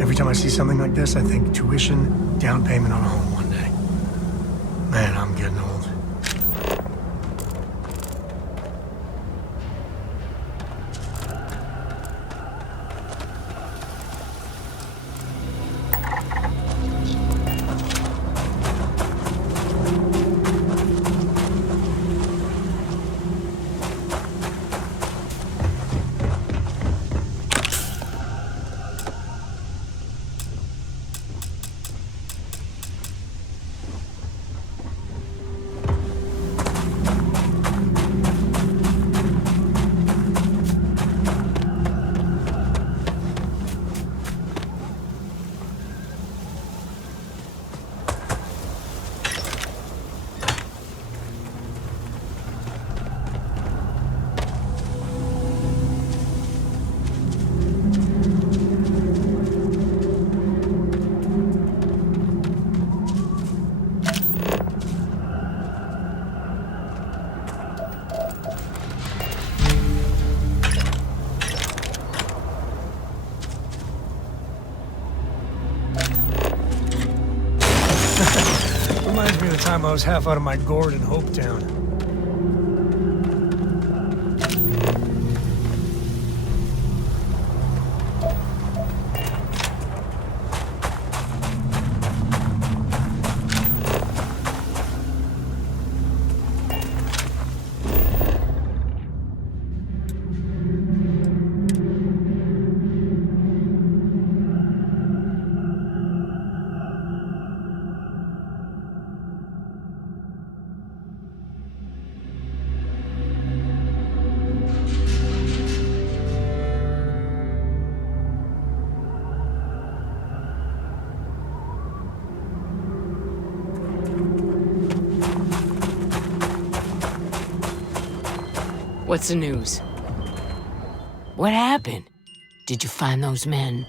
Every time I see something like this, I think tuition, down payment on a home one day. Man, I'm getting old. Reminds me of the time I was half out of my gourd in Hopetown. What's the news? What happened? Did you find those men?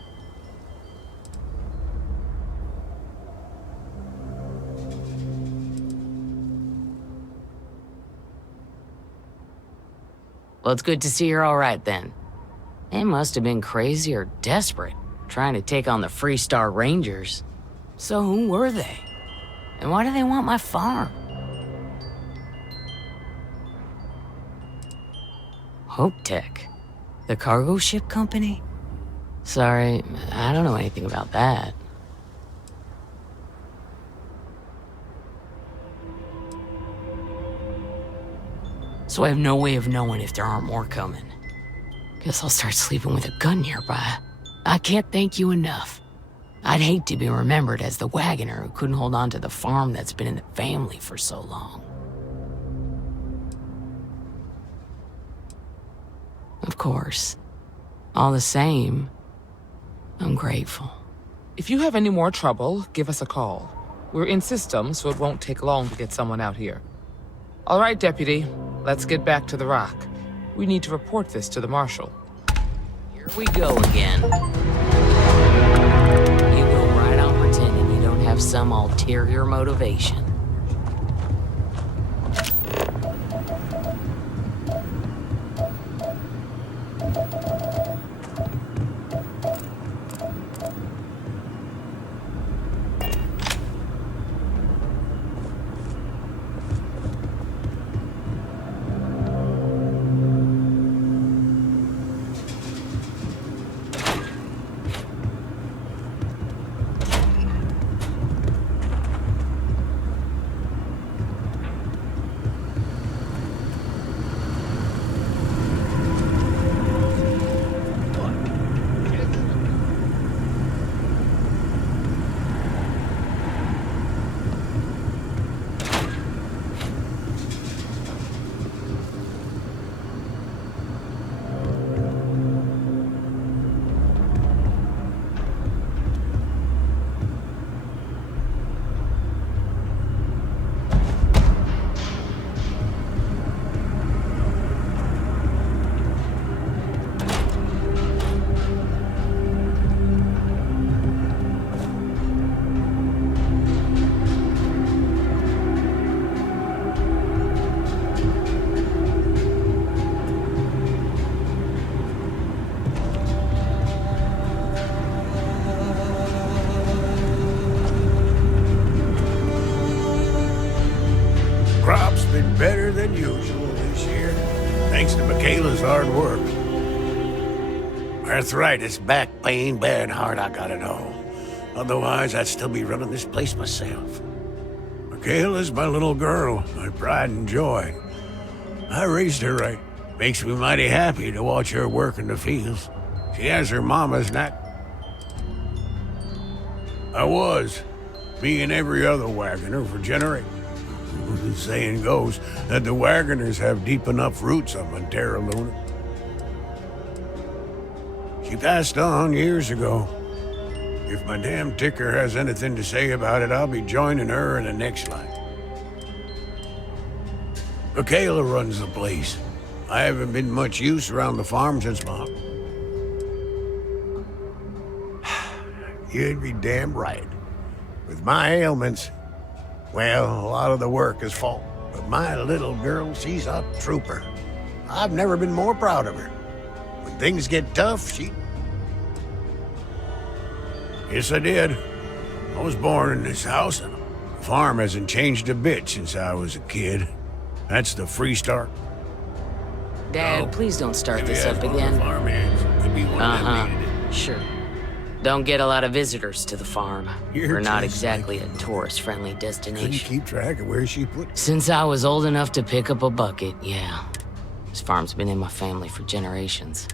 Well, it's good to see you're all right then. They must have been crazy or desperate, trying to take on the Freestar Rangers. So who were they? And why do they want my farm? Hope Tech? The cargo ship company? Sorry, I don't know anything about that. So I have no way of knowing if there aren't more coming. Guess I'll start sleeping with a gun nearby. I can't thank you enough. I'd hate to be remembered as the wagoner who couldn't hold on to the farm that's been in the family for so long. Of course. All the same, I'm grateful. If you have any more trouble, give us a call. We're in system, so it won't take long to get someone out here. All right, Deputy. Let's get back to the Rock. We need to report this to the Marshal. Here we go again. You go right on pretending you don't have some ulterior motivation. hard work. That's right, it's back pain, bad heart, I got it all. Otherwise, I'd still be running this place myself. Michaela's my little girl, my pride and joy. I raised her right. Makes me mighty happy to watch her work in the fields. She has her mama's knack. I was, me and every other wagoner for generations. The saying goes that the wagoners have deep enough roots on Terra Luna. She passed on years ago. If my damn ticker has anything to say about it, I'll be joining her in the next life. Michaela runs the place. I haven't been much use around the farm since Mom. You'd be damn right. With my ailments, well, a lot of the work is fault. But my little girl, she's a trooper. I've never been more proud of her. When things get tough, she... Yes, I did. I was born in this house, and the farm hasn't changed a bit since I was a kid. That's the Freestar. Dad, please don't start this up again. Sure. Don't get a lot of visitors to the farm. We're not exactly a tourist-friendly destination. Couldn't keep track of where she put... Since I was old enough to pick up a bucket, yeah. This farm's been in my family for generations.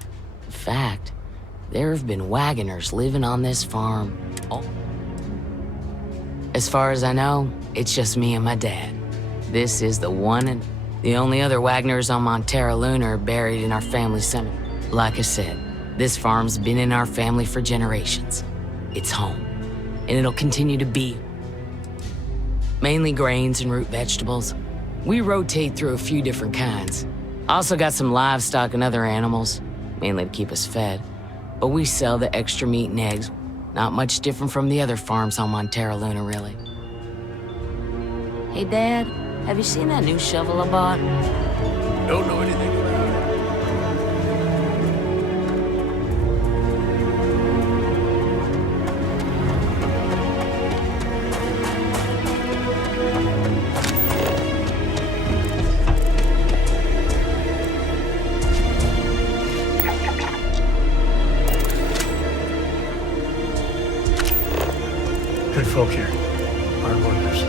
In fact, there have been wagoners living on this farm. As far as I know, it's just me and my dad. This is the one and the only other wagoners on Terra Luna are buried in our family cemetery. Like I said, this farm's been in our family for generations. It's home, and it'll continue to be. Mainly grains and root vegetables. We rotate through a few different kinds. Also got some livestock and other animals, mainly to keep us fed. But we sell the extra meat and eggs. Not much different from the other farms on Terra Luna, really. Hey, Dad, have you seen that new shovel I bought? Don't know anything about it. Good folk here. Hard workers.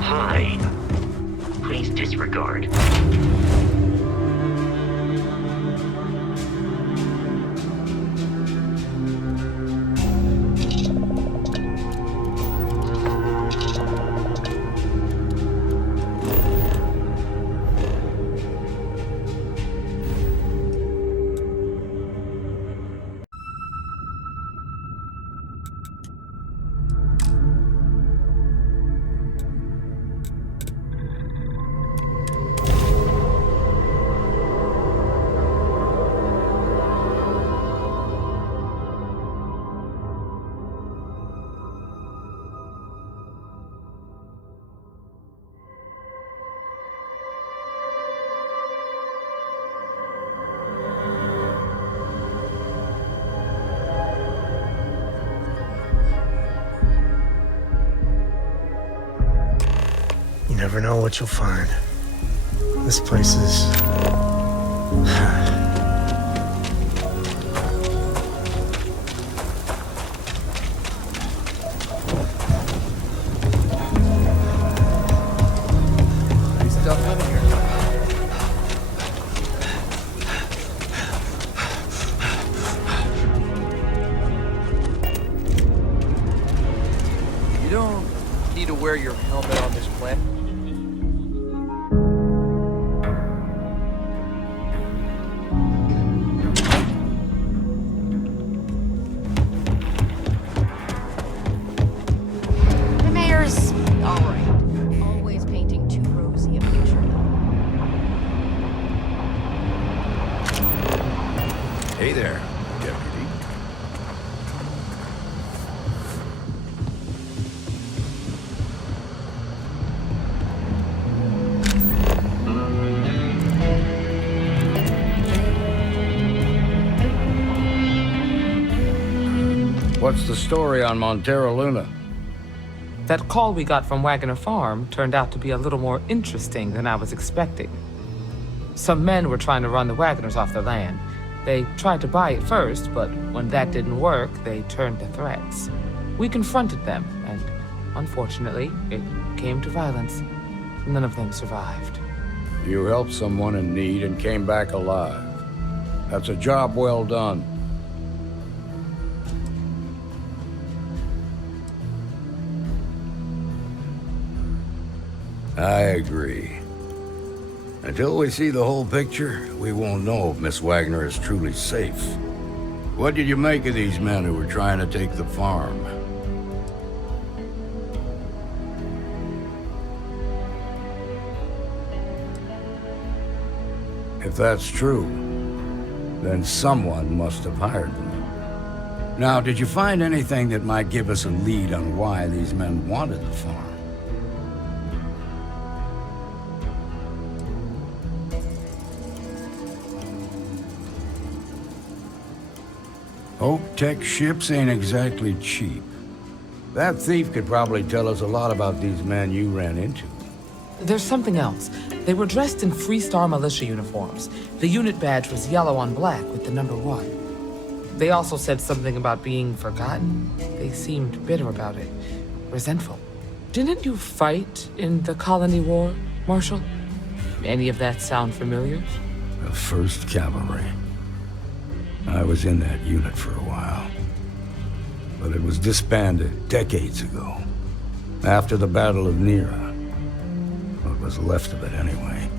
Hi. Please disregard. You never know what you'll find. This place is... Pretty stuff in here. You don't need to wear your helmet on this planet. The mayor's all right. Always painting too rosy a picture, though. Hey there, Deputy. What's the story on Montero Luna? That call we got from Wagoner Farm turned out to be a little more interesting than I was expecting. Some men were trying to run the Wagoners off their land. They tried to buy it first, but when that didn't work, they turned to threats. We confronted them, and unfortunately, it came to violence. None of them survived. You helped someone in need and came back alive. That's a job well done. I agree. Until we see the whole picture, we won't know if Miss Wagner is truly safe. What did you make of these men who were trying to take the farm? If that's true, then someone must have hired them. Now, did you find anything that might give us a lead on why these men wanted the farm? Hope Tech ships ain't exactly cheap. That thief could probably tell us a lot about these men you ran into. There's something else. They were dressed in Freestar militia uniforms. The unit badge was yellow on black with the number 1. They also said something about being forgotten. They seemed bitter about it, resentful. Didn't you fight in the Colony War, Marshal? Any of that sound familiar? The 1st Cavalry. I was in that unit for a while. But it was disbanded decades ago. After the Battle of Nera. What was left of it anyway.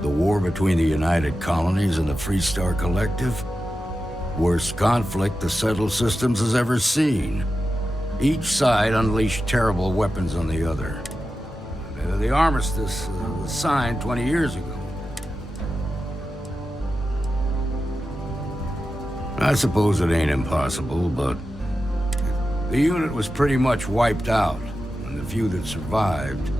The war between the United Colonies and the Freestar Collective? Worst conflict the settled systems has ever seen. Each side unleashed terrible weapons on the other. The armistice was signed 20 years ago. I suppose it ain't impossible, but the unit was pretty much wiped out, and the few that survived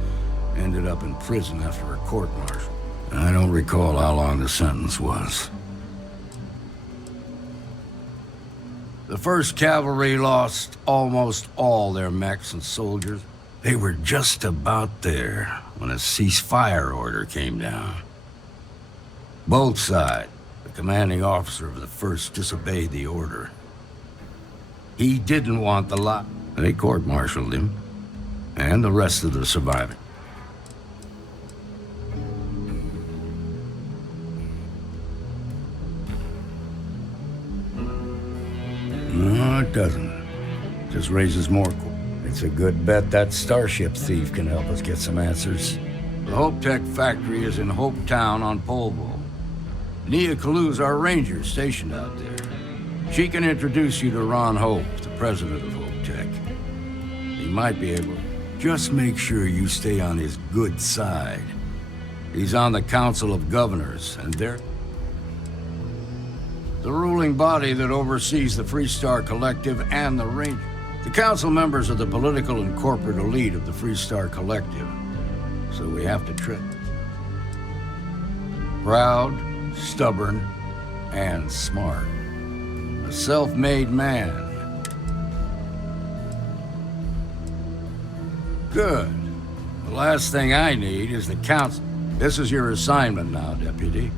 ended up in prison after a court-martial. I don't recall how long the sentence was. The 1st Cavalry lost almost all their mechs and soldiers. They were just about there when a ceasefire order came down. Both sides. The commanding officer of the 1st disobeyed the order. He didn't want the lot. They court-martialed him, and the rest of the surviving. No, it doesn't. Just raises more questions. It's a good bet that starship thief can help us get some answers. The Hope Tech factory is in Hope Town on Polvo. Nia Kalu's our ranger stationed out there. She can introduce you to Ron Hope, the president of Hope Tech. He might be able. Just make sure you stay on his good side. He's on the Council of Governors, and they're the ruling body that oversees the Freestar Collective and the Ranger. The council members are the political and corporate elite of the Freestar Collective, so we have to treat. Proud, stubborn, and smart. A self-made man. Good. The last thing I need is the council. This is your assignment now, Deputy.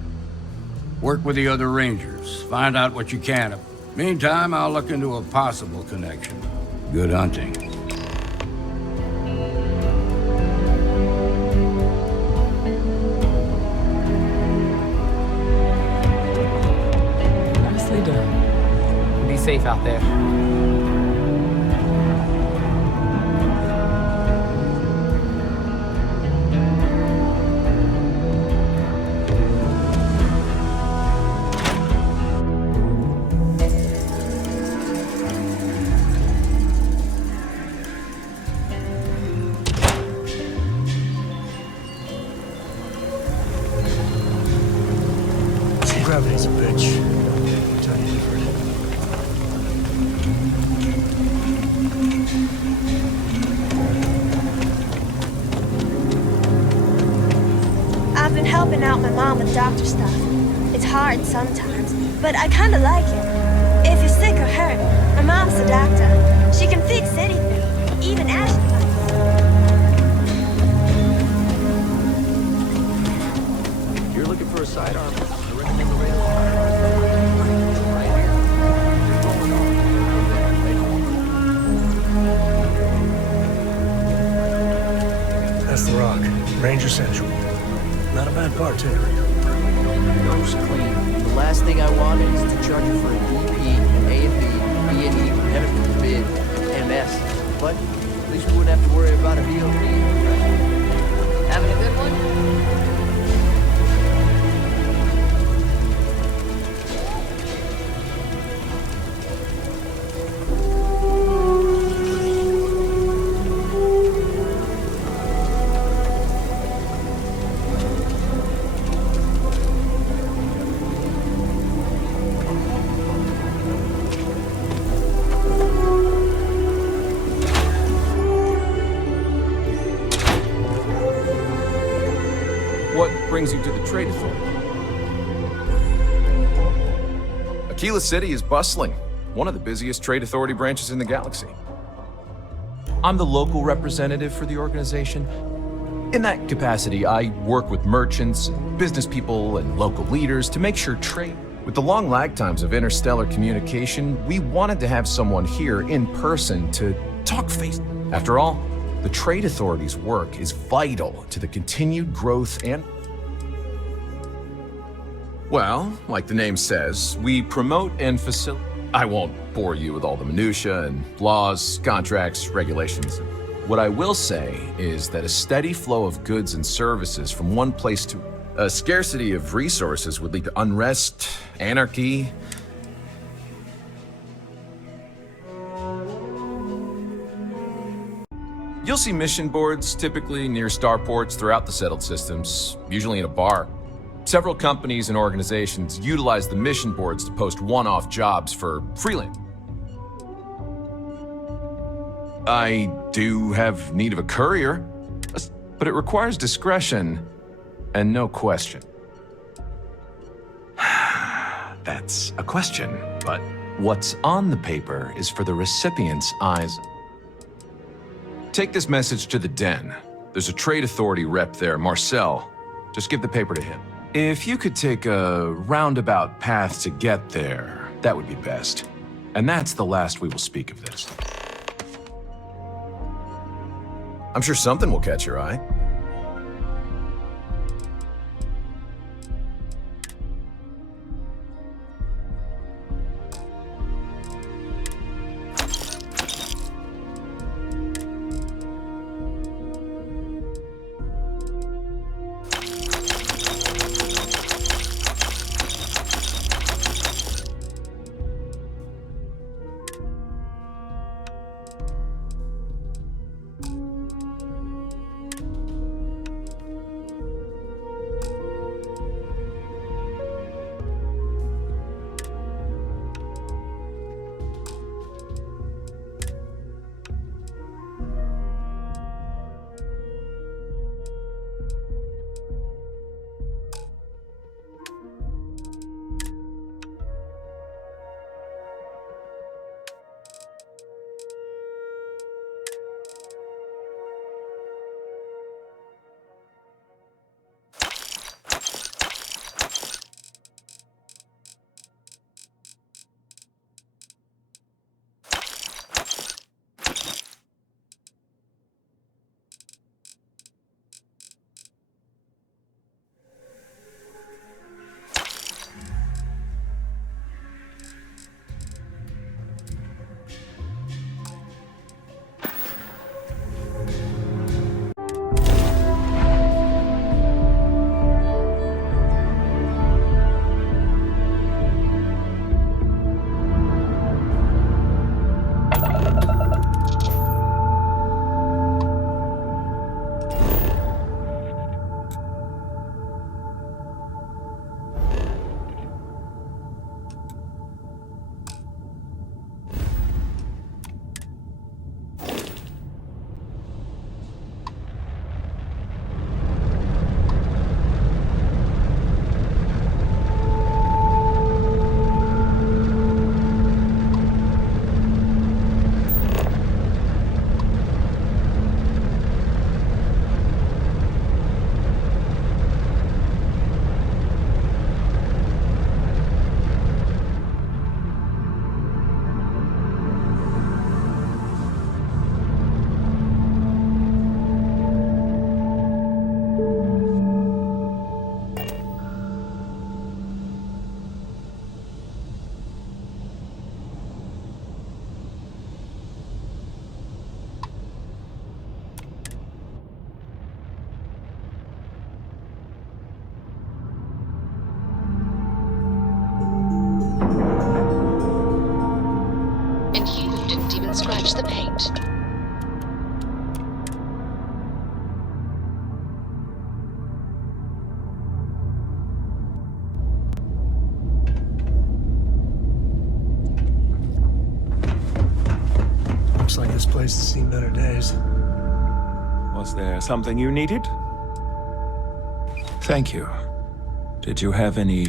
Work with the other Rangers. Find out what you can. Meantime, I'll look into a possible connection. Good hunting. Nicely done. Be safe out there. Gravity's a bitch. Tell you different. been helping out my mom with doctor stuff. It's hard sometimes, but I kinda like it. If you're sick or hurt, my mom's a doctor. She can fix anything, even asthma. You're looking for a sidearm? I recommend the rail. Right here. That's the Rock. Ranger Central. Not a bad part, too. Nose clean. The last thing I wanted is to charge you for a DP, an A and B, B and E, heaven forbid, MS. But at least we wouldn't have to worry about a VOP. Having a good one? What brings you to the Trade Authority? Aquila City is bustling. One of the busiest Trade Authority branches in the galaxy. I'm the local representative for the organization. In that capacity, I work with merchants, business people, and local leaders to make sure trade... With the long lag times of interstellar communication, we wanted to have someone here in person to talk face. After all, the Trade Authority's work is vital to the continued growth and... Well, like the name says, we promote and facilitate... I won't bore you with all the minutiae and laws, contracts, regulations. What I will say is that a steady flow of goods and services from one place to... A scarcity of resources would lead to unrest, anarchy... You'll see mission boards typically near starports throughout the settled systems, usually in a bar. Several companies and organizations utilize the mission boards to post one-off jobs for freelance. I do have need of a courier, but it requires discretion and no question. That's a question, but what's on the paper is for the recipient's eyes. Take this message to the Den. There's a Trade Authority rep there, Marcel. Just give the paper to him. If you could take a roundabout path to get there, that would be best. And that's the last we will speak of this. I'm sure something will catch your eye. change the paint. Looks like this place has seen better days. Was there something you needed? Thank you. Did you have any...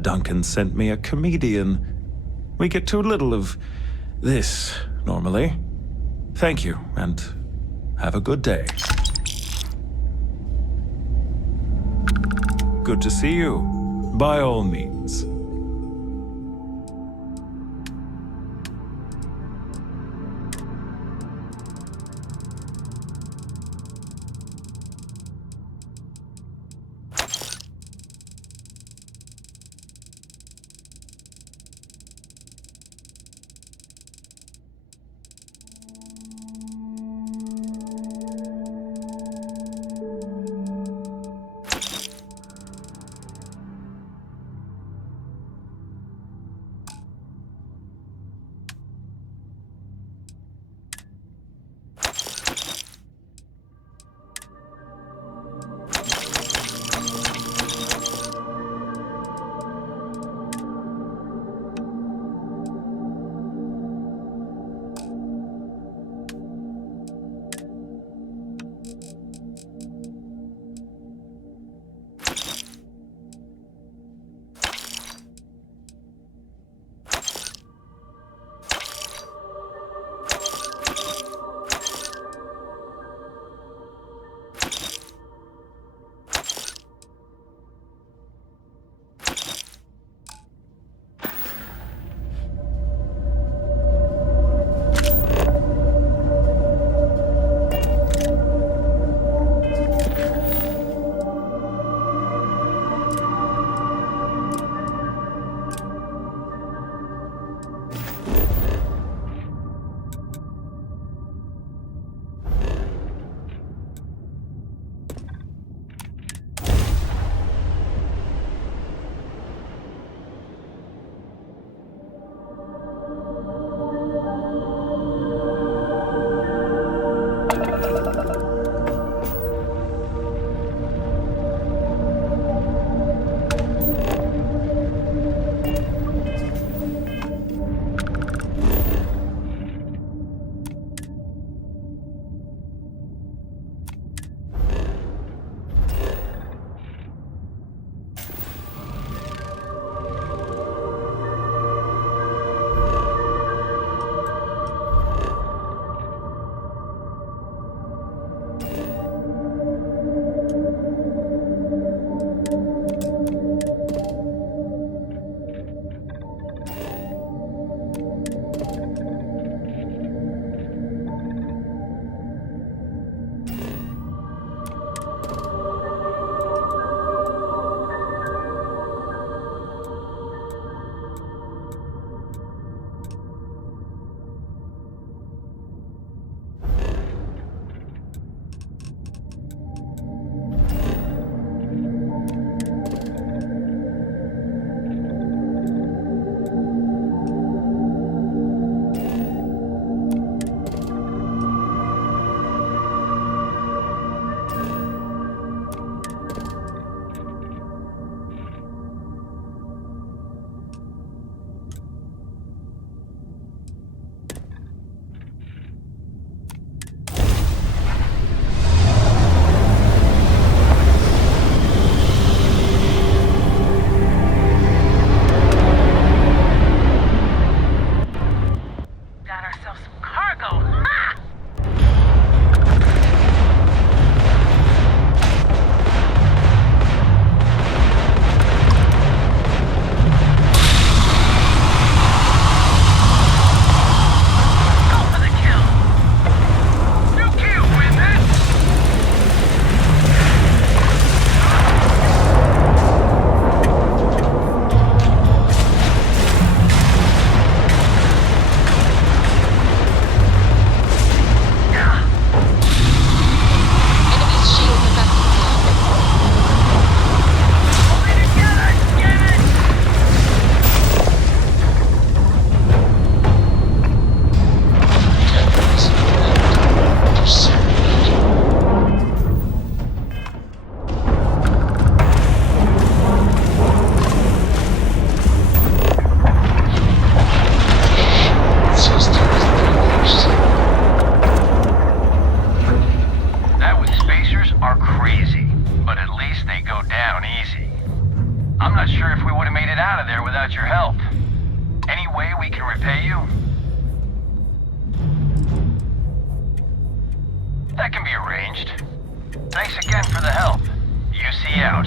Duncan sent me a comedian. We get too little of this, normally. Thank you, and have a good day. Good to see you, by all means. are crazy, but at least they go down easy. I'm not sure if we would have made it out of there without your help. Any way we can repay you? That can be arranged. Thanks again for the help. UC out.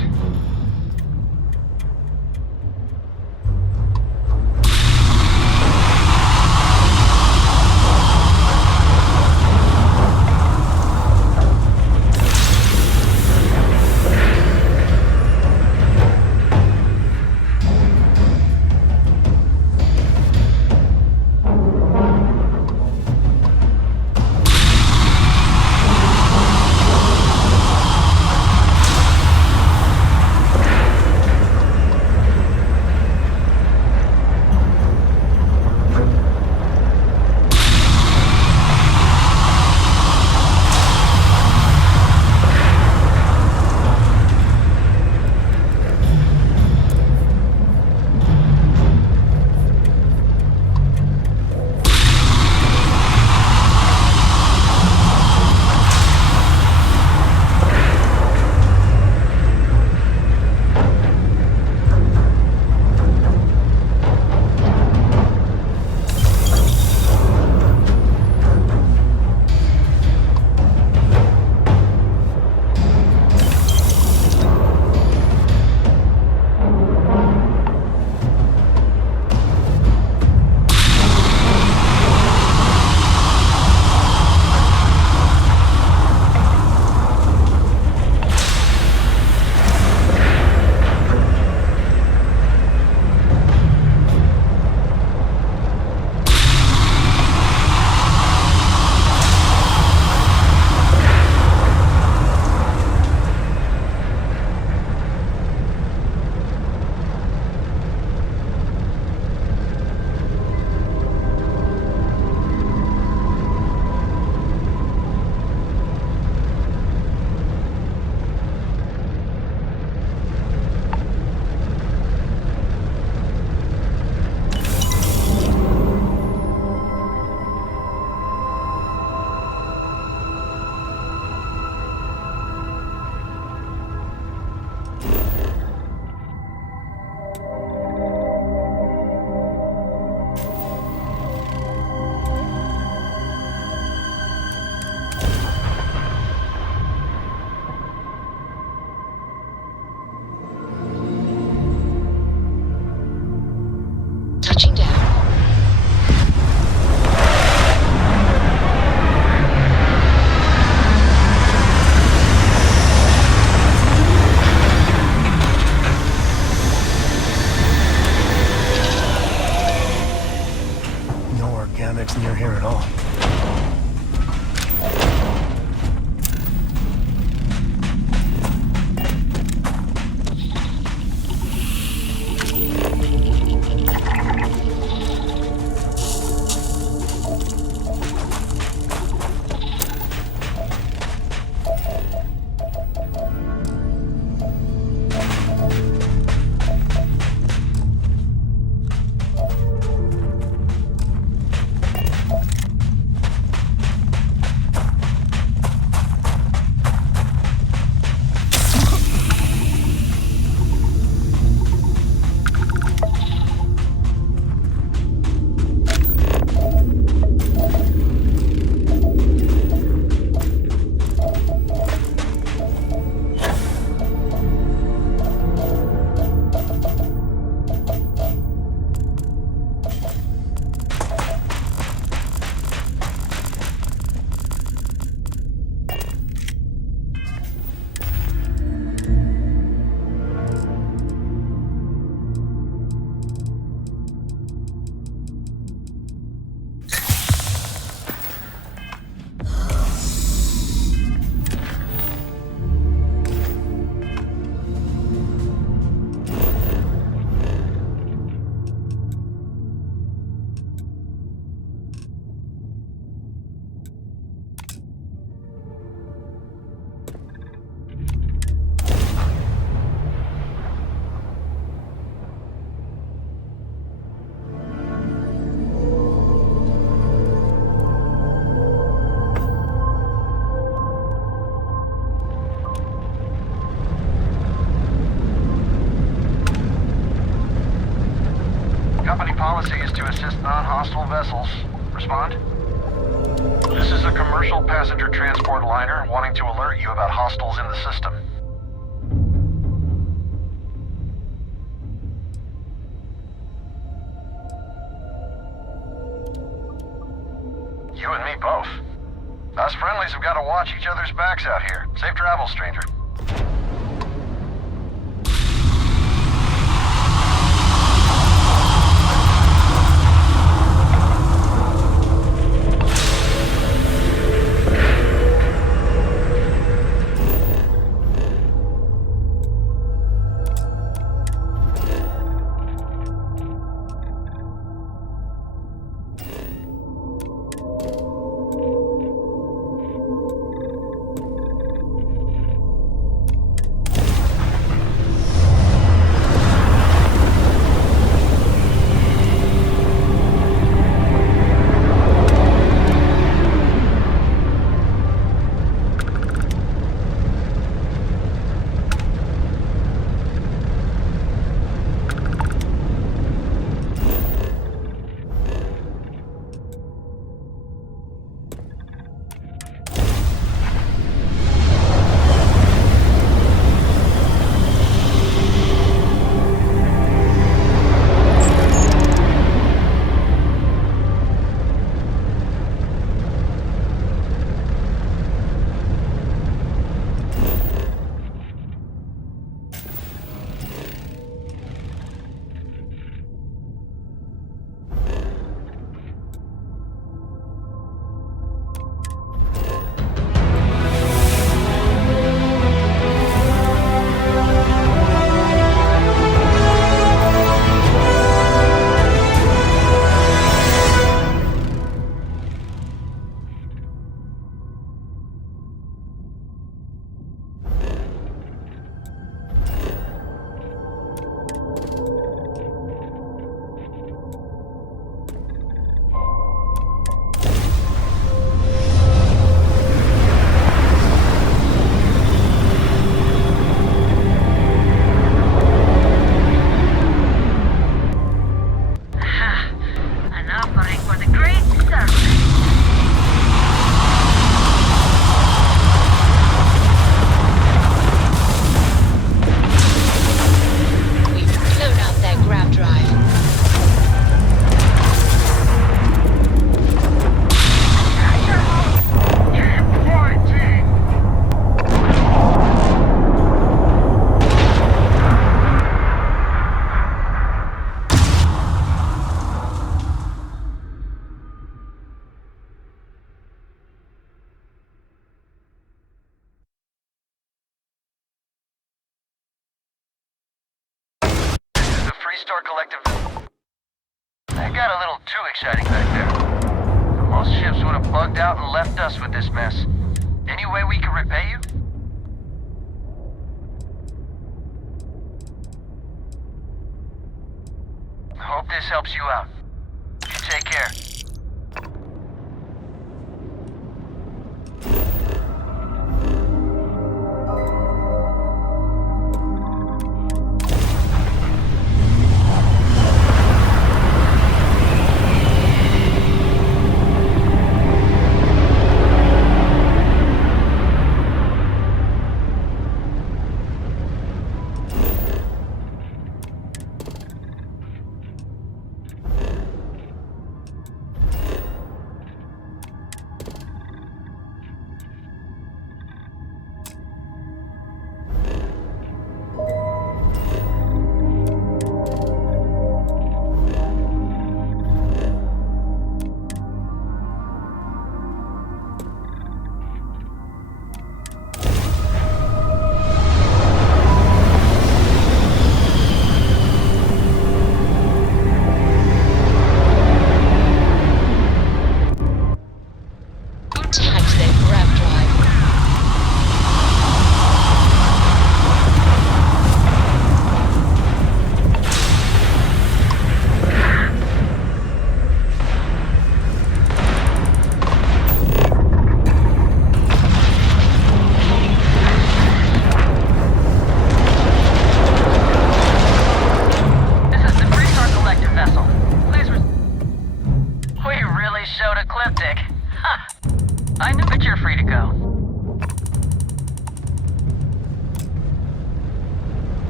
policy is to assist non-hostile vessels. Respond. This is a commercial passenger transport liner wanting to alert you about hostiles in the system. You and me both. Us friendlies have got to watch each other's backs out here. Safe travels, stranger. Star Collective. That got a little too exciting back there. Most ships would have bugged out and left us with this mess. Any way we can repay you? Hope this helps you out. You take care.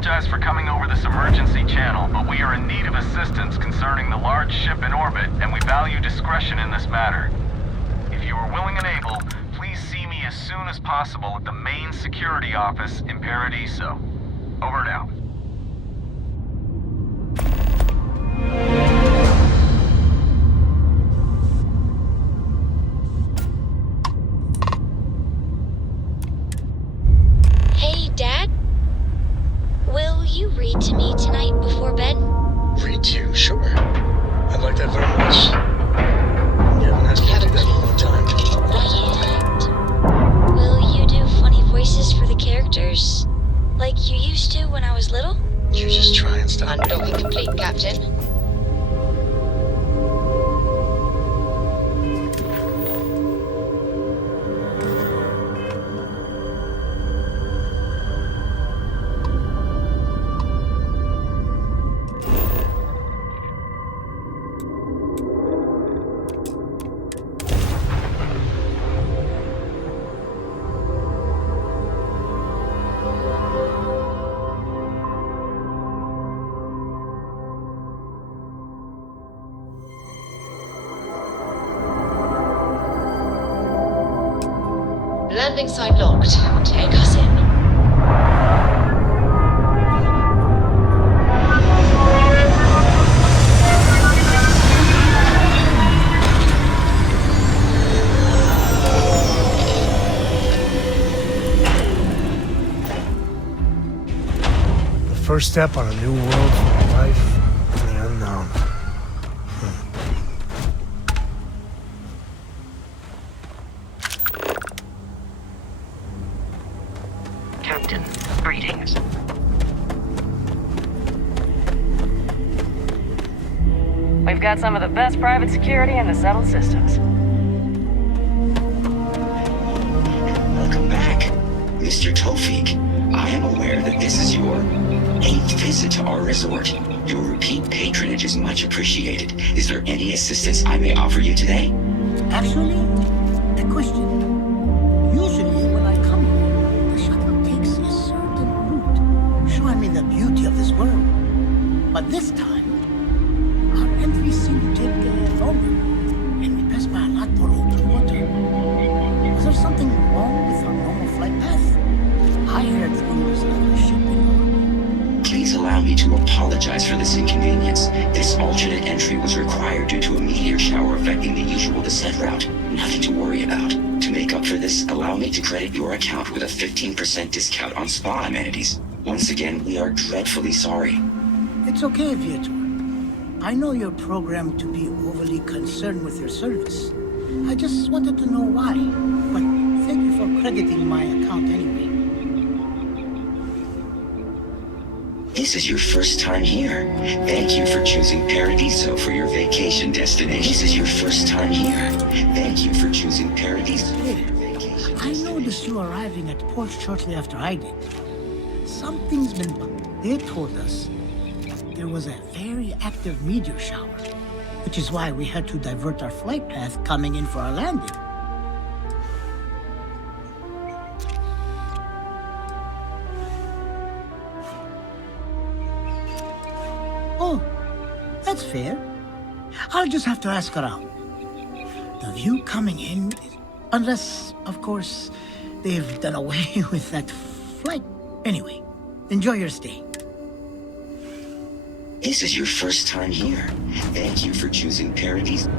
apologize for coming over this emergency channel, but we are in need of assistance concerning the large ship in orbit, and we value discretion in this matter. If you are willing and able, please see me as soon as possible at the main security office in Paradiso. Over and out. Hey, Dad? Will you read to me tonight before bed? Read to you? Sure. I'd like that very much. You haven't asked me to do that in a long time. Not yet. Will you do funny voices for the characters? Like you used to when I was little? You just try and stop. Undocking complete, Captain. Landing site locked. Take us in. The first step on a new world for life in the unknown. Captain, greetings. We've got some of the best private security in the settled systems. Welcome back, Mr. Tofik. I am aware that this is your 8th visit to our resort. Your repeat patronage is much appreciated. Is there any assistance I may offer you today? Actually, a question. Usually when I come here, the shuttle takes a certain route, showing me the beauty of this world. But this time, our entry seemed to take longer, and we passed by a lot more open water. Was there something wrong with our normal flight path? I heard rumors of a ship in orbit. Please allow me to apologize for this inconvenience. This alternate entry was required due to a meteor shower affecting the usual descent route. Nothing to worry about. To make up for this, allow me to credit your account with a 15% discount on spa amenities. Once again, we are dreadfully sorry. It's okay, Viator. I know you're programmed to be overly concerned with your service. I just wanted to know why. But thank you for crediting my account anyway. This is your first time here. Thank you for choosing Paradiso for your vacation destination. This is your first time here. Thank you for choosing Paradiso for your vacation I noticed you arriving at port shortly after I did. Something's been bugged. They told us there was a very active meteor shower, which is why we had to divert our flight path coming in for our landing. Oh, that's fair. I'll just have to ask around. The view coming in, unless, of course, they've done away with that flight. Anyway, enjoy your stay. This is your first time here. Thank you for choosing Paradiso.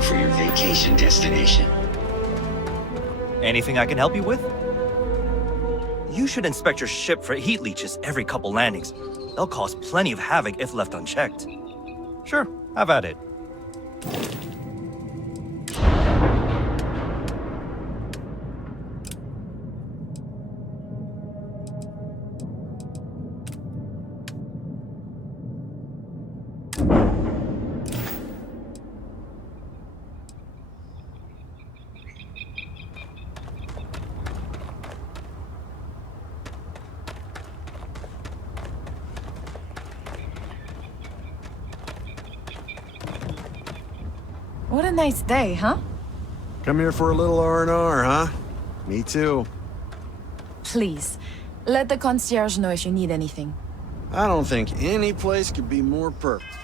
For your vacation destination. Anything I can help you with? You should inspect your ship for heat leeches every couple landings. They'll cause plenty of havoc if left unchecked. Sure, have at it. What a nice day, huh? Come here for a little R&R, huh? Me too. Please, let the concierge know if you need anything. I don't think any place could be more perfect.